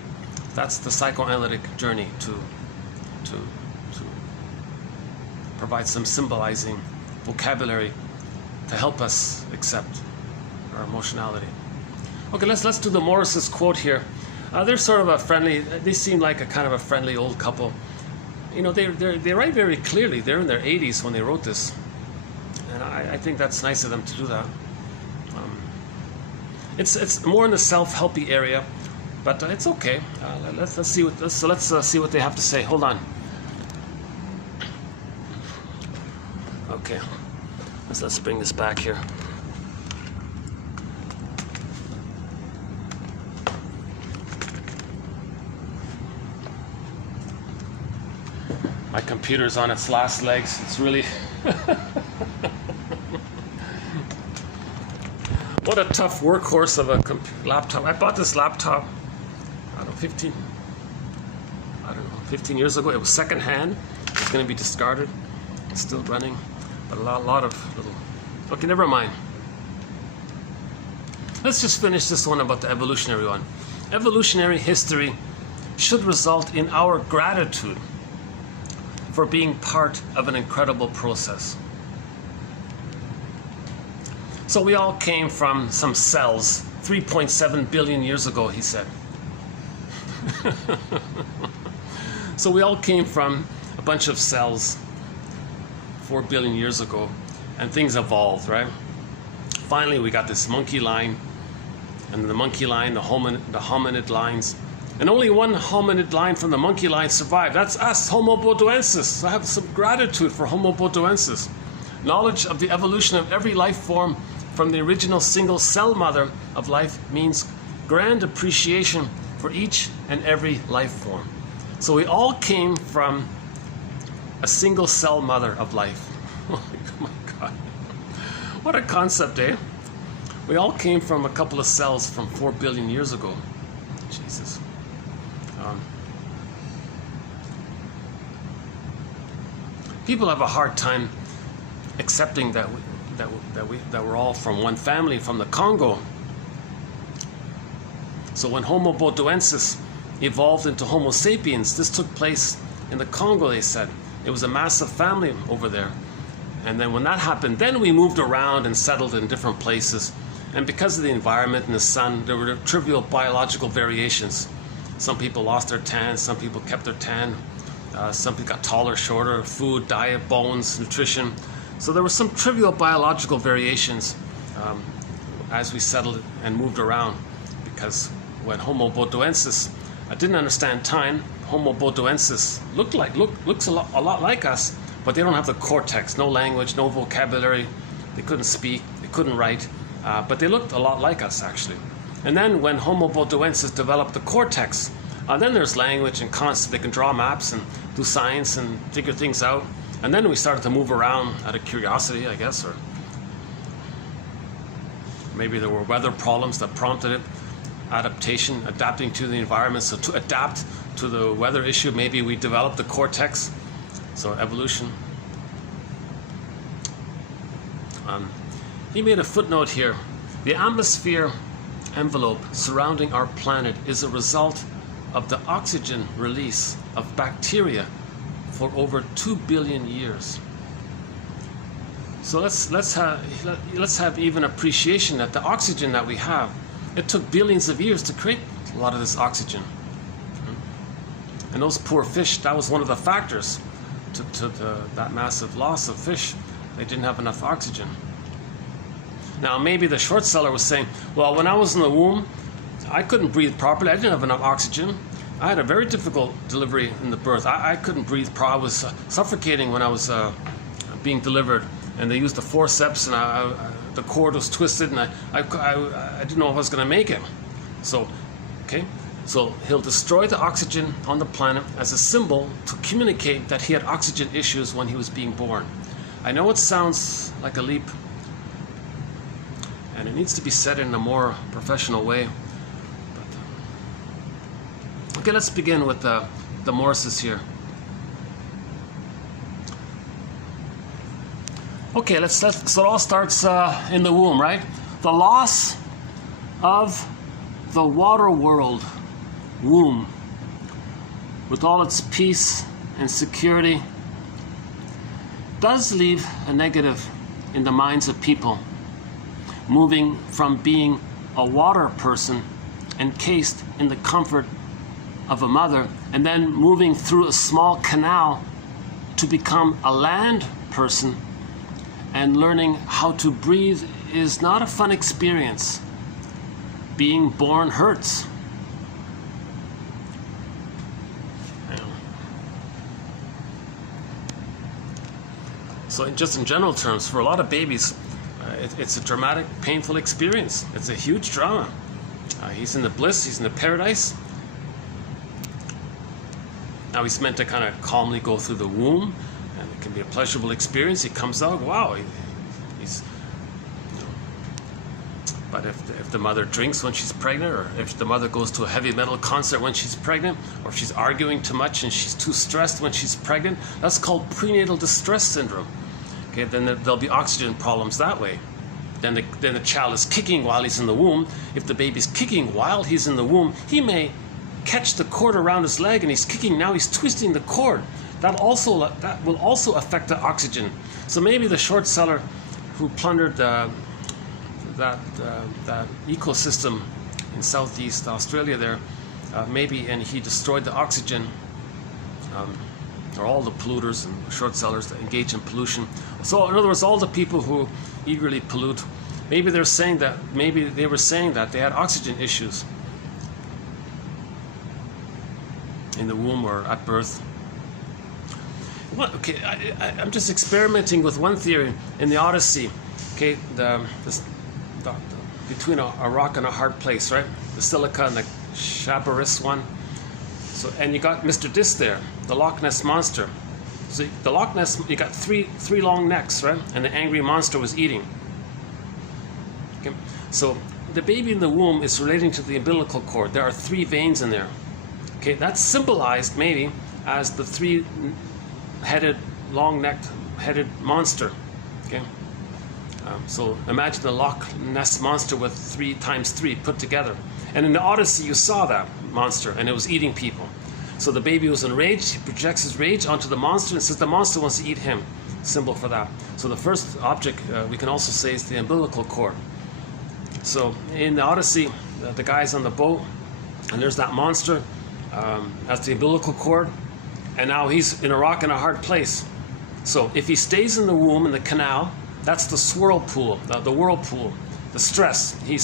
That's the psychoanalytic journey to provide some symbolizing vocabulary to help us accept our emotionality. Okay, let's do the Morris's quote here. They're sort of a friendly. They seem like a kind of a friendly old couple. You know, they write very clearly. They're in their 80s when they wrote this, and I think that's nice of them to do that. It's more in the self-helpy area, but it's okay. Let's see what they have to say. Hold on. Okay, let's bring this back here. My computer's on its last legs. It's really what a tough workhorse of a laptop. I bought this laptop, 15 years ago. It was secondhand. It's going to be discarded. It's still running, but a lot of little. Okay, never mind. Let's just finish this one about the evolutionary one. Evolutionary history should result in our gratitude for being part of an incredible process. So we all came from some cells 3.7 billion years ago, he said. So we all came from a bunch of cells 4 billion years ago, and things evolved, right? Finally, we got this monkey line, and the monkey line, the hominid lines, and only one hominid line from the monkey line survived. That's us, Homo bodoensis. I have some gratitude for Homo bodoensis. Knowledge of the evolution of every life form from the original single cell mother of life means grand appreciation for each and every life form. So we all came from a single cell mother of life. Oh my God. What a concept, eh? We all came from a couple of cells from 4 billion years ago. Jesus. People have a hard time accepting that we're all from one family, from the Congo. So when Homo bodoensis evolved into Homo sapiens, this took place in the Congo, they said. It was a massive family over there. And then when that happened, then we moved around and settled in different places. And because of the environment and the sun, there were trivial biological variations. Some people lost their tan, some people kept their tan. Some people got taller, shorter, food, diet, bones, nutrition. So there were some trivial biological variations as we settled and moved around. Because when Homo bodoensis didn't understand time, Homo bodoensis looks a lot like us, but they don't have the cortex, no language, no vocabulary. They couldn't speak, they couldn't write, but they looked a lot like us actually. And then when Homo bodoensis developed the cortex, then there's language and concept. They can draw maps and do science and figure things out. And then we started to move around out of curiosity, I guess, or maybe there were weather problems that prompted it. Adaptation, adapting to the environment. So to adapt to the weather issue, maybe we developed the cortex. So evolution. He made a footnote here. The atmosphere envelope surrounding our planet is a result of the oxygen release of bacteria for over 2 billion years. So let's have even appreciation that the oxygen that we have, it took billions of years to create a lot of this oxygen. And those poor fish, that was one of the factors to that massive loss of fish. They didn't have enough oxygen. Now maybe the short seller was saying, well, when I was in the womb, I couldn't breathe properly. I didn't have enough oxygen. I had a very difficult delivery in the birth. I couldn't breathe properly. I was suffocating when I was being delivered. And they used the forceps, and the cord was twisted, and I didn't know if I was going to make it. So, okay. So he'll destroy the oxygen on the planet as a symbol to communicate that he had oxygen issues when he was being born. I know it sounds like a leap, and it needs to be said in a more professional way. But, okay, let's begin with the Morrises here. Okay, so it all starts in the womb, right? The loss of the water world womb, with all its peace and security, does leave a negative in the minds of people, moving from being a water person encased in the comfort of a mother, and then moving through a small canal to become a land person. And learning how to breathe is not a fun experience. Being born hurts. So just in general terms, for a lot of babies, it's a dramatic, painful experience. It's a huge drama. He's in the bliss, he's in the paradise. Now he's meant to kind of calmly go through the womb, and it can be a pleasurable experience. He comes out, wow, he's. But if the mother drinks when she's pregnant, or if the mother goes to a heavy metal concert when she's pregnant, or if she's arguing too much and she's too stressed when she's pregnant, that's called prenatal distress syndrome. Okay, then there'll be oxygen problems that way. Then the child is kicking while he's in the womb. If the baby's kicking while he's in the womb, he may catch the cord around his leg and he's kicking. Now he's twisting the cord. That will also affect the oxygen. So maybe the short seller who plundered that ecosystem in Southeast Australia there, and he destroyed the oxygen, or all the polluters and short sellers that engage in pollution. So in other words, all the people who eagerly pollute, maybe they were saying that they had oxygen issues in the womb or at birth. Okay, I'm just experimenting with one theory in the Odyssey. Okay, between a rock and a hard place, right? The silica and the Chabaris one. So, and you got Mr. Dis there, the Loch Ness monster. So the Loch Ness, you got three long necks, right? And the angry monster was eating. Okay, so the baby in the womb is relating to the umbilical cord. There are 3 veins in there. Okay, that's symbolized maybe as the 3-headed, long-necked, headed monster. Okay, so imagine the Loch Ness monster with 3 times 3 put together. And in the Odyssey, you saw that monster, and it was eating people. So the baby was enraged. He projects his rage onto the monster and says the monster wants to eat him. Symbol for that. So the first object we can also say is the umbilical cord. So in the Odyssey, the guy's on the boat, and there's that monster. That's the umbilical cord, and now he's in a rock and a hard place. So if he stays in the womb, in the canal, that's the swirl pool, the whirlpool, the stress. He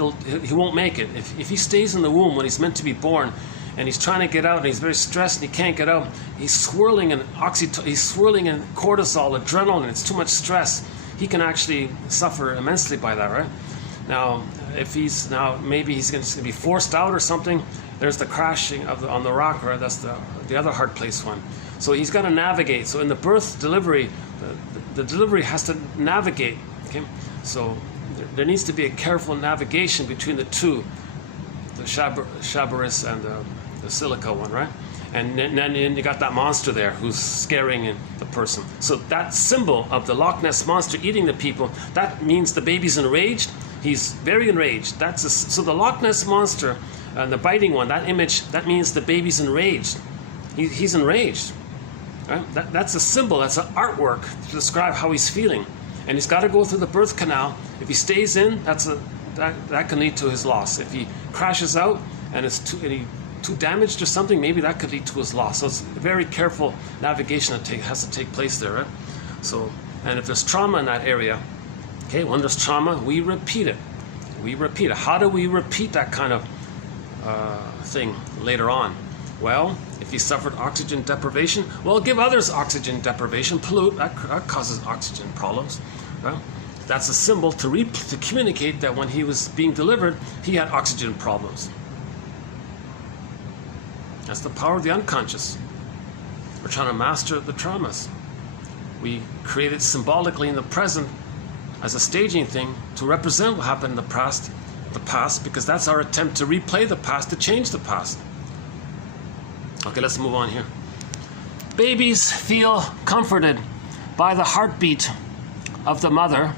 won't make it. If he stays in the womb when he's meant to be born, and he's trying to get out, and he's very stressed, and he can't get out, he's swirling in he's swirling in cortisol, adrenaline. It's too much stress. He can actually suffer immensely by that, right? Now, if maybe he's going to be forced out or something. There's the crashing on the rock, right? That's the other hard place one. So he's got to navigate. So in the birth delivery, the delivery has to navigate. Okay, so there needs to be a careful navigation between the two, the Chabaris and the silica one, right? And then you got that monster there who's scaring the person. So that symbol of the Loch Ness monster eating the people, that means the baby's enraged. He's very enraged. So the Loch Ness monster and the biting one, that image, that means the baby's enraged. He's enraged. Right? That's a symbol, that's an artwork to describe how he's feeling. And he's got to go through the birth canal. If he stays in, that can lead to his loss. If he crashes out and is too damaged or something, maybe that could lead to his loss. So it's very careful navigation that has to take place there, right? So, and if there's trauma in that area, okay, when there's trauma, we repeat it. We repeat it. How do we repeat that kind of thing later on? Well, if he suffered oxygen deprivation, well, give others oxygen deprivation, pollute, that causes oxygen problems, right? That's a symbol to communicate that when he was being delivered, he had oxygen problems. That's the power of the unconscious. We're trying to master the traumas. We create it symbolically in the present as a staging thing to represent what happened in the past, because that's our attempt to replay the past, to change the past. Okay, let's move on here. Babies feel comforted by the heartbeat of the mother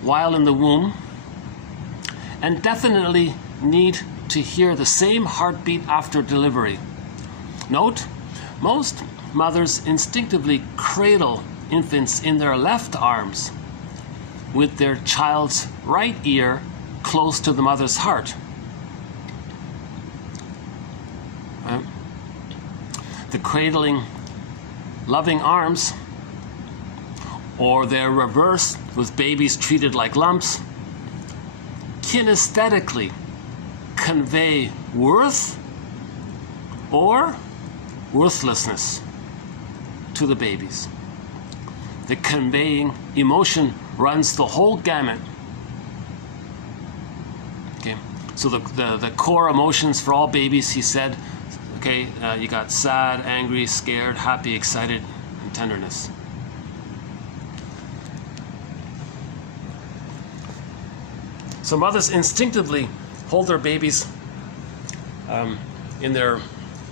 while in the womb, and definitely need to hear the same heartbeat after delivery. Note, most mothers instinctively cradle infants in their left arms with their child's right ear close to the mother's heart. The cradling loving arms, or their reverse with babies treated like lumps, kinesthetically convey worth or worthlessness to the babies. The conveying emotion runs the whole gamut. Okay, so the core emotions for all babies, he said, okay, you got sad, angry, scared, happy, excited, and tenderness. So mothers instinctively hold their babies in their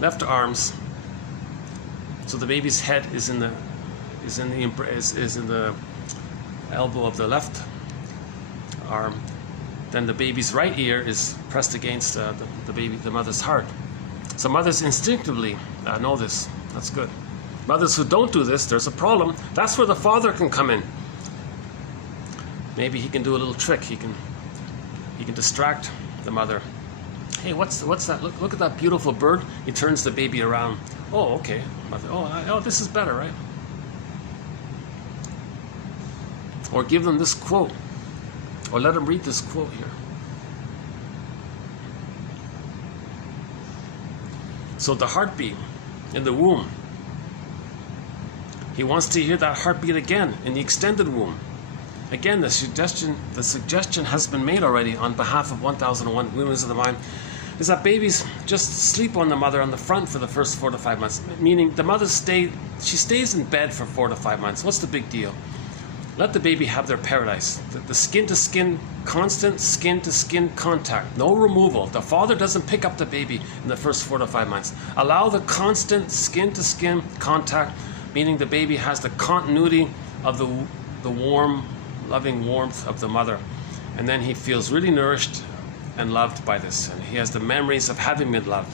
left arms, so the baby's head is in the elbow of the left arm. Then the baby's right ear is pressed against the mother's heart. So mothers instinctively know this. That's good. Mothers who don't do this, there's a problem. That's where the father can come in. Maybe he can do a little trick. He can distract the mother. Hey, what's that? Look at that beautiful bird. He turns the baby around. Oh, okay. Mother. Oh, this is better, right? Or give them this quote. Or let them read this quote here. So the heartbeat in the womb He wants to hear that heartbeat again in the extended womb. Again, the suggestion has been made already on behalf of 1001 Windmills of the Mind, is that babies just sleep on the mother on the front for the first 4 to 5 months, meaning the mother stays in bed for 4 to 5 months. What's the big deal? Let the baby have their paradise. The skin-to-skin, constant skin-to-skin contact, no removal. The father doesn't pick up the baby in the first 4 to 5 months. Allow the constant skin-to-skin contact, meaning the baby has the continuity of the warm, loving warmth of the mother. And then he feels really nourished and loved by this. And he has the memories of having been loved.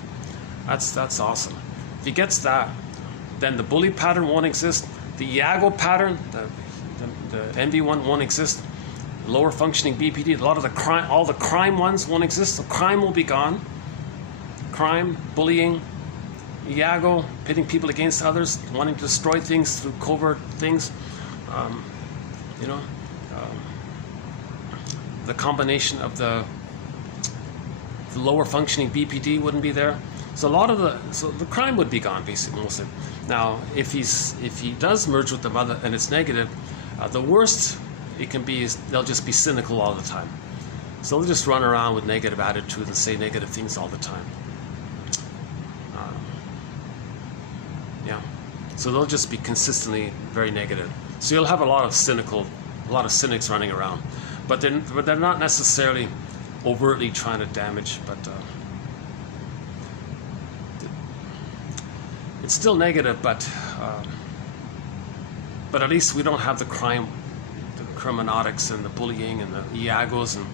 That's awesome. If he gets that, then the bully pattern won't exist. The Iago pattern, the envy one won't exist. Lower functioning BPD, a lot of the crime, all the crime ones won't exist. So crime will be gone. Crime, bullying, Iago, pitting people against others, wanting to destroy things through covert things. The combination of the lower functioning BPD wouldn't be there. So the crime would be gone, basically, mostly. Now, if he does merge with the mother and it's negative, the worst it can be is they'll just be cynical all the time. So they'll just run around with negative attitude and say negative things all the time. So they'll just be consistently very negative. So you'll have a lot of cynics running around, but they're not necessarily overtly trying to damage, but it's still negative. But at least we don't have the crime, the criminotics and the bullying and the Iagos and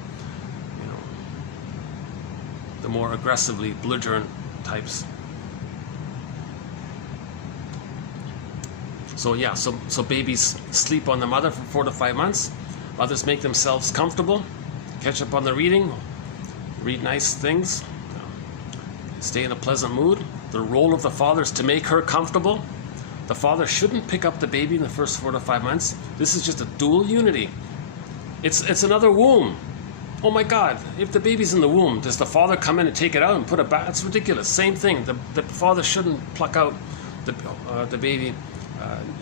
the more aggressively belligerent types. So yeah, so babies sleep on the mother for 4 to 5 months. Mothers make themselves comfortable, catch up on the reading, read nice things, stay in a pleasant mood. The role of the father is to make her comfortable. The father shouldn't pick up the baby in the first 4 to 5 months. This is just a dual unity. It's another womb. Oh my God, if the baby's in the womb, does the father come in and take it out and put it back? It's ridiculous. Same thing. The father shouldn't pluck out the baby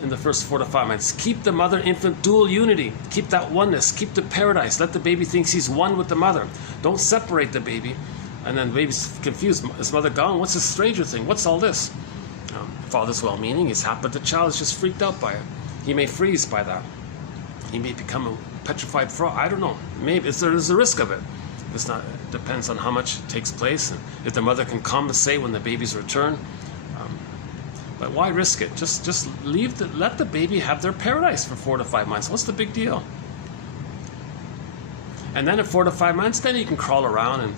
in the first 4 to 5 months. Keep the mother-infant dual unity. Keep that oneness. Keep the paradise. Let the baby think he's one with the mother. Don't separate the baby. And then the baby's confused. Is mother gone? What's this stranger thing? What's all this? Father's well-meaning. He's happy, but the child is just freaked out by it. He may freeze by that. He may become a petrified frog. I don't know. Maybe there's a risk of it. It depends on how much takes place, and if the mother can compensate when the baby's return. But why risk it? Just let the baby have their paradise for 4 to 5 months. What's the big deal? And then at 4 to 5 months, then he can crawl around and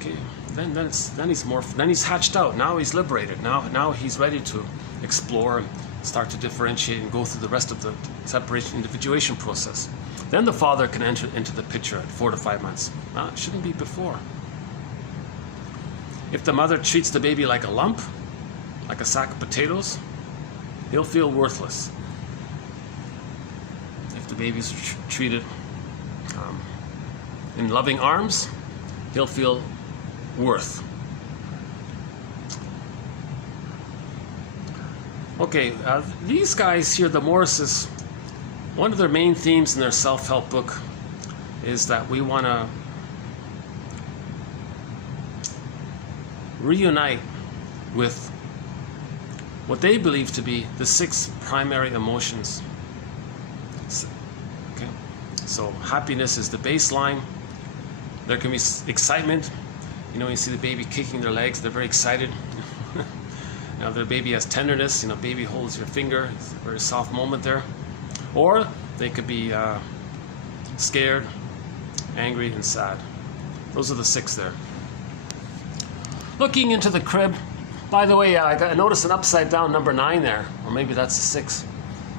okay. Then he's hatched out. Now he's liberated. Now he's ready to explore and start to differentiate and go through the rest of the separation individuation process. Then the father can enter into the picture at 4 to 5 months. Now, it shouldn't be before. If the mother treats the baby like a lump, like a sack of potatoes, he'll feel worthless. If the baby's treated in loving arms, he'll feel worth. Okay, these guys here, the Morrises, one of their main themes in their self-help book is that we want to reunite with what they believe to be the 6 primary emotions. Okay, so happiness is the baseline. There can be excitement. You see the baby kicking their legs, they're very excited. The baby has tenderness, baby holds your finger, it's a very soft moment there. Or they could be scared, angry, and sad. Those are the 6 there. Looking into the crib. By the way, I noticed an upside down number 9 there, or maybe that's a 6.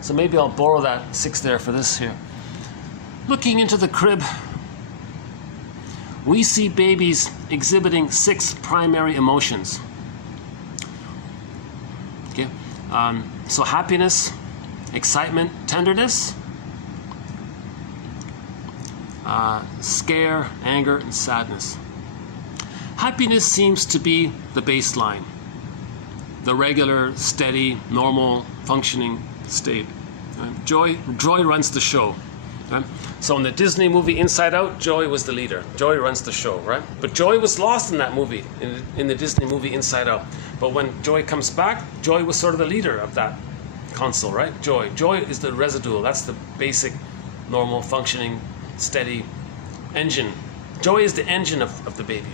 So maybe I'll borrow that 6 there for this here. Looking into the crib, we see babies exhibiting 6 primary emotions. Okay, so happiness, excitement, tenderness, scare, anger, and sadness. Happiness seems to be the baseline, the regular, steady, normal, functioning state. Joy runs the show. Right? So in the Disney movie Inside Out, Joy was the leader. Joy runs the show, right? But Joy was lost in that movie, in the Disney movie Inside Out. But when Joy comes back, Joy was sort of the leader of that console, right? Joy is the residual. That's the basic, normal, functioning, steady engine. Joy is the engine of the baby,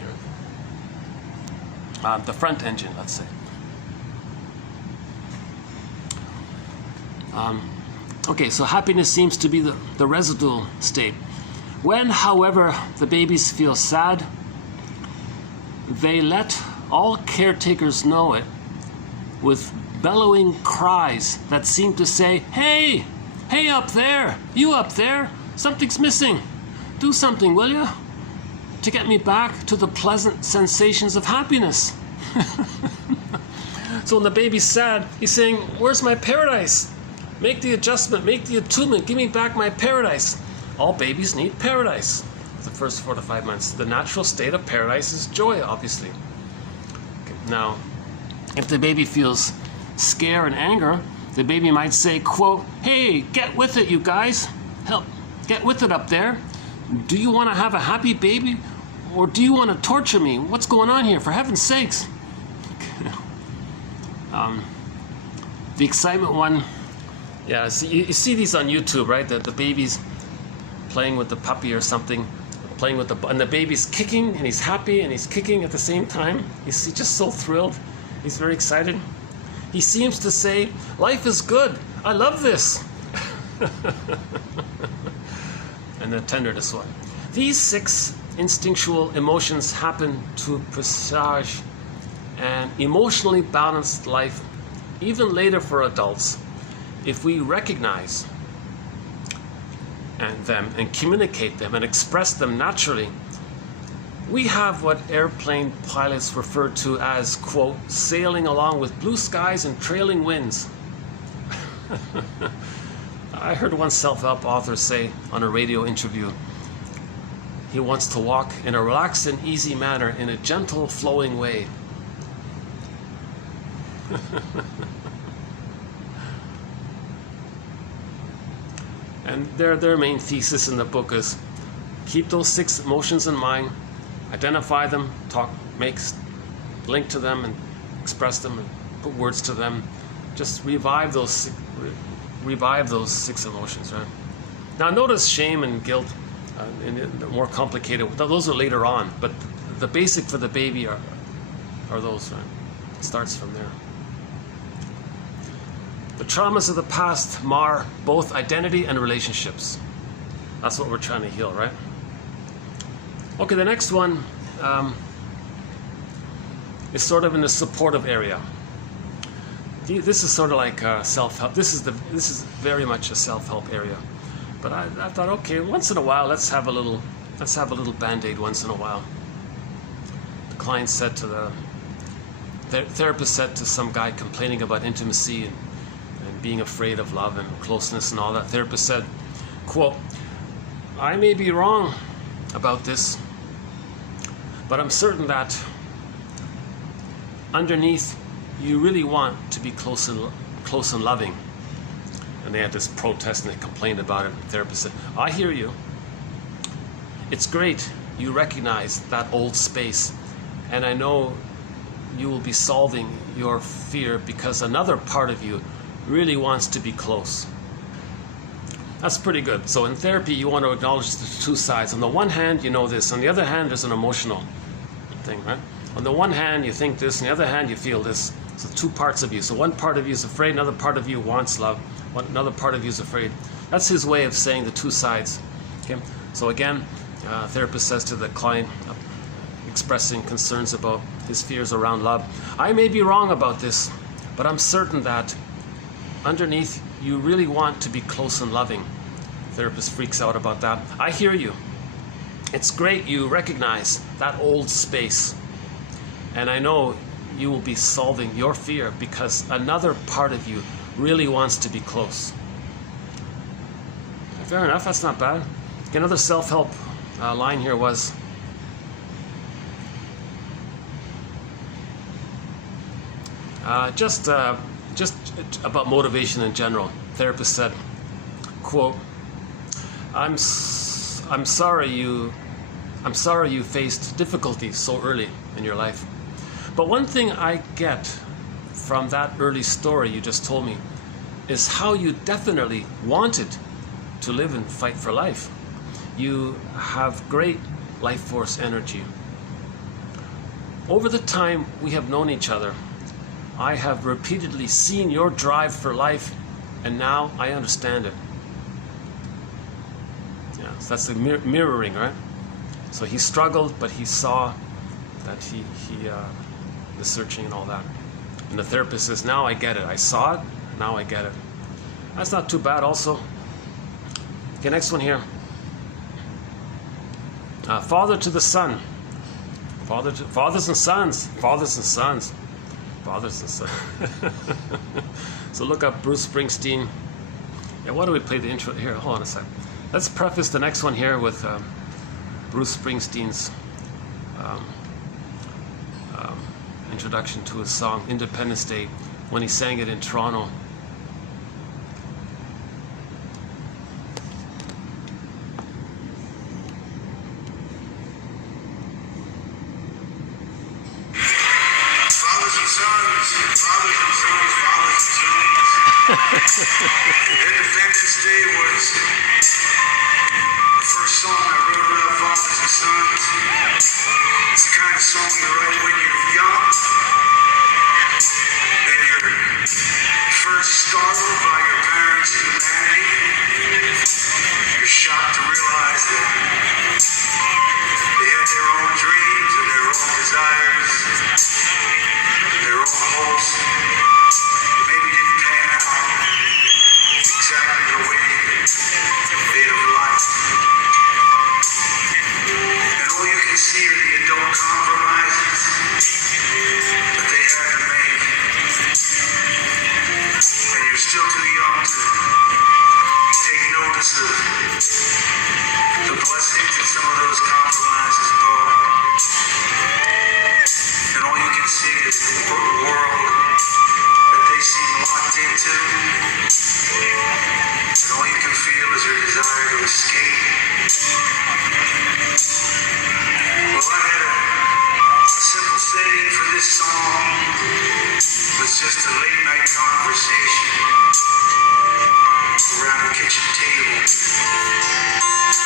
right? The front engine, let's say. Okay, so happiness seems to be the residual state. When, however, the babies feel sad, they let all caretakers know it with bellowing cries that seem to say, "Hey! Hey up there! You up there! Something's missing! Do something, will you? To get me back to the pleasant sensations of happiness." So when the baby's sad, he's saying, "Where's my paradise? Make the adjustment, make the attunement, give me back my paradise." All babies need paradise for the first 4 to 5 months. The natural state of paradise is joy, obviously. Okay. Now, if the baby feels scare and anger, the baby might say, quote, "Hey, get with it, you guys. Help, get with it up there. Do you want to have a happy baby, or do you want to torture me? What's going on here, for heaven's sakes?" The excitement one, yeah, so you see these on YouTube, right? The baby's playing with the puppy or something, and the baby's kicking, and he's happy, and he's kicking at the same time. He's just so thrilled. He's very excited. He seems to say, "Life is good. I love this." And the tenderness one. These 6 instinctual emotions happen to presage an emotionally balanced life, even later for adults, if we recognize them and communicate them and express them naturally. We have what airplane pilots refer to as, quote, "sailing along with blue skies and trailing winds." I heard one self-help author say on a radio interview, he wants to walk in a relaxed and easy manner in a gentle, flowing way. And their main thesis in the book is keep those 6 emotions in mind, identify them, link to them and express them and put words to them. Just revive those 6 emotions, right? Now notice shame and guilt, and more complicated. Those are later on, but the basic for the baby are those, right? It starts from there. The traumas of the past mar both identity and relationships. That's what we're trying to heal, right? Okay, the next one is sort of in the supportive area. This is sort of like self-help. This is very much a self-help area. But I thought, okay, once in a while, let's have a little Band-Aid once in a while. The client said to the therapist said to some guy complaining about intimacy and being afraid of love and closeness and all that. Therapist said, quote, "I may be wrong about this, but I'm certain that underneath you really want to be close and loving." And they had this protest and they complained about it. The therapist said, "I hear you. It's great you recognize that old space, and I know you will be solving your fear because another part of you really wants to be close." That's pretty good. So in therapy, you want to acknowledge the 2 sides. On the one hand, you know this. On the other hand, there's an emotional thing, right? On the one hand, you think this. On the other hand, you feel this. So 2 parts of you. So one part of you is afraid. Another part of you wants love. Another part of you is afraid. That's his way of saying the 2 sides. Okay. So again, therapist says to the client, expressing concerns about his fears around love, "I may be wrong about this, but I'm certain that underneath you really want to be close and loving." Therapist freaks out about that. "I hear you. It's great you recognize that old space, and I know you will be solving your fear because another part of you really wants to be close." Fair enough, that's not bad. Another self-help line here was, just about motivation in general. Therapist said, quote, I'm sorry you faced difficulties so early in your life. But one thing I get from that early story you just told me is how you definitely wanted to live and fight for life. You have great life force energy. Over the time we have known each other, I have repeatedly seen your drive for life, and now I understand it. Yeah, so that's the mirroring, right? So he struggled, but he saw that he was searching and all that. And the therapist says, now I get it. I saw it, now I get it. That's not too bad also. Okay, next one here. Father to the son. Fathers and sons. Fathers and sons. Fathers and sons. So look up Bruce Springsteen. Yeah, why don't we play the intro here? Hold on a sec. Let's preface the next one here with Bruce Springsteen's introduction to his song Independence Day when he sang it in Toronto. Independence Day was the first song I wrote about fathers and sons. It's the kind of song you write when you're young and you're first startled by your parents' humanity. You're shocked to realize that they had their own dreams and their own desires, their own hopes. Maybe didn't pan out exactly the way they'd have liked. And all you can see are the adult compromises that they had to make. And you're still too young to take notice of the blessings that some of those compromises brought. And all you can see is the world that they seem locked into, and all you can feel is your desire to escape. Well, I had a simple setting for this song. It was just a late night conversation around a kitchen table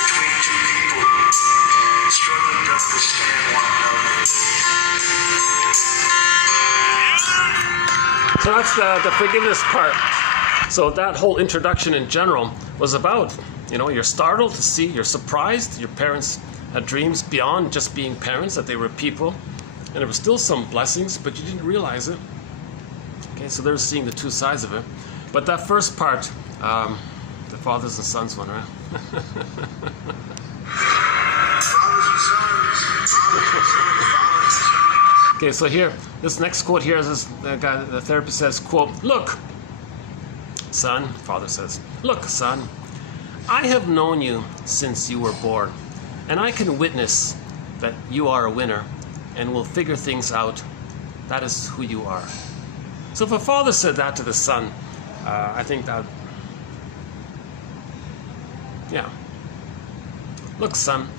between two people struggling to understand one another. So that's the forgiveness part. So that whole introduction in general was about, you're startled to see, you're surprised, your parents had dreams beyond just being parents, that they were people, and there were still some blessings, but you didn't realize it. Okay, so they're seeing the two sides of it. But that first part, the fathers and sons one, right? Okay, so here, this next quote here is the guy, the therapist says, quote, look, son, father says, look, son, I have known you since you were born, and I can witness that you are a winner and will figure things out. That is who you are. So if a father said that to the son, I think that, yeah. Look, son,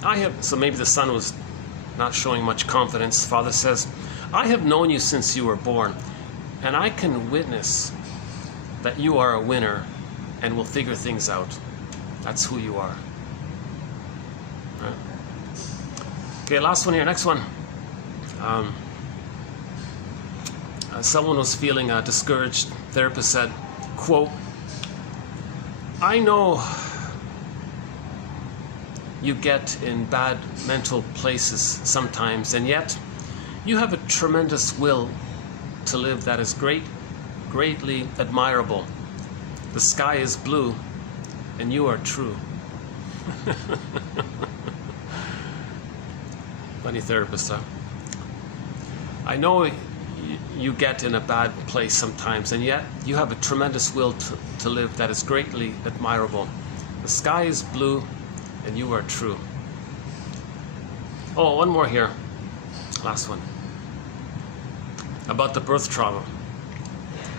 so maybe the son was not showing much confidence. Father says, I have known you since you were born, and I can witness that you are a winner and will figure things out. That's who you are. Right. Okay, last one here, next one. Someone was feeling discouraged. Therapist said, quote, I know you get in bad mental places sometimes, and yet you have a tremendous will to live that is greatly admirable. The sky is blue, and you are true. Funny therapist, huh? I know you get in a bad place sometimes, and yet you have a tremendous will to live that is greatly admirable. The sky is blue, and you are true. Oh, one more here. Last one. About the birth trauma.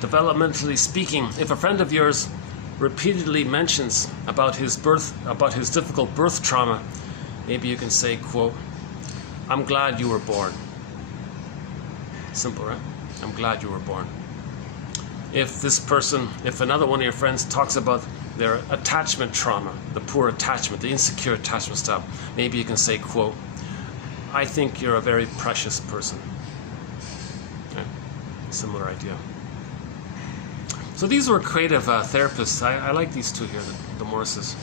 Developmentally speaking, if a friend of yours repeatedly mentions about his difficult birth trauma, maybe you can say, quote, "I'm glad you were born." Simple, right? I'm glad you were born. If another one of your friends talks about their attachment trauma, the poor attachment, the insecure attachment stuff, maybe you can say, quote, "I think you're a very precious person." Okay? Similar idea. So these were creative therapists. I like these two here, the Morrises.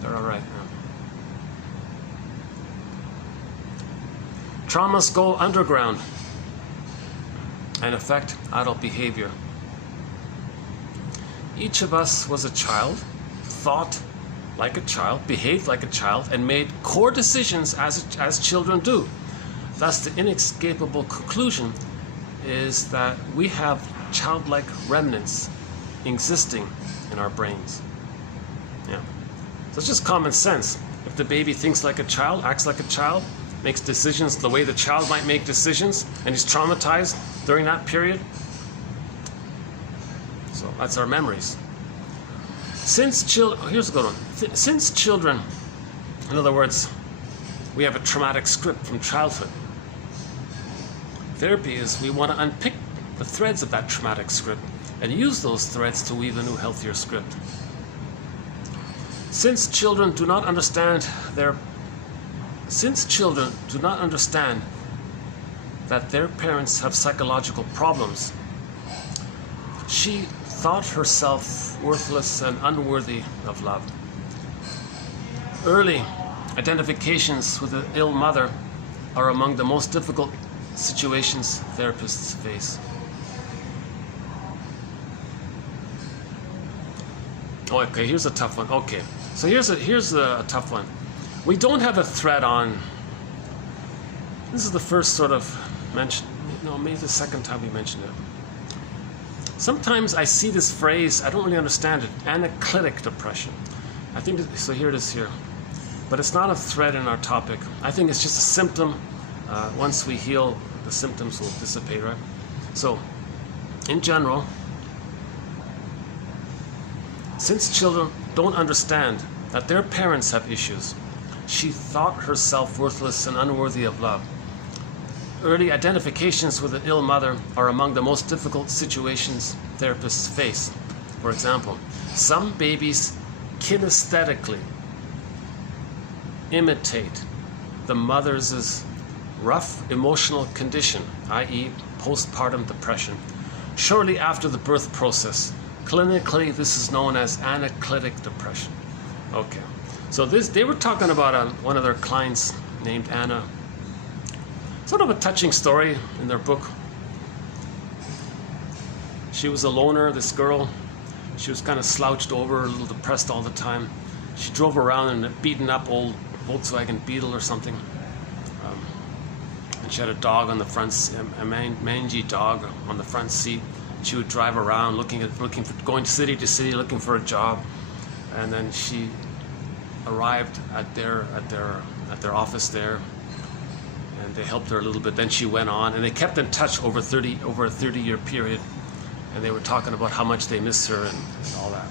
They're all right. Yeah. Traumas go underground and affect adult behavior. Each of us was a child, thought like a child, behaved like a child, and made core decisions as children do. Thus, the inescapable conclusion is that we have childlike remnants existing in our brains. Yeah. So it's just common sense. If the baby thinks like a child, acts like a child, makes decisions the way the child might make decisions, and is traumatized during that period, so that's our memories. Here's a good one. Since children, in other words, we have a traumatic script from childhood. Therapy is we want to unpick the threads of that traumatic script and use those threads to weave a new, healthier script. Since children do not understand that their parents have psychological problems, she thought herself worthless and unworthy of love. Early identifications with an ill mother are among the most difficult situations therapists face. Oh, okay, here's a tough one. Okay, so here's a tough one. We don't have a thread on. This is the first sort of mention. No, maybe the second time we mentioned it. Sometimes I see this phrase, I don't really understand it, anaclitic depression. I think, so here it is here. But it's not a thread in our topic. I think it's just a symptom. Once we heal, the symptoms will dissipate, right? So, in general, since children don't understand that their parents have issues, she thought herself worthless and unworthy of love. Early identifications with an ill mother are among the most difficult situations therapists face. For example, some babies kinesthetically imitate the mother's rough emotional condition, i.e. postpartum depression, shortly after the birth process. Clinically, this is known as anaclitic depression. Okay, so they were talking about one of their clients named Anna. Sort of a touching story in their book. She was a loner, this girl. She was kind of slouched over, a little depressed all the time. She drove around in a beaten up old Volkswagen Beetle or something. And she had a dog on the front, a mangy dog on the front seat. She would drive around going city to city looking for a job. And then she arrived at their office there. And they helped her a little bit. Then she went on, and they kept in touch over a 30-year period. And they were talking about how much they miss her and all that.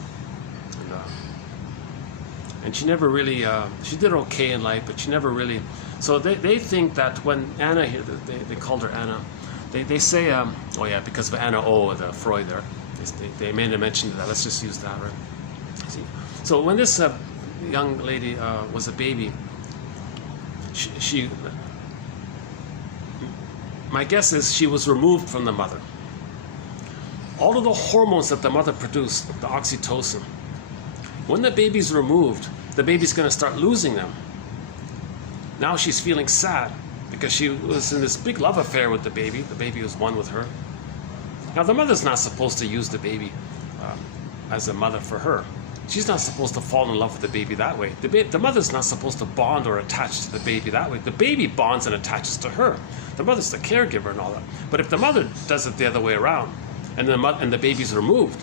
And she never really, she did okay in life, but she never really. So they think that when Anna here, they called her Anna. They say, oh yeah, because of Anna O, the Freud there. They made a mention of that. Let's just use that, right? See? So when this young lady was a baby, my guess is she was removed from the mother. All of the hormones that the mother produced, the oxytocin, when the baby's removed, the baby's going to start losing them. Now she's feeling sad because she was in this big love affair with the baby. The baby was one with her. Now the mother's not supposed to use the baby as a mother for her. She's not supposed to fall in love with the baby that way. The mother's not supposed to bond or attach to the baby that way. The baby bonds and attaches to her. The mother's the caregiver and all that. But if the mother does it the other way around, and the baby's removed,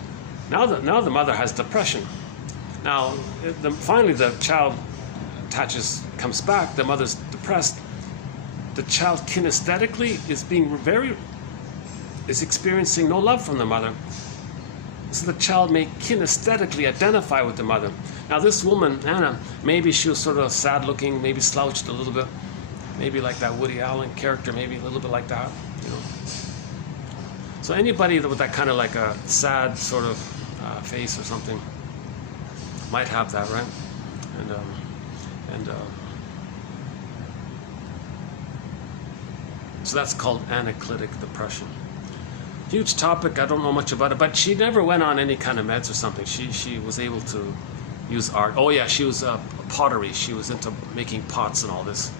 now the mother has depression. Now, finally the child comes back. The mother's depressed. The child kinesthetically is experiencing no love from the mother, so the child may kinesthetically identify with the mother. Now this woman, Anna, maybe she was sort of sad looking, maybe slouched a little bit, maybe like that Woody Allen character, maybe a little bit like that, you know. So anybody with that kind of like a sad sort of face or something might have that, right? So that's called anaclitic depression. Huge topic, I don't know much about it, but she never went on any kind of meds or something. She was able to use art. Oh yeah, she was pottery. She was into making pots and all this.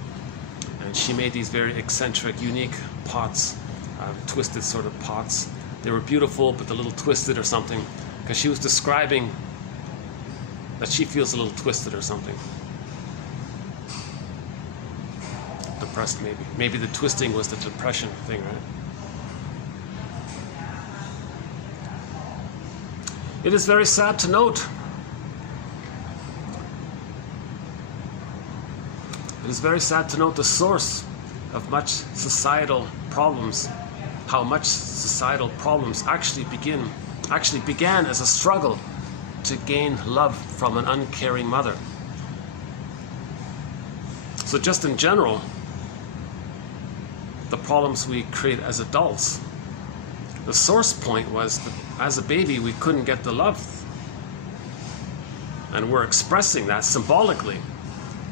And she made these very eccentric, unique pots, twisted sort of pots. They were beautiful, but a little twisted or something, because she was describing that she feels a little twisted or something. Depressed maybe. Maybe the twisting was the depression thing, right? It is very sad to note. It is very sad to note the source of much societal problems, how much societal problems actually began as a struggle to gain love from an uncaring mother. So just in general, the problems we create as adults, the source point was that as a baby we couldn't get the love, and we're expressing that symbolically.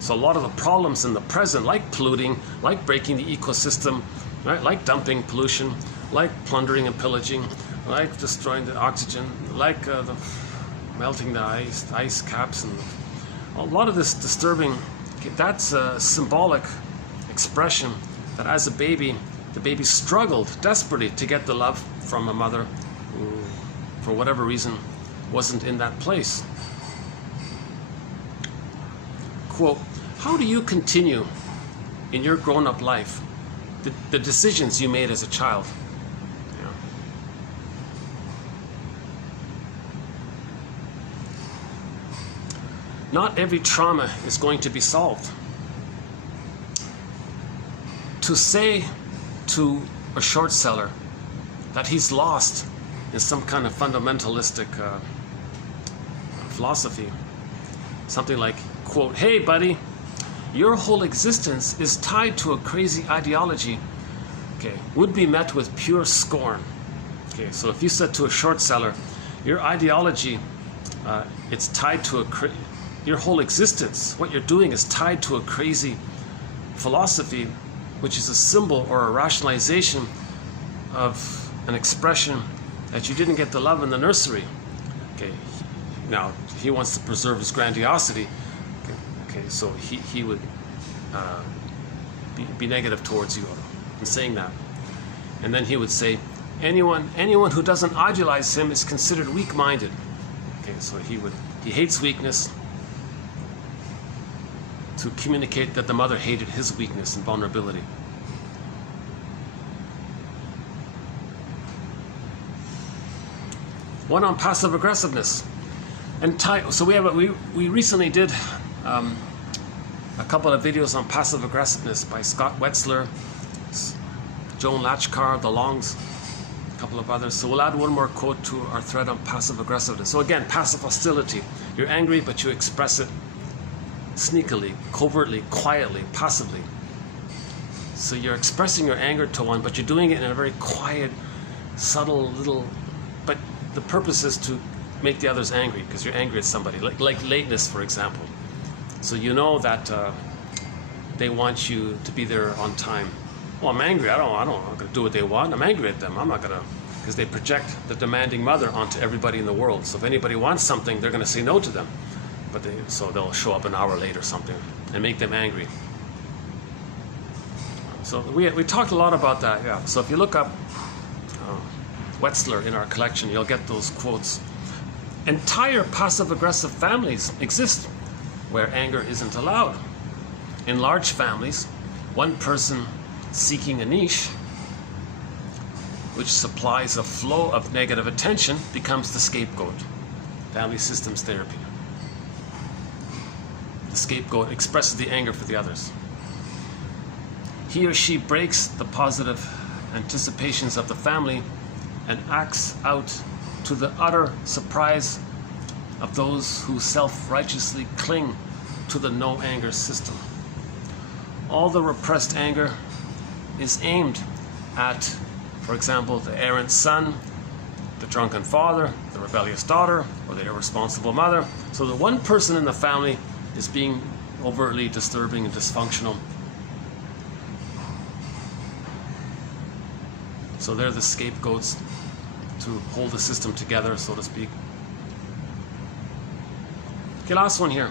So a lot of the problems in the present, like polluting, like breaking the ecosystem, right? Like dumping pollution, like plundering and pillaging, like destroying the oxygen, like melting the ice caps, and a lot of this disturbing, that's a symbolic expression that as a baby, the baby struggled desperately to get the love from a mother who, for whatever reason, wasn't in that place. Quote, how do you continue in your grown-up life the decisions you made as a child? Yeah. Not every trauma is going to be solved. To say to a short seller that he's lost in some kind of fundamentalistic philosophy, something like, quote, hey buddy, your whole existence is tied to a crazy ideology, okay, would be met with pure scorn. Okay, so if you said to a short seller, your ideology, it's tied to your whole existence, what you're doing is tied to a crazy philosophy, which is a symbol or a rationalization of an expression that you didn't get the love in the nursery. Okay, now he wants to preserve his grandiosity. Okay, so he would be negative towards you in saying that, and then he would say, anyone who doesn't idealize him is considered weak-minded. Okay, so he hates weakness, to communicate that the mother hated his weakness and vulnerability. One on passive aggressiveness. And so we recently did a couple of videos on passive aggressiveness by Scott Wetzler, Joan Latchkar, the Longs, a couple of others. So we'll add one more quote to our thread on passive aggressiveness. So again, passive hostility. You're angry, but you express it sneakily, covertly, quietly, passively. So you're expressing your anger to one, but you're doing it in a very quiet, subtle little, but the purpose is to make the others angry because you're angry at somebody, like lateness, for example. So you know that they want you to be there on time. Well, I'm angry. I'm not going to do what they want. I'm angry at them. I'm not going to, because they project the demanding mother onto everybody in the world. So if anybody wants something, they're going to say no to them. So they'll show up an hour late or something and make them angry. So we talked a lot about that, yeah. So if you look up Wetzler in our collection, you'll get those quotes. Entire passive-aggressive families exist where anger isn't allowed. In large families, one person seeking a niche which supplies a flow of negative attention becomes the scapegoat. Family systems therapy. The scapegoat expresses the anger for the others. He or she breaks the positive anticipations of the family and acts out to the utter surprise of those who self-righteously cling to the no-anger system. All the repressed anger is aimed at, for example, the errant son, the drunken father, the rebellious daughter, or the irresponsible mother. So the one person in the family is being overtly disturbing and dysfunctional. So they're the scapegoats to hold the system together, so to speak. Okay, last one here.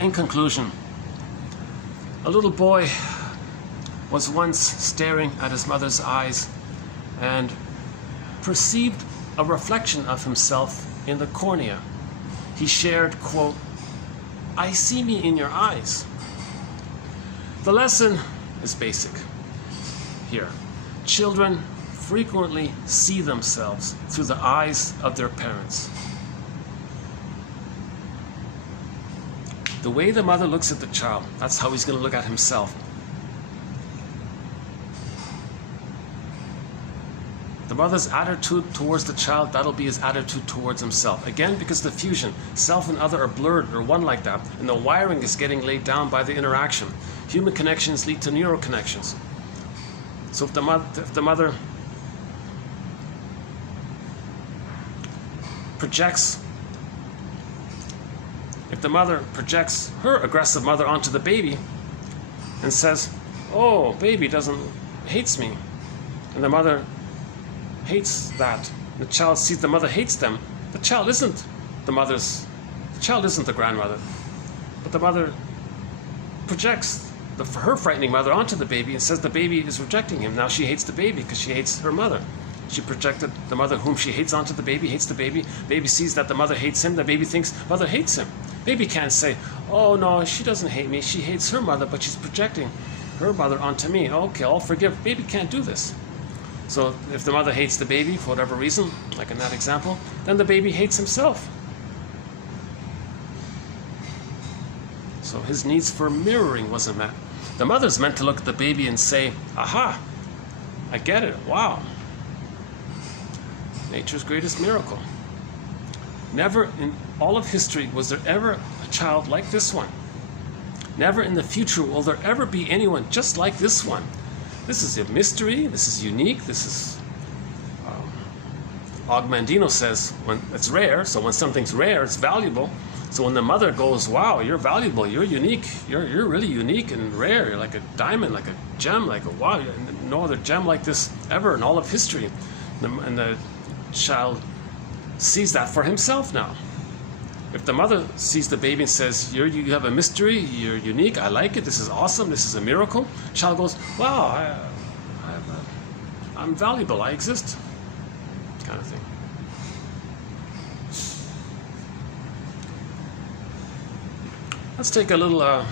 In conclusion, a little boy was once staring at his mother's eyes and perceived a reflection of himself in the cornea. He shared, quote, "I see me in your eyes." The lesson is basic here. Children frequently see themselves through the eyes of their parents. The way the mother looks at the child, that's how he's going to look at himself. The mother's attitude towards the child, that'll be his attitude towards himself. Again, because the fusion, self and other are blurred or one like that, and the wiring is getting laid down by the interaction. Human connections lead to neural connections. So if the mother projects her aggressive mother onto the baby and says, "Oh, baby hates me," and the mother hates that, the child sees the mother hates them, the child isn't the grandmother, but the mother projects her frightening mother onto the baby and says the baby is rejecting him. Now she hates the baby because she hates her mother. She projected the mother whom she hates onto the baby, hates the baby. Baby sees that the mother hates him. The baby thinks mother hates him. Baby can't say, "Oh no, she doesn't hate me. She hates her mother, but she's projecting her mother onto me. Okay, I'll forgive." Baby can't do this. So if the mother hates the baby for whatever reason, like in that example, then the baby hates himself. So his needs for mirroring wasn't met. The mother's meant to look at the baby and say, "Aha, I get it. Wow. Nature's greatest miracle." Never in all of history was there ever a child like this one. Never in the future will there ever be anyone just like this one. This is a mystery. This is unique. This is, Ogmandino says, when it's rare. So when something's rare, it's valuable. So when the mother goes, "Wow, you're valuable. You're unique. You're really unique and rare. You're like a diamond, like a gem, like a wow. No other gem like this ever in all of history." And the child sees that for himself now. If the mother sees the baby and says, "You have a mystery. You're unique. I like it. This is awesome. This is a miracle." Child goes, "Wow, I'm valuable. I exist," kind of thing. Let's take a little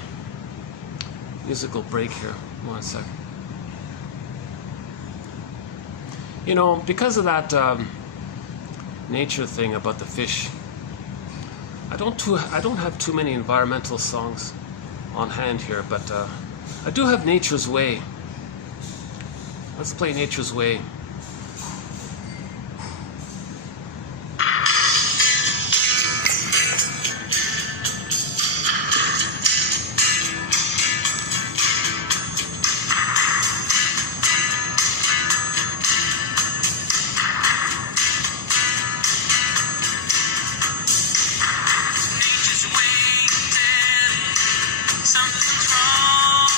musical break here. 1 second. You know, because of that nature thing about the fish, I don't have too many environmental songs on hand here, but I do have Nature's Way. Let's play Nature's Way. Something's wrong.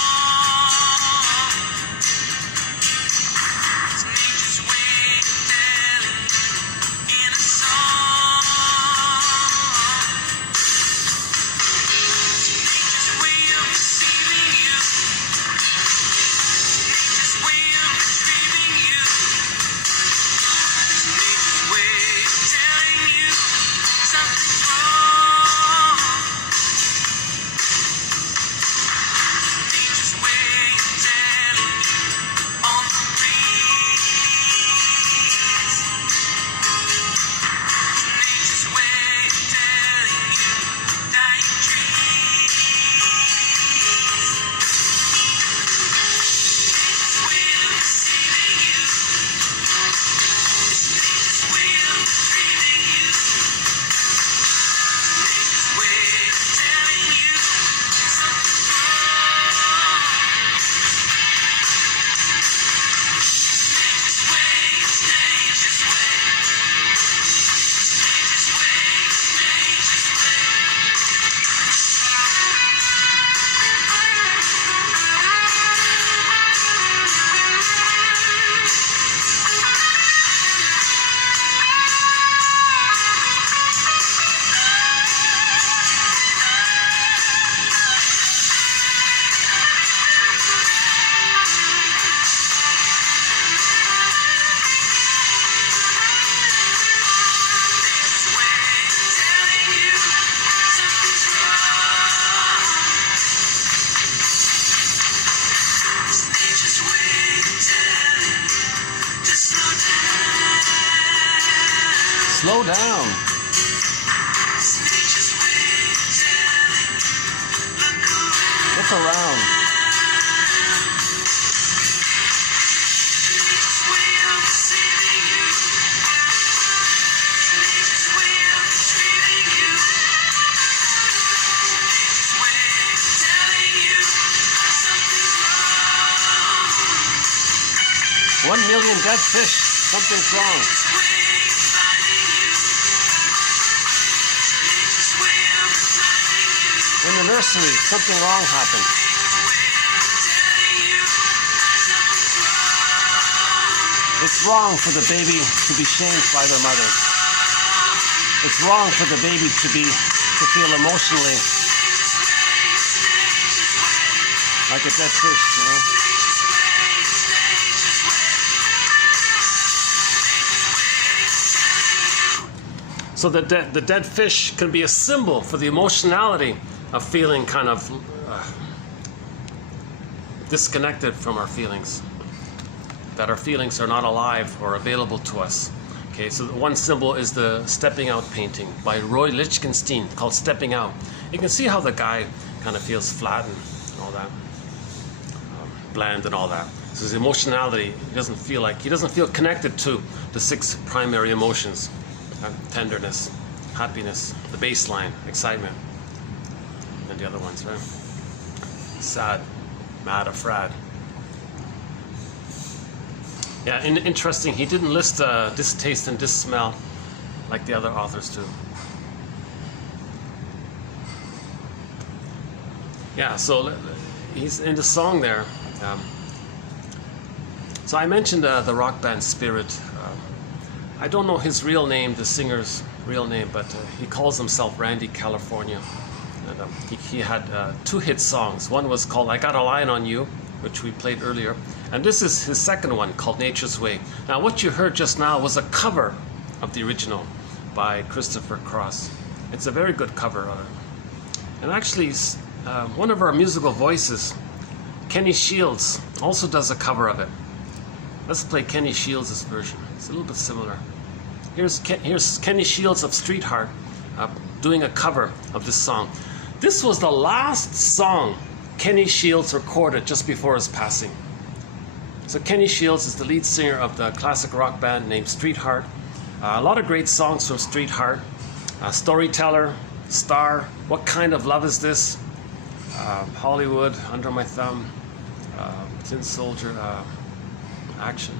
slow down. Look around. One million dead fish. Something's wrong. In the nursery, something wrong happened. It's wrong for the baby to be shamed by their mother. It's wrong for the baby to feel emotionally like a dead fish, you know. So the dead fish can be a symbol for the emotionality of feeling kind of disconnected from our feelings, that our feelings are not alive or available to us. Okay, so one symbol is the Stepping Out painting by Roy Lichtenstein called Stepping Out. You can see how the guy kind of feels flat and all that, bland and all that. So his emotionality, he doesn't feel connected to the 6 primary emotions. Tenderness, happiness, the baseline, excitement, and the other ones, right? Sad, mad, afraid. Yeah, and interesting, he didn't list distaste and dissmell like the other authors do. Yeah, so he's in the song there. So I mentioned the rock band Spirit. I don't know his real name, the singer's real name, but he calls himself Randy California. And he had 2 hit songs. One was called I Got a Line on You, which we played earlier. And this is his second one, called Nature's Way. Now, what you heard just now was a cover of the original by Christopher Cross. It's a very good cover. And actually, one of our musical voices, Kenny Shields, also does a cover of it. Let's play Kenny Shields' version. It's a little bit similar. Here's Kenny Shields of Street Heart doing a cover of this song. This was the last song Kenny Shields recorded just before his passing. So Kenny Shields is the lead singer of the classic rock band named Street Heart. A lot of great songs from Street Heart. Storyteller, Star, What Kind of Love Is This? Hollywood, Under My Thumb, Tin Soldier, Action.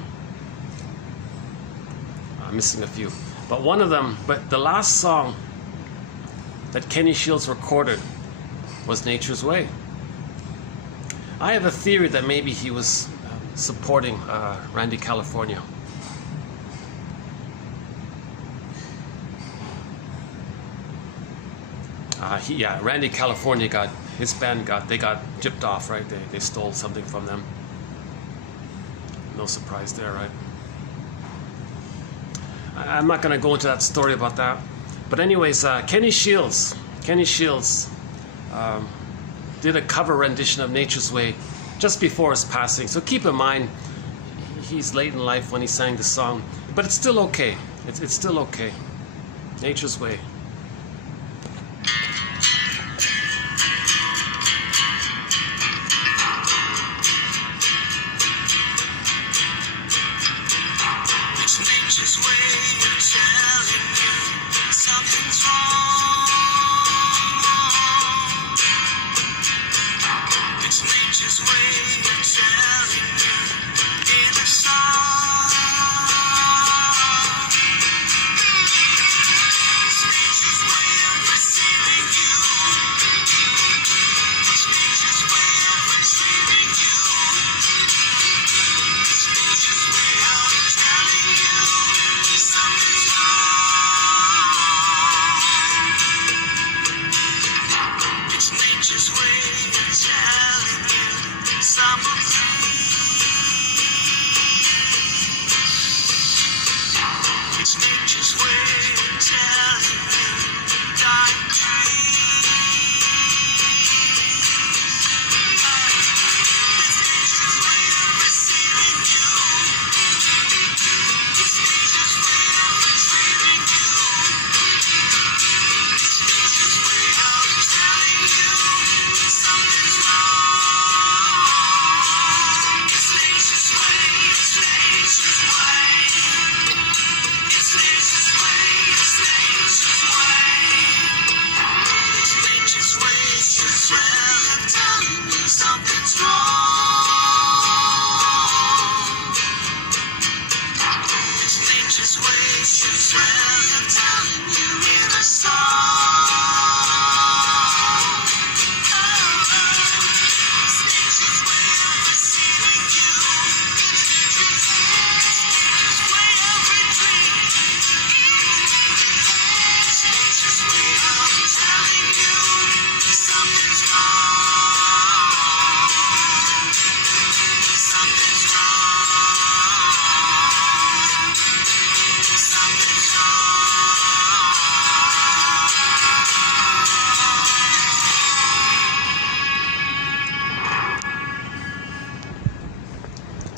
I'm missing a few. But one of them, the last song that Kenny Shields recorded was Nature's Way. I have a theory that maybe he was supporting Randy California. Randy California his band got gypped off, right? They stole something from them. No surprise there, right? I'm not going to go into that story about that. But anyways, Kenny Shields did a cover rendition of Nature's Way just before his passing. So keep in mind, he's late in life when he sang the song. But it's still okay. It's still okay. Nature's Way.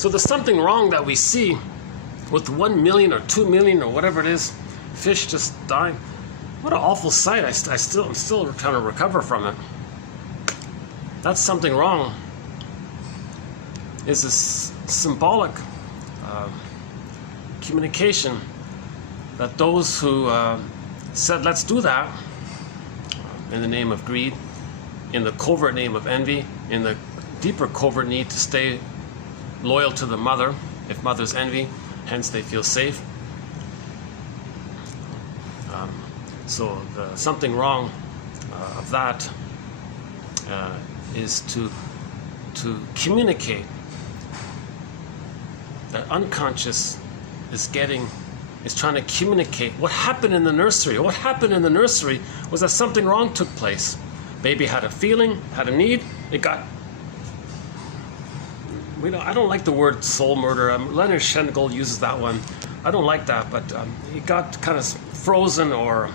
So there's something wrong that we see with 1 million or 2 million or whatever it is, fish just dying. What an awful sight. I'm still trying to recover from it. That's something wrong. Is this symbolic communication that those who said let's do that in the name of greed, in the covert name of envy, in the deeper covert need to stay loyal to the mother, if mothers envy, hence they feel safe. So something wrong of that is to communicate that unconscious is trying to communicate what happened in the nursery. What happened in the nursery was that something wrong took place. Baby had a feeling, had a need. It got. I don't like the word soul murder. Leonard Shengold uses that one. I don't like that, but it got kind of frozen, or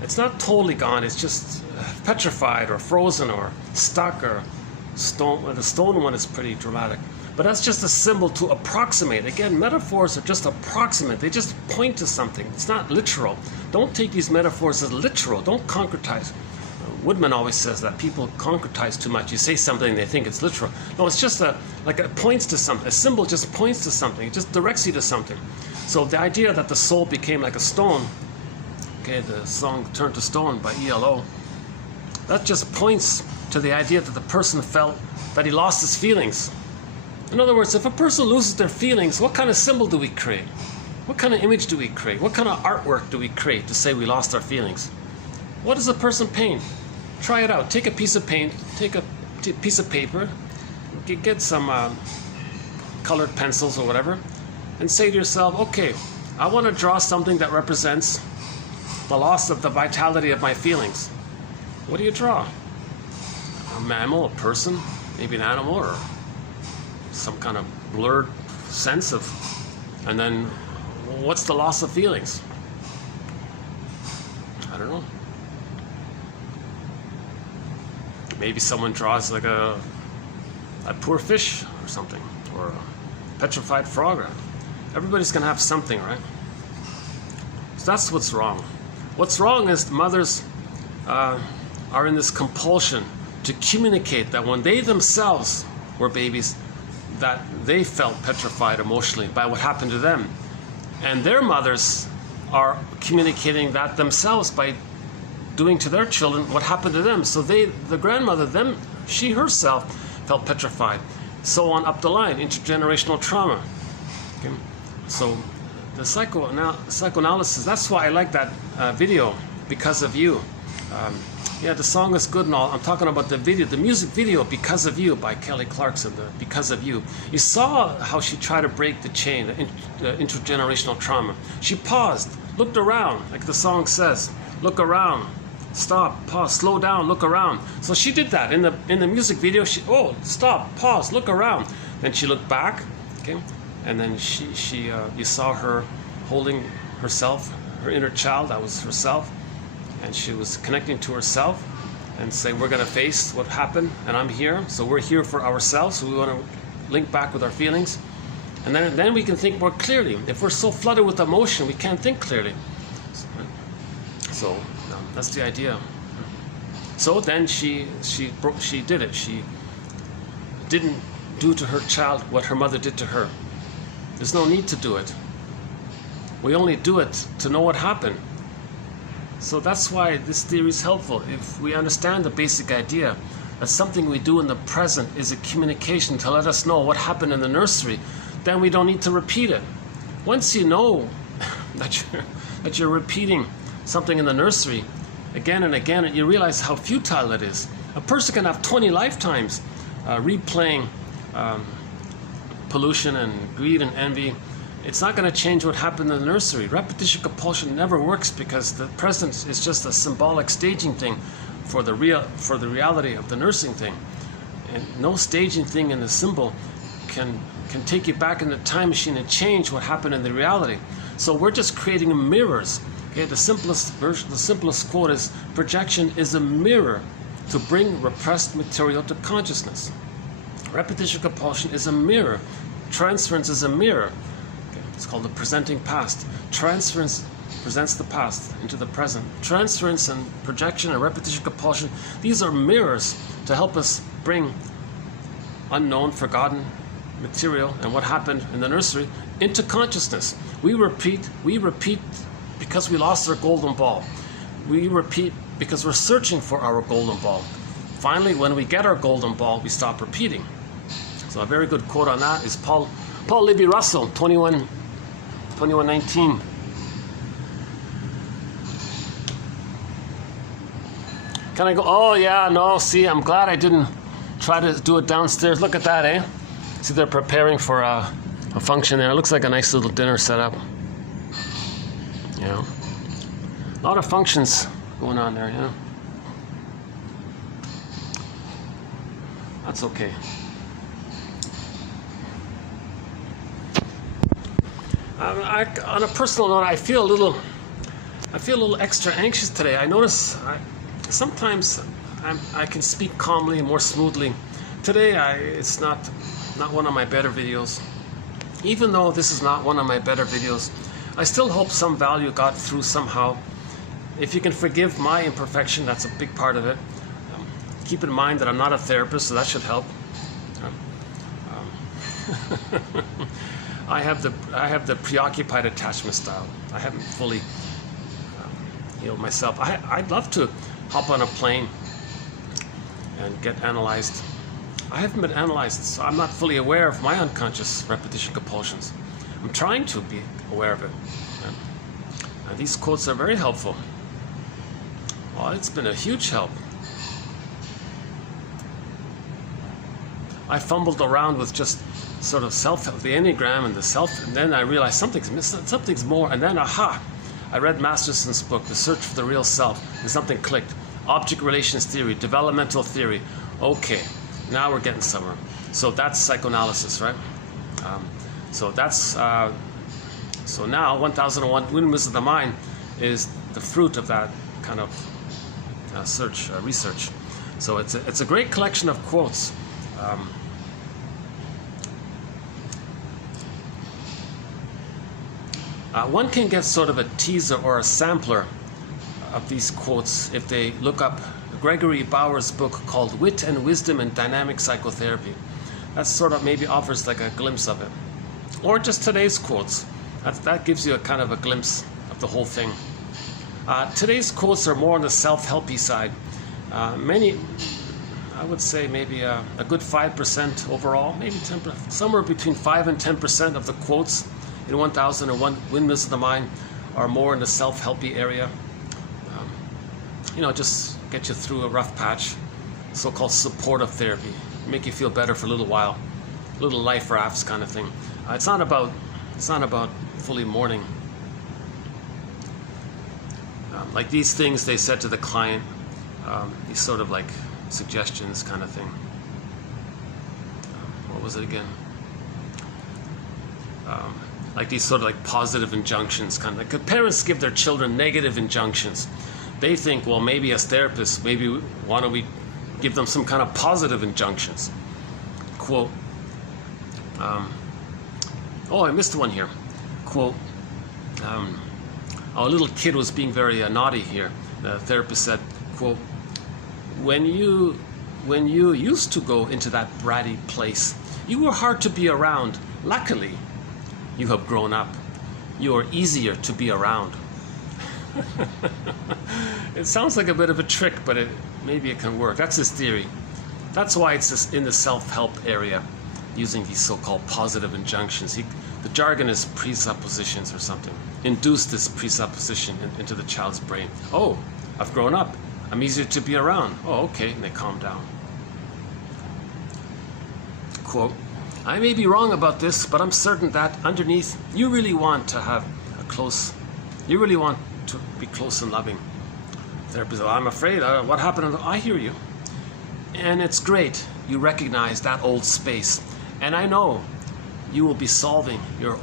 it's not totally gone. It's just petrified or frozen or stuck or stone. The stone one is pretty dramatic. But that's just a symbol to approximate. Again, metaphors are just approximate. They just point to something. It's not literal. Don't take these metaphors as literal. Don't concretize. Woodman always says that people concretize too much. You say something, they think it's literal. No, it's just like it points to something. A symbol just points to something. It just directs you to something. So the idea that the soul became like a stone, okay, the song Turn to Stone by ELO, that just points to the idea that the person felt that he lost his feelings. In other words, if a person loses their feelings, what kind of symbol do we create? What kind of image do we create? What kind of artwork do we create to say we lost our feelings? What does a person paint? Try it out. Take a piece of paint, take a piece of paper, get some colored pencils or whatever, and say to yourself, okay, I want to draw something that represents the loss of the vitality of my feelings. What do you draw? A mammal, a person, maybe an animal, or some kind of blurred sense of, and then what's the loss of feelings? I don't know. Maybe someone draws like a poor fish or something, or a petrified frog. Everybody's gonna have something, right? So that's what's wrong. What's wrong is mothers are in this compulsion to communicate that when they themselves were babies, that they felt petrified emotionally by what happened to them. And their mothers are communicating that themselves by doing to their children what happened to them. So the grandmother, she herself felt petrified. So on up the line, intergenerational trauma. Okay? So the psychoanalysis, that's why I like that video, Because of You. Yeah, the song is good and all. I'm talking about the video, the music video, Because of You by Kelly Clarkson, the Because of You. You saw how she tried to break the chain, the intergenerational trauma. She paused, looked around, like the song says, look around, stop, pause, slow down, look around. So she did that in the music video. She, oh, stop, pause, look around. Then she looked back, okay, and then you saw her holding herself, her inner child, that was herself. And she was connecting to herself and saying, we're going to face what happened, and I'm here, so we're here for ourselves, so we want to link back with our feelings. And then we can think more clearly. If we're so flooded with emotion, we can't think clearly. So that's the idea. So then she did it. She didn't do to her child what her mother did to her. There's no need to do it. We only do it to know what happened. So that's why this theory is helpful. If we understand the basic idea that something we do in the present is a communication to let us know what happened in the nursery, then we don't need to repeat it. Once you know that you're repeating something in the nursery again and again, and you realize how futile it is. A person can have 20 lifetimes replaying pollution and greed and envy. It's not going to change what happened in the nursery. Repetition compulsion never works because the present is just a symbolic staging thing for the reality of the nursing thing. And no staging thing in the symbol can take you back in the time machine and change what happened in the reality. So we're just creating mirrors. Okay, the simplest version, the simplest quote is, projection is a mirror to bring repressed material to consciousness. Repetition compulsion is a mirror Transference is a mirror. Okay. It's called the presenting past. Transference presents the past into the present. Transference and projection and repetition compulsion, these are mirrors to help us bring unknown, forgotten material and what happened in the nursery into consciousness. We repeat because we lost our golden ball. We repeat because we're searching for our golden ball. Finally, when we get our golden ball, we stop repeating. So a very good quote on that is Paul Libby Russell, 2119. Can I go? Oh yeah, no, see, I'm glad I didn't try to do it downstairs. Look at that, eh? See, they're preparing for a function there. It looks like a nice little dinner setup. Yeah. A lot of functions going on there, yeah. That's okay. On a personal note, I feel a little extra anxious today. I notice sometimes I can speak calmly and more smoothly. Today, it's not one of my better videos. Even though this is not one of my better videos, I still hope some value got through somehow. If you can forgive my imperfection, that's a big part of it. Keep in mind that I'm not a therapist, so that should help. I have the preoccupied attachment style. I haven't fully healed myself. I'd love to hop on a plane and get analyzed. I haven't been analyzed, so I'm not fully aware of my unconscious repetition compulsions. I'm trying to be aware of it. And these quotes are very helpful. Well, it's been a huge help. I fumbled around with just sort of the Enneagram and the self, and then I realized something's missing, something's more, and then aha! I read Masterson's book, The Search for the Real Self, and something clicked. Object relations theory, developmental theory. Okay, now we're getting somewhere. So that's psychoanalysis, right? So now 1001 Windmills of the Mind is the fruit of that kind of research. So it's a great collection of quotes. One can get sort of a teaser or a sampler of these quotes if they look up Gregory Bauer's book called Wit and Wisdom in Dynamic Psychotherapy. That sort of maybe offers like a glimpse of it. Or just today's quotes. That gives you a kind of a glimpse of the whole thing. Today's quotes are more on the self-helpy side. Many, I would say maybe a good 5% overall, maybe 10%, somewhere between 5 and 10% of the quotes in 1001 Windmills of the Mind are more in the self-helpy area. Just get you through a rough patch, so-called supportive therapy, make you feel better for a little while, little life rafts kind of thing. It's not about fully mourning. Like these things they said to the client, these sort of like suggestions kind of thing. What was it again? Like these sort of like positive injunctions, kind of like parents give their children negative injunctions. They think, well, maybe as therapists, why don't we give them some kind of positive injunctions? Quote, I missed one here. Quote, a little kid was being very naughty here. The therapist said, quote, when you used to go into that bratty place, you were hard to be around. Luckily, you have grown up. You are easier to be around. It sounds like a bit of a trick, but maybe it can work. That's his theory. That's why it's in the self-help area, using these so-called positive injunctions. The jargon is presuppositions or something. Induce this presupposition into the child's brain. Oh, I've grown up. I'm easier to be around. Oh, okay, and they calm down. Quote, I may be wrong about this, but I'm certain that underneath, you really want to be close and loving. Therapist, I'm afraid, what happened? I hear you. And it's great you recognize that old space. And I know you will be solving your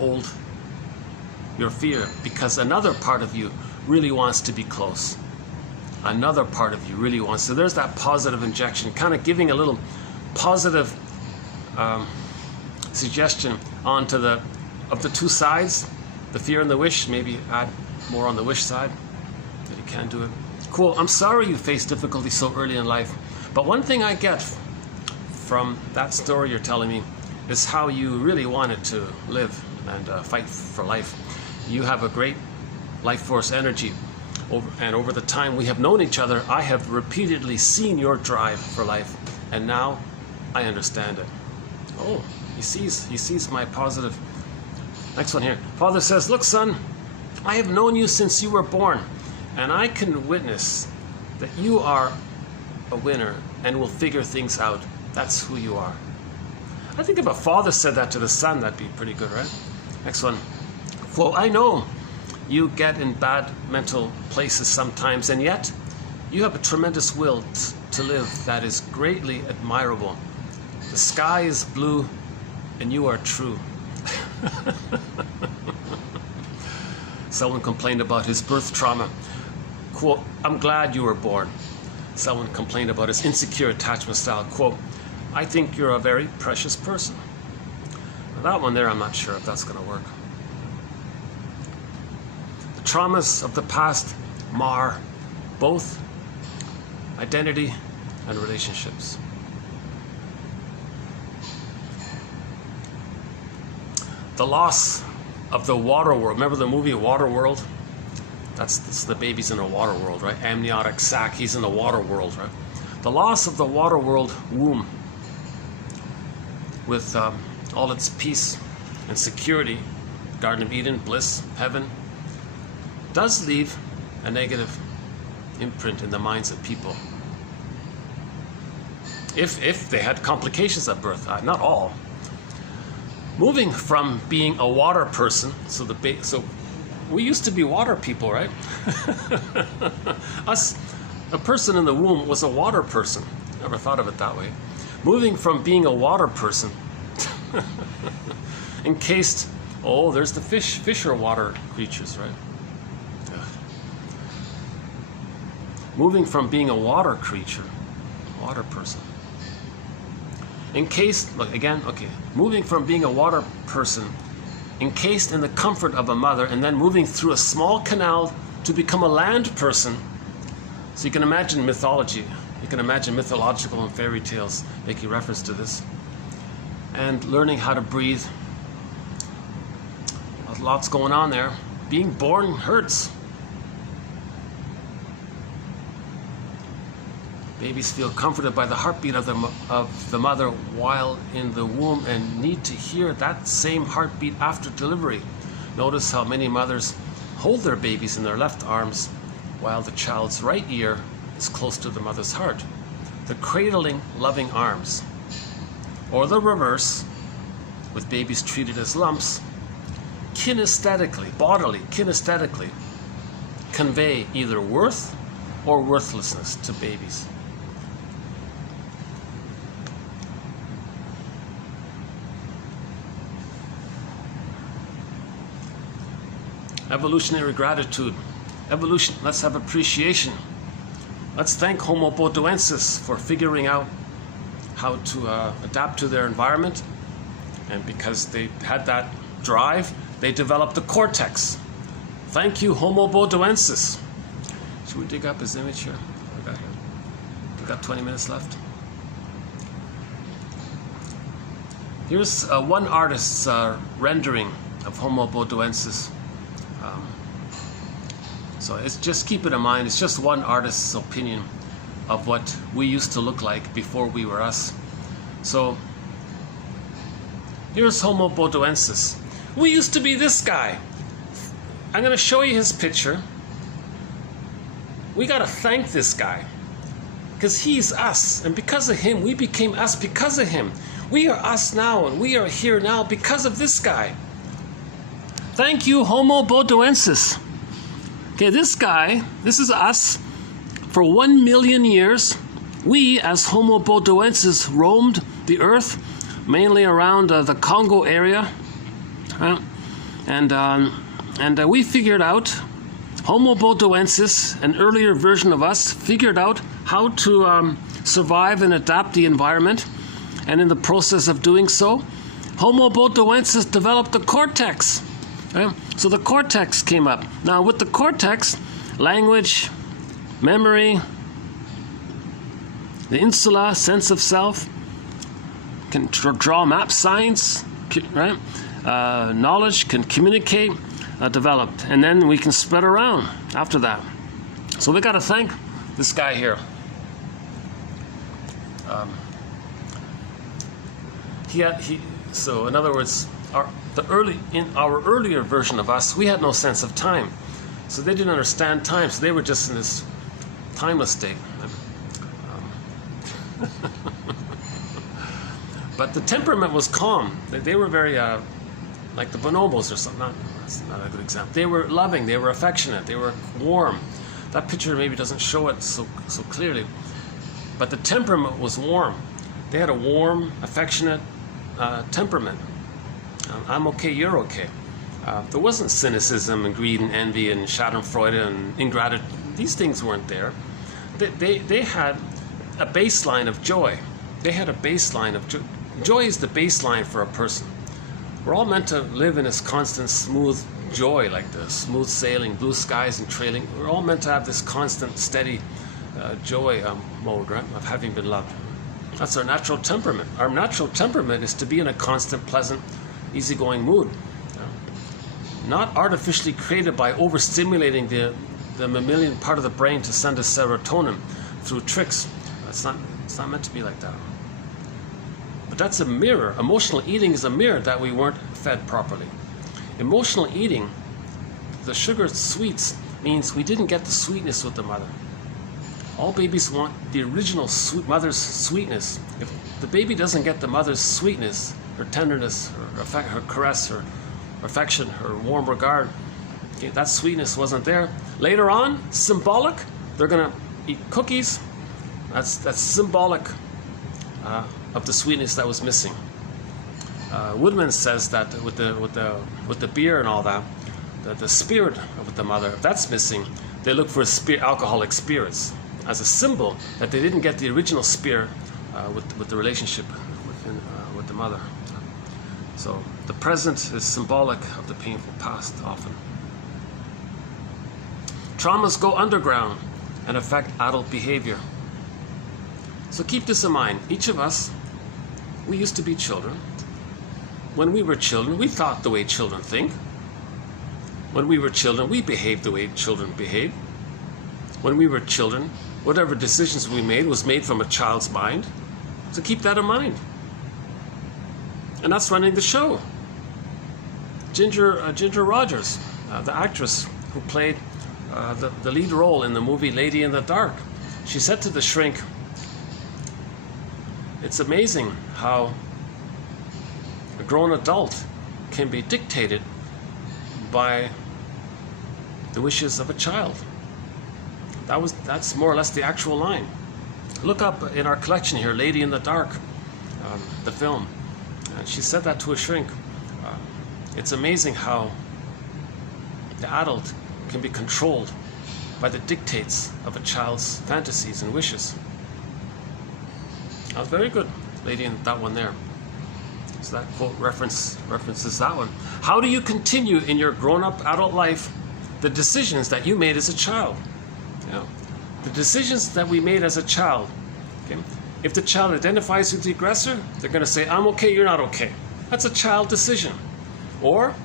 fear because another part of you really wants to be close. Another part of you really wants. So there's that positive injection, kind of giving a little positive suggestion onto of the two sides, the fear and the wish, maybe add more on the wish side, that you can do it. Cool. I'm sorry you faced difficulty so early in life, but one thing I get from that story you're telling me is how you really wanted to live and fight for life. You have a great life force energy. And over the time we have known each other, I have repeatedly seen your drive for life, and now I understand it. Oh, he sees my positive. Next one here. Father says, look, son, I have known you since you were born, and I can witness that you are a winner and will figure things out. That's who you are. I think if a father said that to the son, that'd be pretty good, right? Next one. Well, I know you get in bad mental places sometimes, and yet you have a tremendous will to live that is greatly admirable. The sky is blue, and you are true. Someone complained about his birth trauma. Quote, I'm glad you were born. Someone complained about his insecure attachment style. Quote, I think you're a very precious person. Now, that one there, I'm not sure if that's going to work. The traumas of the past mar both identity and relationships. The loss of the water world. Remember the movie Water World? That's the baby's in a water world, right? Amniotic sac, he's in the water world, right? The loss of the water world womb with all its peace and security, Garden of Eden, bliss, heaven, does leave a negative imprint in the minds of people. If they had complications at birth, not all. Moving from being a water person, so we used to be water people, right? A person in the womb was a water person. Never thought of it that way. Moving from being a water person, encased, oh, there's the fish. Fish are water creatures, right? Ugh. Moving from being a water creature, water person, encased, look again, okay, moving from being a water person, encased in the comfort of a mother, and then moving through a small canal to become a land person. So you can imagine mythology, you can imagine mythological and fairy tales making reference to this, and learning how to breathe. Lots going on there. Being born hurts. Babies feel comforted by the heartbeat of the mother while in the womb and need to hear that same heartbeat after delivery. Notice how many mothers hold their babies in their left arms while the child's right ear is close to the mother's heart. The cradling, loving arms. Or the reverse, with babies treated as lumps, kinesthetically, bodily, kinesthetically, convey either worth or worthlessness to babies. Evolutionary gratitude. Evolution, let's have appreciation. Let's thank Homo bodoensis for figuring out how to adapt to their environment. And because they had that drive, they developed the cortex. Thank you, Homo bodoensis. Should we dig up his image here? We've got 20 minutes left. Here's one artist's rendering of Homo bodoensis. So it's just keep it in mind, it's just one artist's opinion of what we used to look like before we were us. So here's Homo bodoensis. We used to be this guy. I'm going to show you his picture. We got to thank this guy because he's us, and because of him we became us. Because of him we are us now, and we are here now because of this guy. Thank you, Homo bodoensis. Okay, this guy, this is us. For 1 million years, we as Homo bodoensis roamed the earth, mainly around the Congo area. And we figured out, Homo bodoensis, an earlier version of us, figured out how to survive and adapt the environment. And in the process of doing so, Homo botoensis developed the cortex. Right? So the cortex came up. Now with the cortex, language, memory, the insula, sense of self, can draw map, science, right? Knowledge, can communicate, developed. And then we can spread around after that. So we got to thank this guy here. So in other words, in our earlier version of us, we had no sense of time. So they didn't understand time. So they were just in this timeless state. But the temperament was calm. They were very, like the bonobos or something. That's not a good example. They were loving. They were affectionate. They were warm. That picture maybe doesn't show it so clearly. But the temperament was warm. They had a warm, affectionate temperament. I'm okay, you're okay. There wasn't cynicism and greed and envy and schadenfreude and ingratitude. These things weren't there. They had a baseline of joy. They had a baseline of joy. Joy is the baseline for a person. We're all meant to live in this constant smooth joy, like the smooth sailing, blue skies and trailing. We're all meant to have this constant, steady joy mode, right, of having been loved. That's our natural temperament. Our natural temperament is to be in a constant, pleasant, easygoing mood. Not artificially created by overstimulating the mammalian part of the brain to send us serotonin through tricks. It's not meant to be like that. But that's a mirror. Emotional eating is a mirror that we weren't fed properly. Emotional eating, the sugar sweets, means we didn't get the sweetness with the mother. All babies want the original mother's sweetness. If the baby doesn't get the mother's sweetness, her tenderness, her caress, her affection, her warm regard, okay, that sweetness wasn't there. Later on, symbolic, they're going to eat cookies. That's symbolic of the sweetness that was missing. Windmills says that with the beer and all that, the spirit of the mother, if that's missing, they look for alcoholic spirits as a symbol that they didn't get the original spirit with the relationship with the mother. So the present is symbolic of the painful past often. Traumas go underground and affect adult behavior. So keep this in mind. Each of us, we used to be children. When we were children, we thought the way children think. When we were children, we behaved the way children behave. When we were children, whatever decisions we made was made from a child's mind. So keep that in mind. And that's running the show. Ginger Rogers, the actress who played the lead role in the movie Lady in the Dark, she said to the shrink, "It's amazing how a grown adult can be dictated by the wishes of a child." That's more or less the actual line. Look up in our collection here, Lady in the Dark, the film. She said that to a shrink. It's amazing how the adult can be controlled by the dictates of a child's fantasies and wishes. That was very good, lady in that one there. So that quote references that one. How do you continue in your grown-up adult life the decisions that you made as a child? You know, the decisions that we made as a child. Okay? If the child identifies with the aggressor, they're going to say, "I'm okay, you're not okay." That's a child decision. Or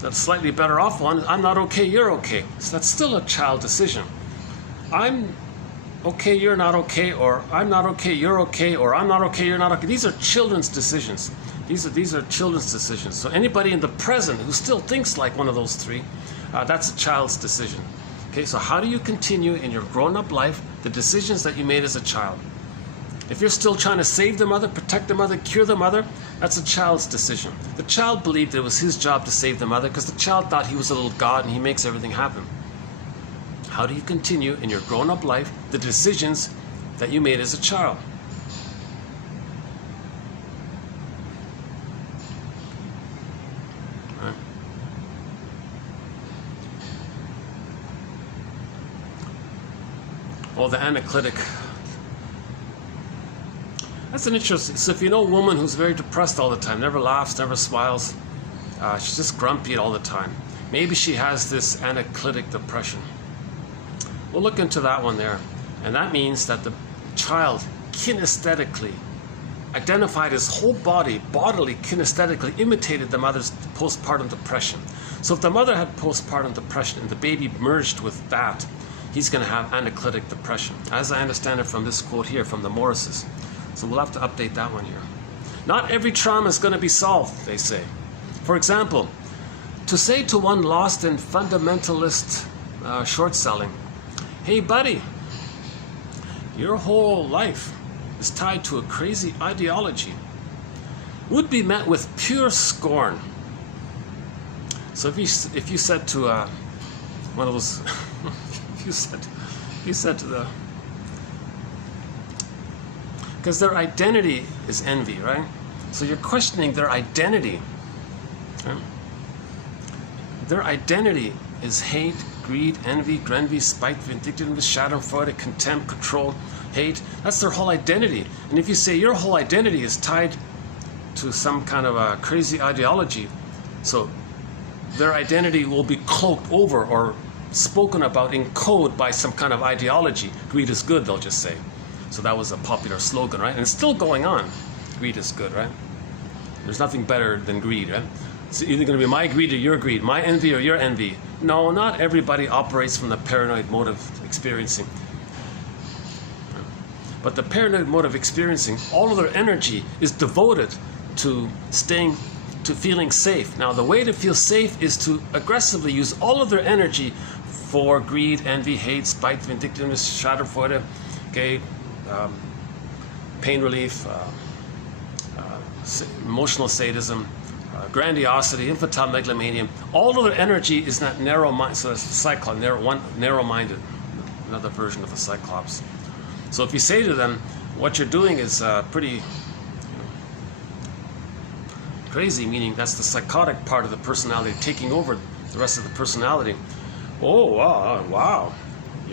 that's slightly better off one, "I'm not okay, you're okay." So that's still a child decision. I'm okay, you're not okay, or I'm not okay, you're okay, or I'm not okay, you're not okay. These are children's decisions. These are children's decisions. So anybody in the present who still thinks like one of those three, that's a child's decision. Okay, so how do you continue in your grown-up life the decisions that you made as a child? If you're still trying to save the mother, protect the mother, cure the mother, that's a child's decision. The child believed it was his job to save the mother because the child thought he was a little god and he makes everything happen. How do you continue in your grown-up life the decisions that you made as a child? Right. Well, the analytic That's an interesting. So if you know a woman who's very depressed all the time, never laughs, never smiles, she's just grumpy all the time. Maybe she has this anaclitic depression. We'll look into that one there. And that means that the child kinesthetically identified his whole body, bodily, kinesthetically imitated the mother's postpartum depression. So if the mother had postpartum depression and the baby merged with that, he's going to have anaclitic depression, as I understand it from this quote here from the Morrises. So we'll have to update that one here. Not every trauma is going to be solved, they say. For example, to say to one lost in fundamentalist short selling, hey buddy, your whole life is tied to a crazy ideology, would be met with pure scorn. So if you said to one of those, if you said to the, because their identity is envy, right? So you're questioning their identity. Right? Their identity is hate, greed, envy, spite, vindictiveness, schadenfreude, contempt, control, hate. That's their whole identity. And if you say your whole identity is tied to some kind of a crazy ideology, so their identity will be cloaked over or spoken about in code by some kind of ideology. Greed is good, they'll just say. So that was a popular slogan, right? And it's still going on. Greed is good, right? There's nothing better than greed, right? It's either going to be my greed or your greed, my envy or your envy. No, not everybody operates from the paranoid mode of experiencing. But the paranoid mode of experiencing, all of their energy is devoted to feeling safe. Now, the way to feel safe is to aggressively use all of their energy for greed, envy, hate, spite, vindictiveness, schadenfreude, okay, pain relief, emotional sadism, grandiosity, infantile megalomania. All of their energy is that narrow mind. So that's the cyclops, narrow-minded, another version of the cyclops. So if you say to them, what you're doing is pretty crazy, meaning that's the psychotic part of the personality taking over the rest of the personality. Oh, wow.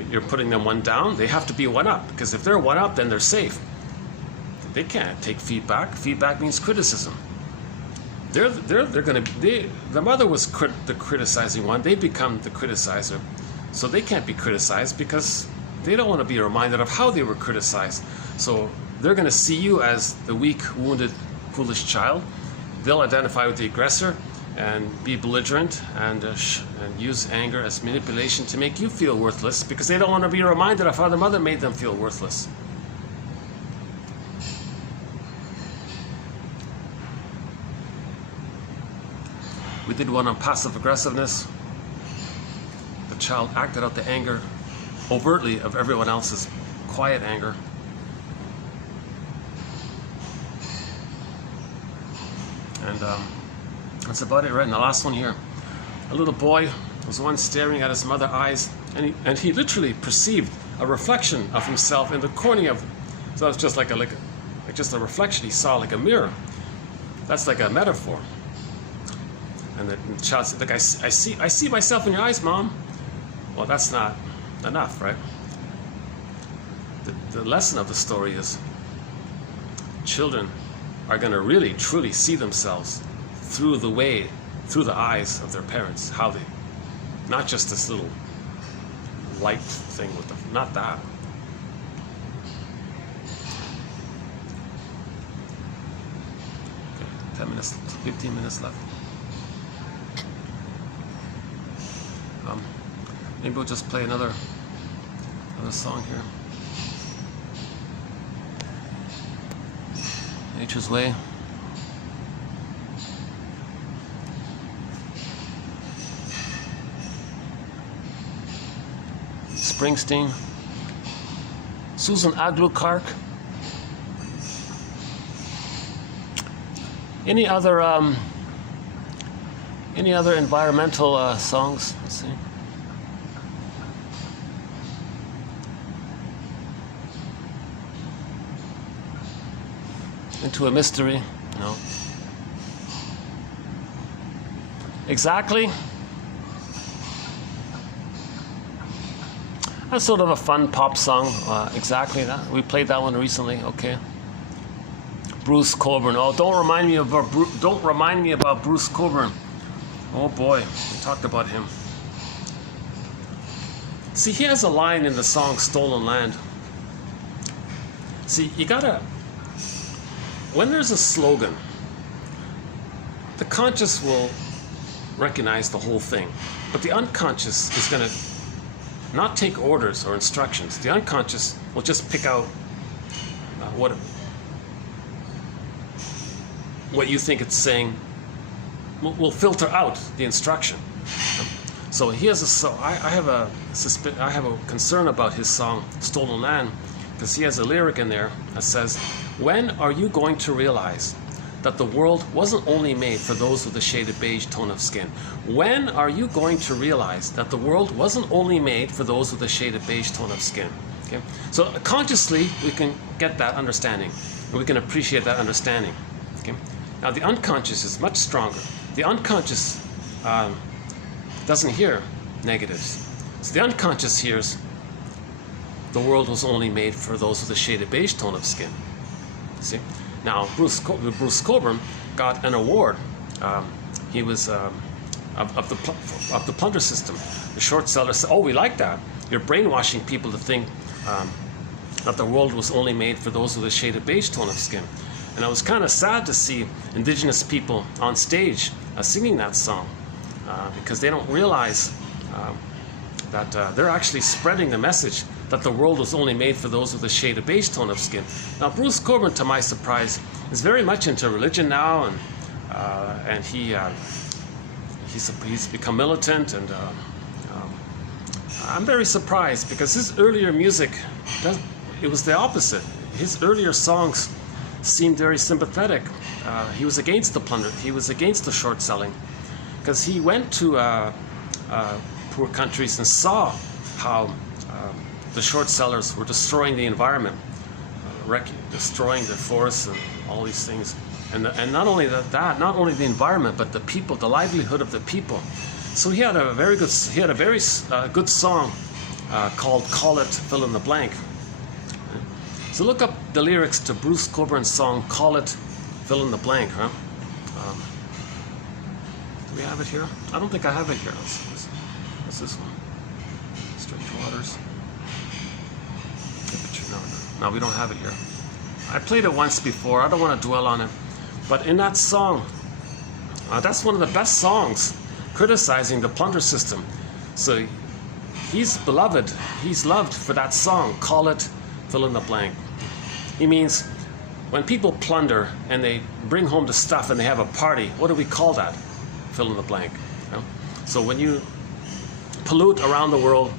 You're putting them one down. They have to be one up, because if they're one up, then they're safe. They can't take feedback. Feedback means criticism. They're going to. The mother was the criticizing one. They become the criticizer, so they can't be criticized because they don't want to be reminded of how they were criticized. So they're going to see you as the weak, wounded, foolish child. They'll identify with the aggressor and be belligerent and use anger as manipulation to make you feel worthless because they don't want to be reminded of how the mother made them feel worthless. We did one on passive aggressiveness. The child acted out the anger overtly of everyone else's quiet anger. And that's about it, right? And the last one here. A little boy was once staring at his mother's eyes, and he literally perceived a reflection of himself in the cornea of them. So it's just like just a reflection he saw, like a mirror. That's like a metaphor. And the child said, "Look, I see myself in your eyes, Mom." Well, that's not enough, right? The lesson of the story is children are going to really, truly see themselves through the eyes of their parents. How they, not just this little light thing with them, not that. Okay, 10 minutes, 15 minutes left. Maybe we'll just play another song here. Nature's Way. Springsteen. Susan Aglukark. Any other environmental songs? Let's see. Into a Mystery? No. Exactly? That's sort of a fun pop song. Exactly that. We played that one recently. Okay. Bruce Cockburn. Oh, don't remind me about Bruce Cockburn. Oh boy, we talked about him. See, he has a line in the song "Stolen Land." See, you gotta, when there's a slogan, the conscious will recognize the whole thing, but the unconscious is gonna not take orders or instructions. The unconscious will just pick out what you think it's saying. Will filter out the instruction. So he has I have a concern about his song "Stolen Land," because he has a lyric in there that says, "When are you going to realize that the world wasn't only made for those with a shaded beige tone of skin? When are you going to realize that the world wasn't only made for those with a shaded beige tone of skin?" Okay? So consciously we can get that understanding, and we can appreciate that understanding. Okay? Now the unconscious is much stronger. The unconscious doesn't hear negatives. So the unconscious hears the world was only made for those with a shaded beige tone of skin. See? Now Bruce Cockburn got an award. He was of the plunder system. The short sellers said, "Oh, we like that. You're brainwashing people to think that the world was only made for those with a shaded beige tone of skin." And I was kind of sad to see indigenous people on stage singing that song, because they don't realize that they're actually spreading the message that the world was only made for those with a shaded beige tone of skin. Now Bruce Cockburn, to my surprise, is very much into religion now, and he's become militant, and I'm very surprised, because his earlier music, it was the opposite. His earlier songs seemed very sympathetic. He was against the plunder. He was against the short selling, because he went to poor countries and saw how the short sellers were destroying the environment, destroying the forests and all these things, and not only that, not only the environment, but the people, the livelihood of the people. So he had a very good song called "Call It Fill in the Blank." So look up the lyrics to Bruce Cockburn's song "Call It Fill in the Blank." Huh? Do we have it here? I don't think I have it here. What's this one? Strange Waters. No, we don't have it here. I played it once before. I don't want to dwell on it. But in that song, that's one of the best songs criticizing the plunder system. So he's beloved. He's loved for that song, "Call It Fill in the Blank." He means when people plunder and they bring home the stuff and they have a party, what do we call that? Fill in the blank. You know? So when you pollute around the world,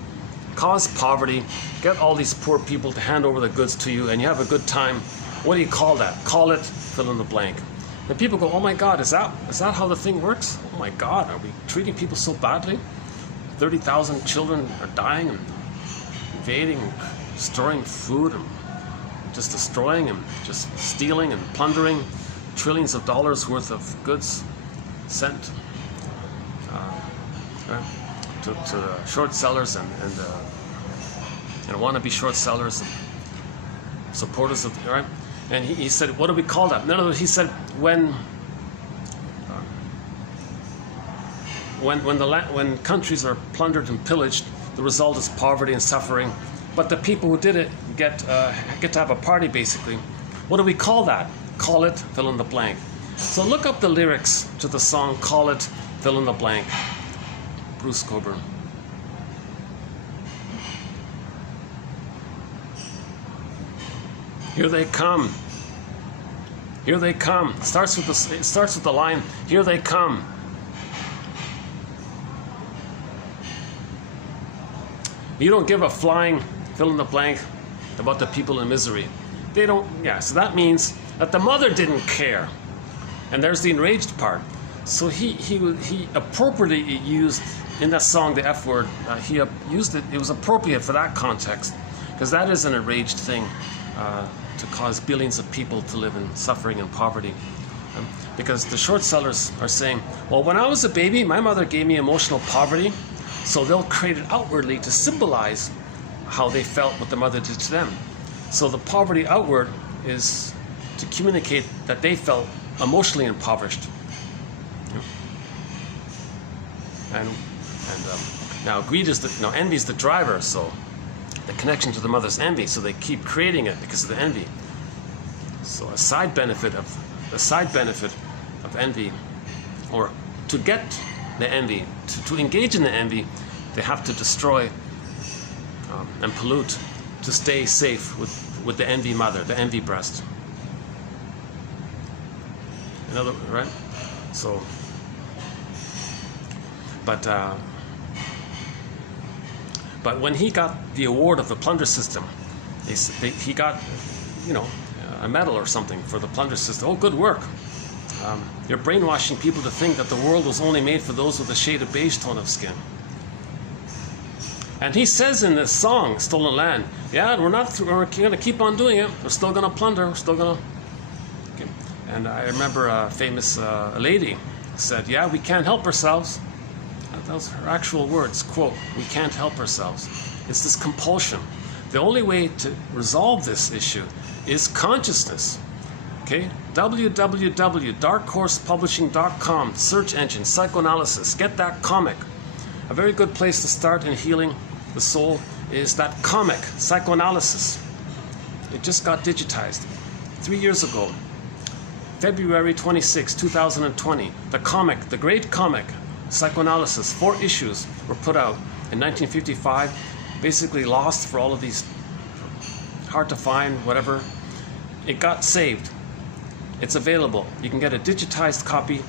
cause poverty, get all these poor people to hand over the goods to you, and you have a good time, what do you call that? Call it fill in the blank. And people go, "Oh my God, is that how the thing works? Oh my God, are we treating people so badly? 30,000 children are dying and invading, and destroying food, and just destroying and just stealing and plundering trillions of dollars worth of goods sent to short sellers and wannabe short sellers and supporters of, right?" And he said, "What do we call that?" No, he said, when countries are plundered and pillaged, the result is poverty and suffering. But the people who did it get to have a party, basically. What do we call that? Call it fill in the blank. So look up the lyrics to the song "Call It Fill in the Blank." Bruce Cockburn. Here they come. Here they come. It starts with the line, "Here they come." You don't give a flying fill in the blank about the people in misery. They don't. Yeah. So that means that the mother didn't care. And there's the enraged part. So he appropriately used in that song the F word. He used it. It was appropriate for that context, because that is an enraged thing, to cause billions of people to live in suffering and poverty. Because the short sellers are saying, "Well, when I was a baby, my mother gave me emotional poverty, so they'll create it outwardly to symbolize how they felt what the mother did to them." So the poverty outward is to communicate that they felt emotionally impoverished. And now greed is envy is the driver, so the connection to the mother's envy, so they keep creating it because of the envy. So a side benefit of envy, or to get the envy, to engage in the envy, they have to destroy and pollute to stay safe with the envy mother, the envy breast. Right? So, but when he got the award of the plunder system, he got, a medal or something for the plunder system. Oh, good work. You're brainwashing people to think that the world was only made for those with a shade of beige tone of skin. And he says in this song, Stolen Land, yeah, we're going to keep on doing it. We're still going to plunder. We're still going to... Okay. And I remember a famous lady said, yeah, we can't help ourselves. That was her actual words, quote, we can't help ourselves. It's this compulsion. The only way to resolve this issue is consciousness. Okay? www.darkhorsepublishing.com, search engine, psychoanalysis. Get that comic. A very good place to start in healing the soul is that comic, Psychoanalysis. It just got digitized 3 years ago. February 26, 2020. The comic, the great comic, Psychoanalysis. 4 issues were put out in 1955, basically lost for all of these, hard to find, whatever. It got saved. It's available. You can get a digitized copy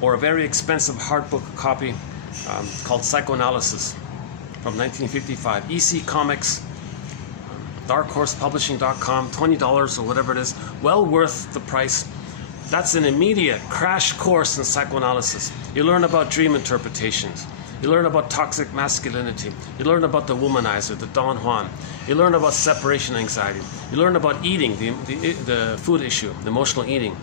or a very expensive hardbook copy called Psychoanalysis from 1955. EC Comics, darkhorsepublishing.com, $20 or whatever it is. Well worth the price. That's an immediate crash course in psychoanalysis. You learn about dream interpretations. You learn about toxic masculinity. You learn about the womanizer, the Don Juan. You learn about separation anxiety. You learn about eating, the food issue, the emotional eating.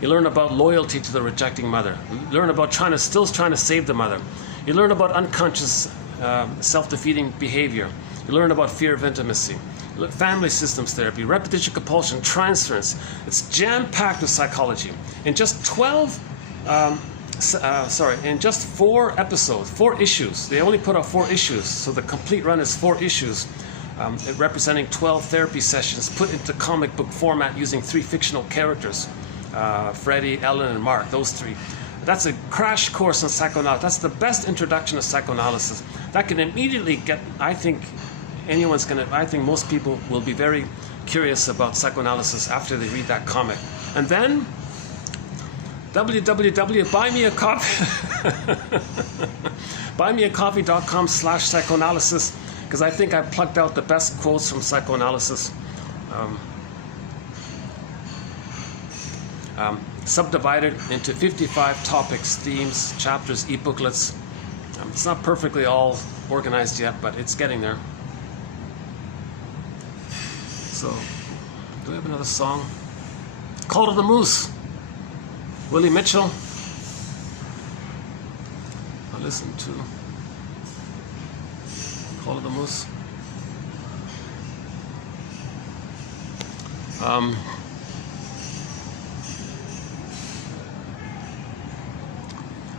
You learn about loyalty to the rejecting mother. You learn about still trying to save the mother. You learn about unconscious self-defeating behavior. You learn about fear of intimacy. Family systems therapy, repetition compulsion, transference. It's jam-packed with psychology. In just 4 episodes, 4 issues. They only put out 4 issues, so the complete run is 4 issues, representing 12 therapy sessions put into comic book format using 3 fictional characters, Freddie, Ellen, and Mark, those 3. That's a crash course in psychoanalysis. That's the best introduction to psychoanalysis. That can immediately get, I think most people will be very curious about psychoanalysis after they read that comic. And then, buymeacoffee.com/psychoanalysis, because I think I plucked out the best quotes from psychoanalysis. Subdivided into 55 topics, themes, chapters, e-booklets. It's not perfectly all organized yet, but it's getting there. So, do we have another song? Call to the Moose. Willie Mitchell. I'll listen to Call to the Moose.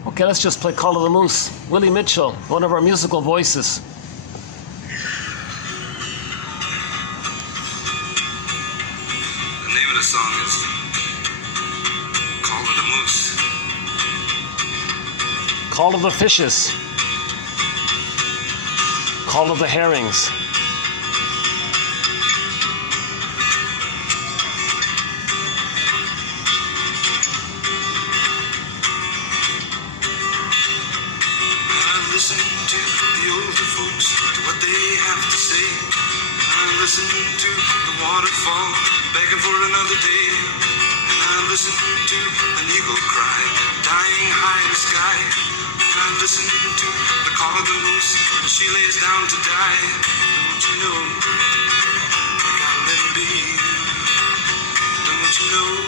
Okay, let's just play Call to the Moose. Willie Mitchell, one of our musical voices. The name of the song is Call to the Moose. Call to the fishes. Call to the herrings. Listen to the older folks, to what they have to say. And I listen to the waterfall, begging for another day. And I listen to an eagle cry, dying high in the sky. And I listen to the call of the moose, as she lays down to die. Don't you know, I gotta let him be. Don't you know,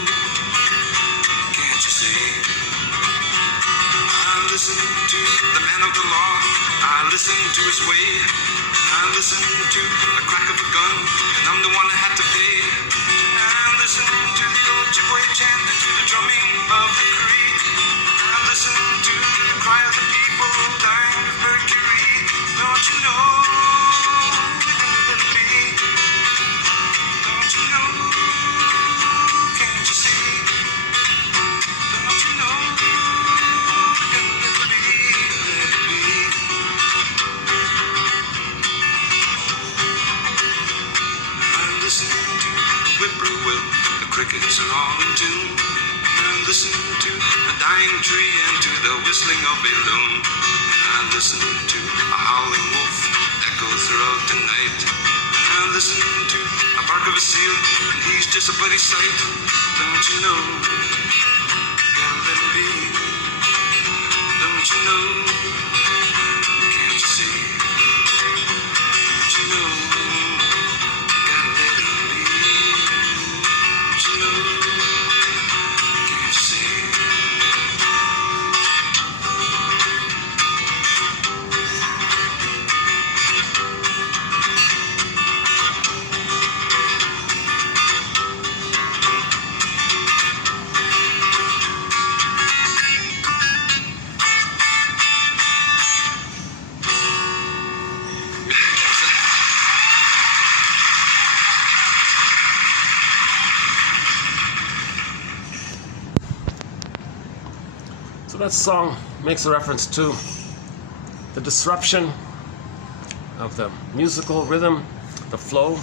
can't you see? I listen to the man of the law, I listen to his way, I listen to the crack of a gun, and I'm the one that had to pay. I listen listen to the Ojibwe chant and to the drumming of the Cree. And listen to the cry of the people dying of mercury. Don't you know, little bee? Don't you know? Can't you see? Don't you know, little bee, little bee? And listen to the whippoorwill, the crickets are all in tune. And listen to the dying tree and to the whistling of a loon. And listen to a howling wolf echo throughout the night. And listen to the bark of a seal, and he's just a bloody sight. Don't you know, little bee? Don't you know? Can't you see? Don't you know, little bee? Don't you know? Can't you see? So that song makes a reference to the disruption of the musical rhythm, the flow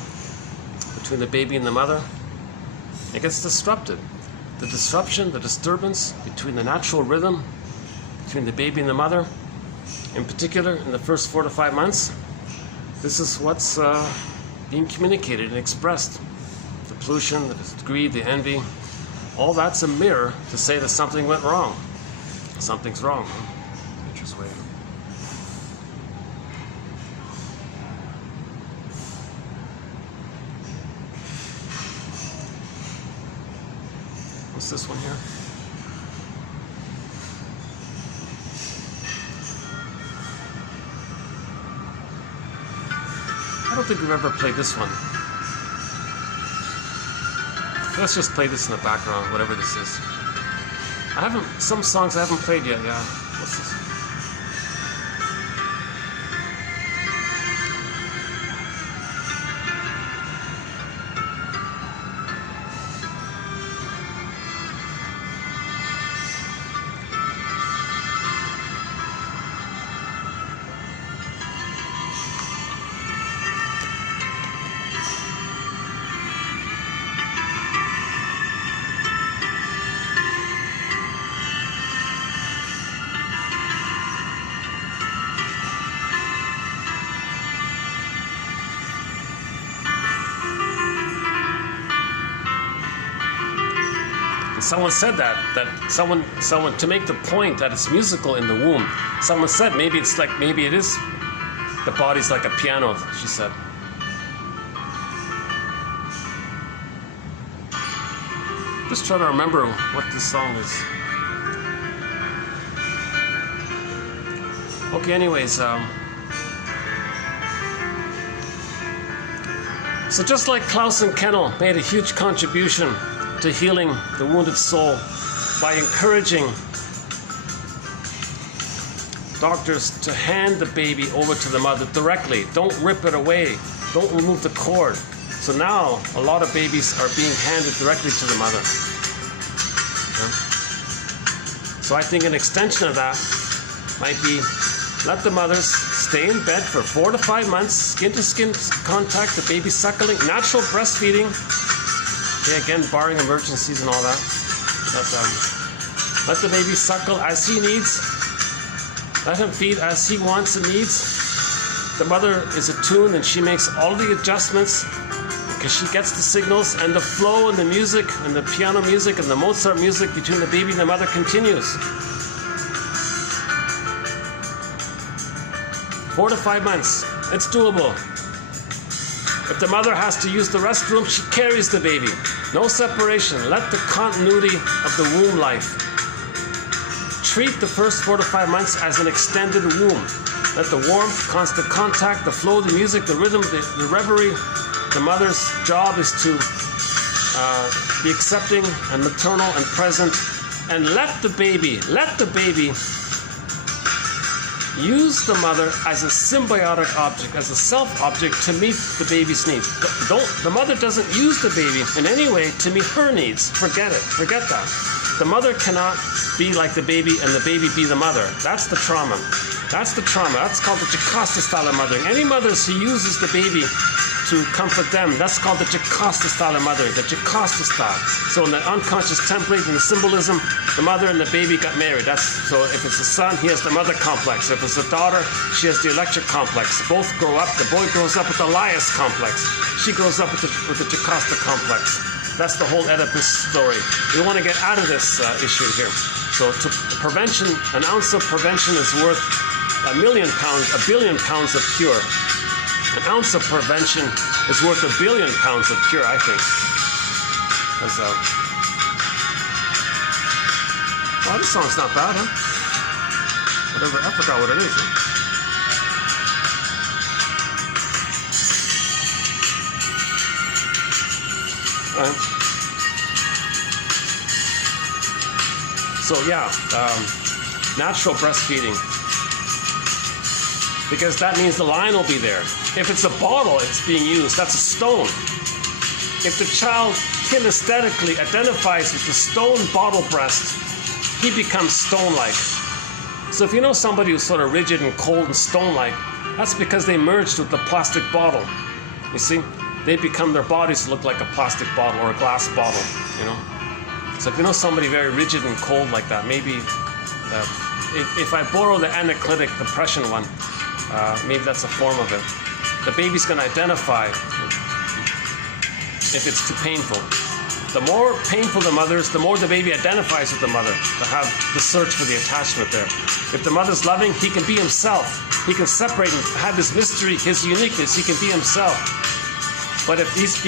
between the baby and the mother. It gets disrupted. The disruption, the disturbance between the natural rhythm between the baby and the mother, in particular in the first 4 to 5 months, this is what's being communicated and expressed. The pollution, the greed, the envy, all that's a mirror to say that something went wrong. Something's wrong. Nature's way. What's this one here? I don't think we've ever played this one. Let's just play this in the background, whatever this is. Some songs I haven't played yet, yeah. What's this? Someone said that someone to make the point that it's musical in the womb. Someone said maybe it is the body's like a piano, she said. Just trying to remember what this song is. Okay, anyways, so just like Klaus and Kennel made a huge contribution to healing the wounded soul by encouraging doctors to hand the baby over to the mother directly. Don't rip it away. Don't remove the cord. So now a lot of babies are being handed directly to the mother. Okay? So I think an extension of that might be let the mothers stay in bed for 4 to 5 months, skin-to-skin contact, the baby suckling, natural breastfeeding. Okay, again, barring emergencies and all that. But, let the baby suckle as he needs. Let him feed as he wants and needs. The mother is attuned and she makes all the adjustments because she gets the signals, and the flow and the music and the piano music and the Mozart music between the baby and the mother continues. 4 to 5 months. It's doable. If the mother has to use the restroom, she carries the baby. No separation. Let the continuity of the womb life. Treat the first 4 to 5 months as an extended womb. Let the warmth, constant contact, the flow, the music, the rhythm, the reverie. The mother's job is to be accepting and maternal and present, and let the baby use the mother as a symbiotic object, as a self-object to meet the baby's needs. The mother doesn't use the baby in any way to meet her needs. Forget it. Forget that. The mother cannot be like the baby and the baby be the mother. That's the trauma. That's the trauma. That's called the Jocasta style of mothering. Any mothers who uses the baby to comfort them, that's called the Jocasta style of mothering, the Jocasta style. So in the unconscious template, in the symbolism, the mother and the baby got married. So if it's a son, he has the mother complex. If it's a daughter, she has the electric complex. Both grow up. The boy grows up with the Laius complex. She grows up with the Jocasta complex. That's the whole Oedipus story. We want to get out of this issue here. So prevention, an ounce of prevention is worth £1 billion of cure. An ounce of prevention is worth £1 billion of cure, I think. Because, oh, this song's not bad, huh? Whatever, I forgot what it is. Huh? So yeah, natural breastfeeding, because that means the line will be there. If it's a bottle, it's being used. That's a stone. If the child kinesthetically identifies with the stone bottle breast, he becomes stone-like. So if you know somebody who's sort of rigid and cold and stone-like, that's because they merged with the plastic bottle. You see, they become, their bodies look like a plastic bottle or a glass bottle, you know. So if you know somebody very rigid and cold like that, maybe if I borrow the analytic depression one, maybe that's a form of it. The baby's going to identify if it's too painful. The more painful the mother's, the more the baby identifies with the mother, to have the search for the attachment there. If the mother's loving, he can be himself. He can separate and have his mystery, his uniqueness. He can be himself. But if he's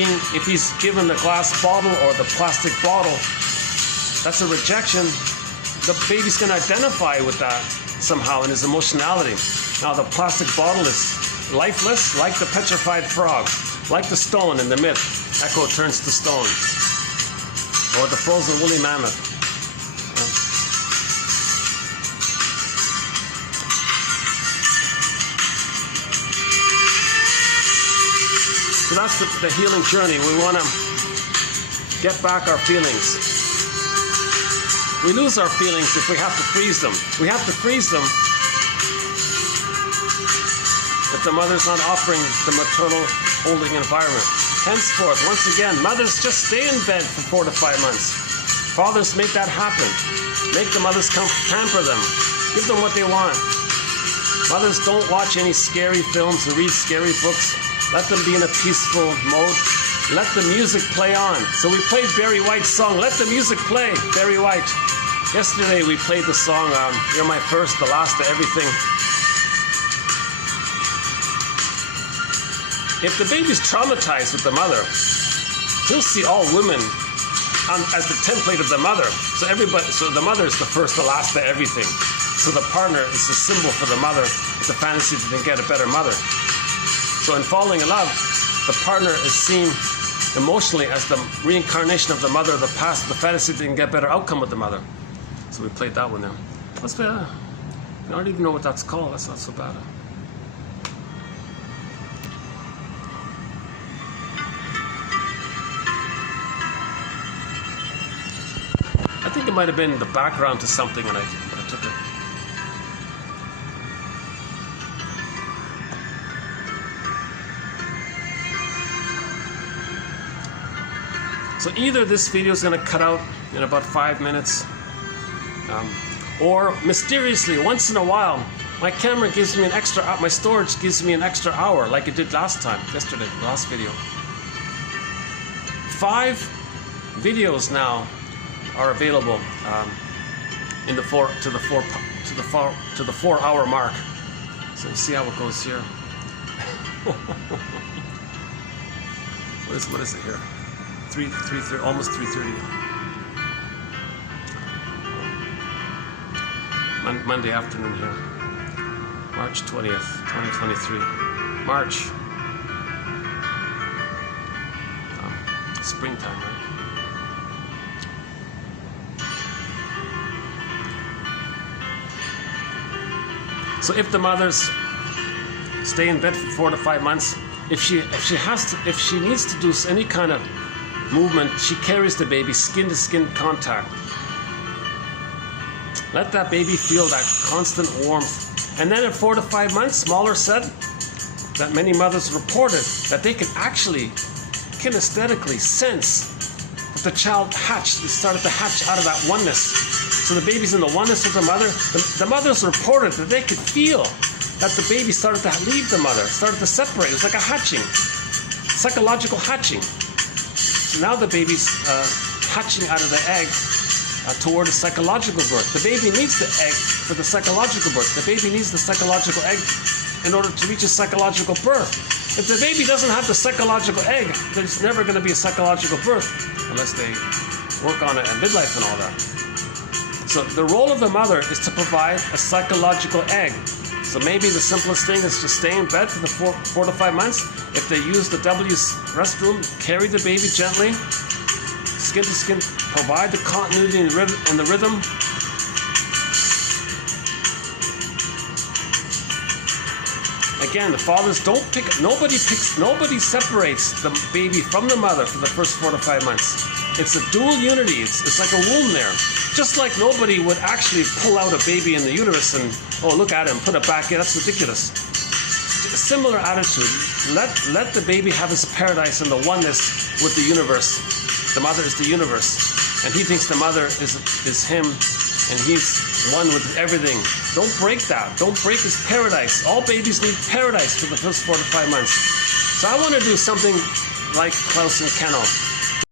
given the glass bottle or the plastic bottle, that's a rejection. The baby's going to identify with that somehow in his emotionality. Now the plastic bottle is lifeless, like the petrified frog, like the stone in the myth. Echo turns to stone. Or the frozen woolly mammoth. So that's the healing journey. We want to get back our feelings. We lose our feelings if we have to freeze them. We have to freeze them if the mother's not offering the maternal holding environment. Henceforth, once again, mothers just stay in bed for 4 to 5 months. Fathers, make that happen. Make the mothers pamper them. Give them what they want. Mothers, don't watch any scary films or read scary books. Let them be in a peaceful mode. Let the music play on. So we played Barry White's song, Let the Music Play, Barry White. Yesterday we played the song, You're My First, the Last of Everything. If the baby's traumatized with the mother, he'll see all women as the template of the mother. So the mother is the first, the last of everything. So the partner is the symbol for the mother. It's a fantasy to get a better mother. So in falling in love, the partner is seen emotionally as the reincarnation of the mother of the past, the fantasy didn't get a better outcome with the mother. So we played that one there. That's bad. I don't even know what that's called. That's not so bad. I think it might have been the background to something and I took it. So either this video is going to cut out in about 5 minutes, or mysteriously, once in a while, my camera gives me an extra, my storage gives me an extra hour, like it did last time, yesterday, the last video. 5 videos now are available in the 4 hour mark. So we'll see how it goes here. What is it here? 3:30, almost 3:30. Monday afternoon here. March 20th, 2023. March. Springtime, right? So if the mother's stay in bed for 4 to 5 months, if she needs to do any kind of movement, she carries the baby skin to skin contact. Let that baby feel that constant warmth. And then at 4 to 5 months, Mahler said that many mothers reported that they could actually kinesthetically sense that the child hatched, it started to hatch out of that oneness. So the baby's in the oneness of the mother. The mothers reported that they could feel that the baby started to leave the mother, started to separate. It was like a hatching, psychological hatching. So now the baby's hatching out of the egg toward a psychological birth. The baby needs the egg for the psychological birth. The baby needs the psychological egg in order to reach a psychological birth. If the baby doesn't have the psychological egg, there's never going to be a psychological birth unless they work on it at midlife and all that. So the role of the mother is to provide a psychological egg. So maybe the simplest thing is to stay in bed for the 4 to 5 months. If they use the W's restroom, carry the baby gently, skin to skin, provide the continuity and the rhythm. Again, the fathers don't pick. Nobody separates the baby from the mother for the first 4 to 5 months. It's a dual unity. It's like a womb there. Just like nobody would actually pull out a baby in the uterus and, oh, look at him, put it back in. That's ridiculous. A similar attitude. Let the baby have his paradise in the oneness with the universe. The mother is the universe, and he thinks the mother is him, and he's one with everything. Don't break that. Don't break his paradise. All babies need paradise for the first 4 to 5 months. So I want to do something like Klaus and Canal.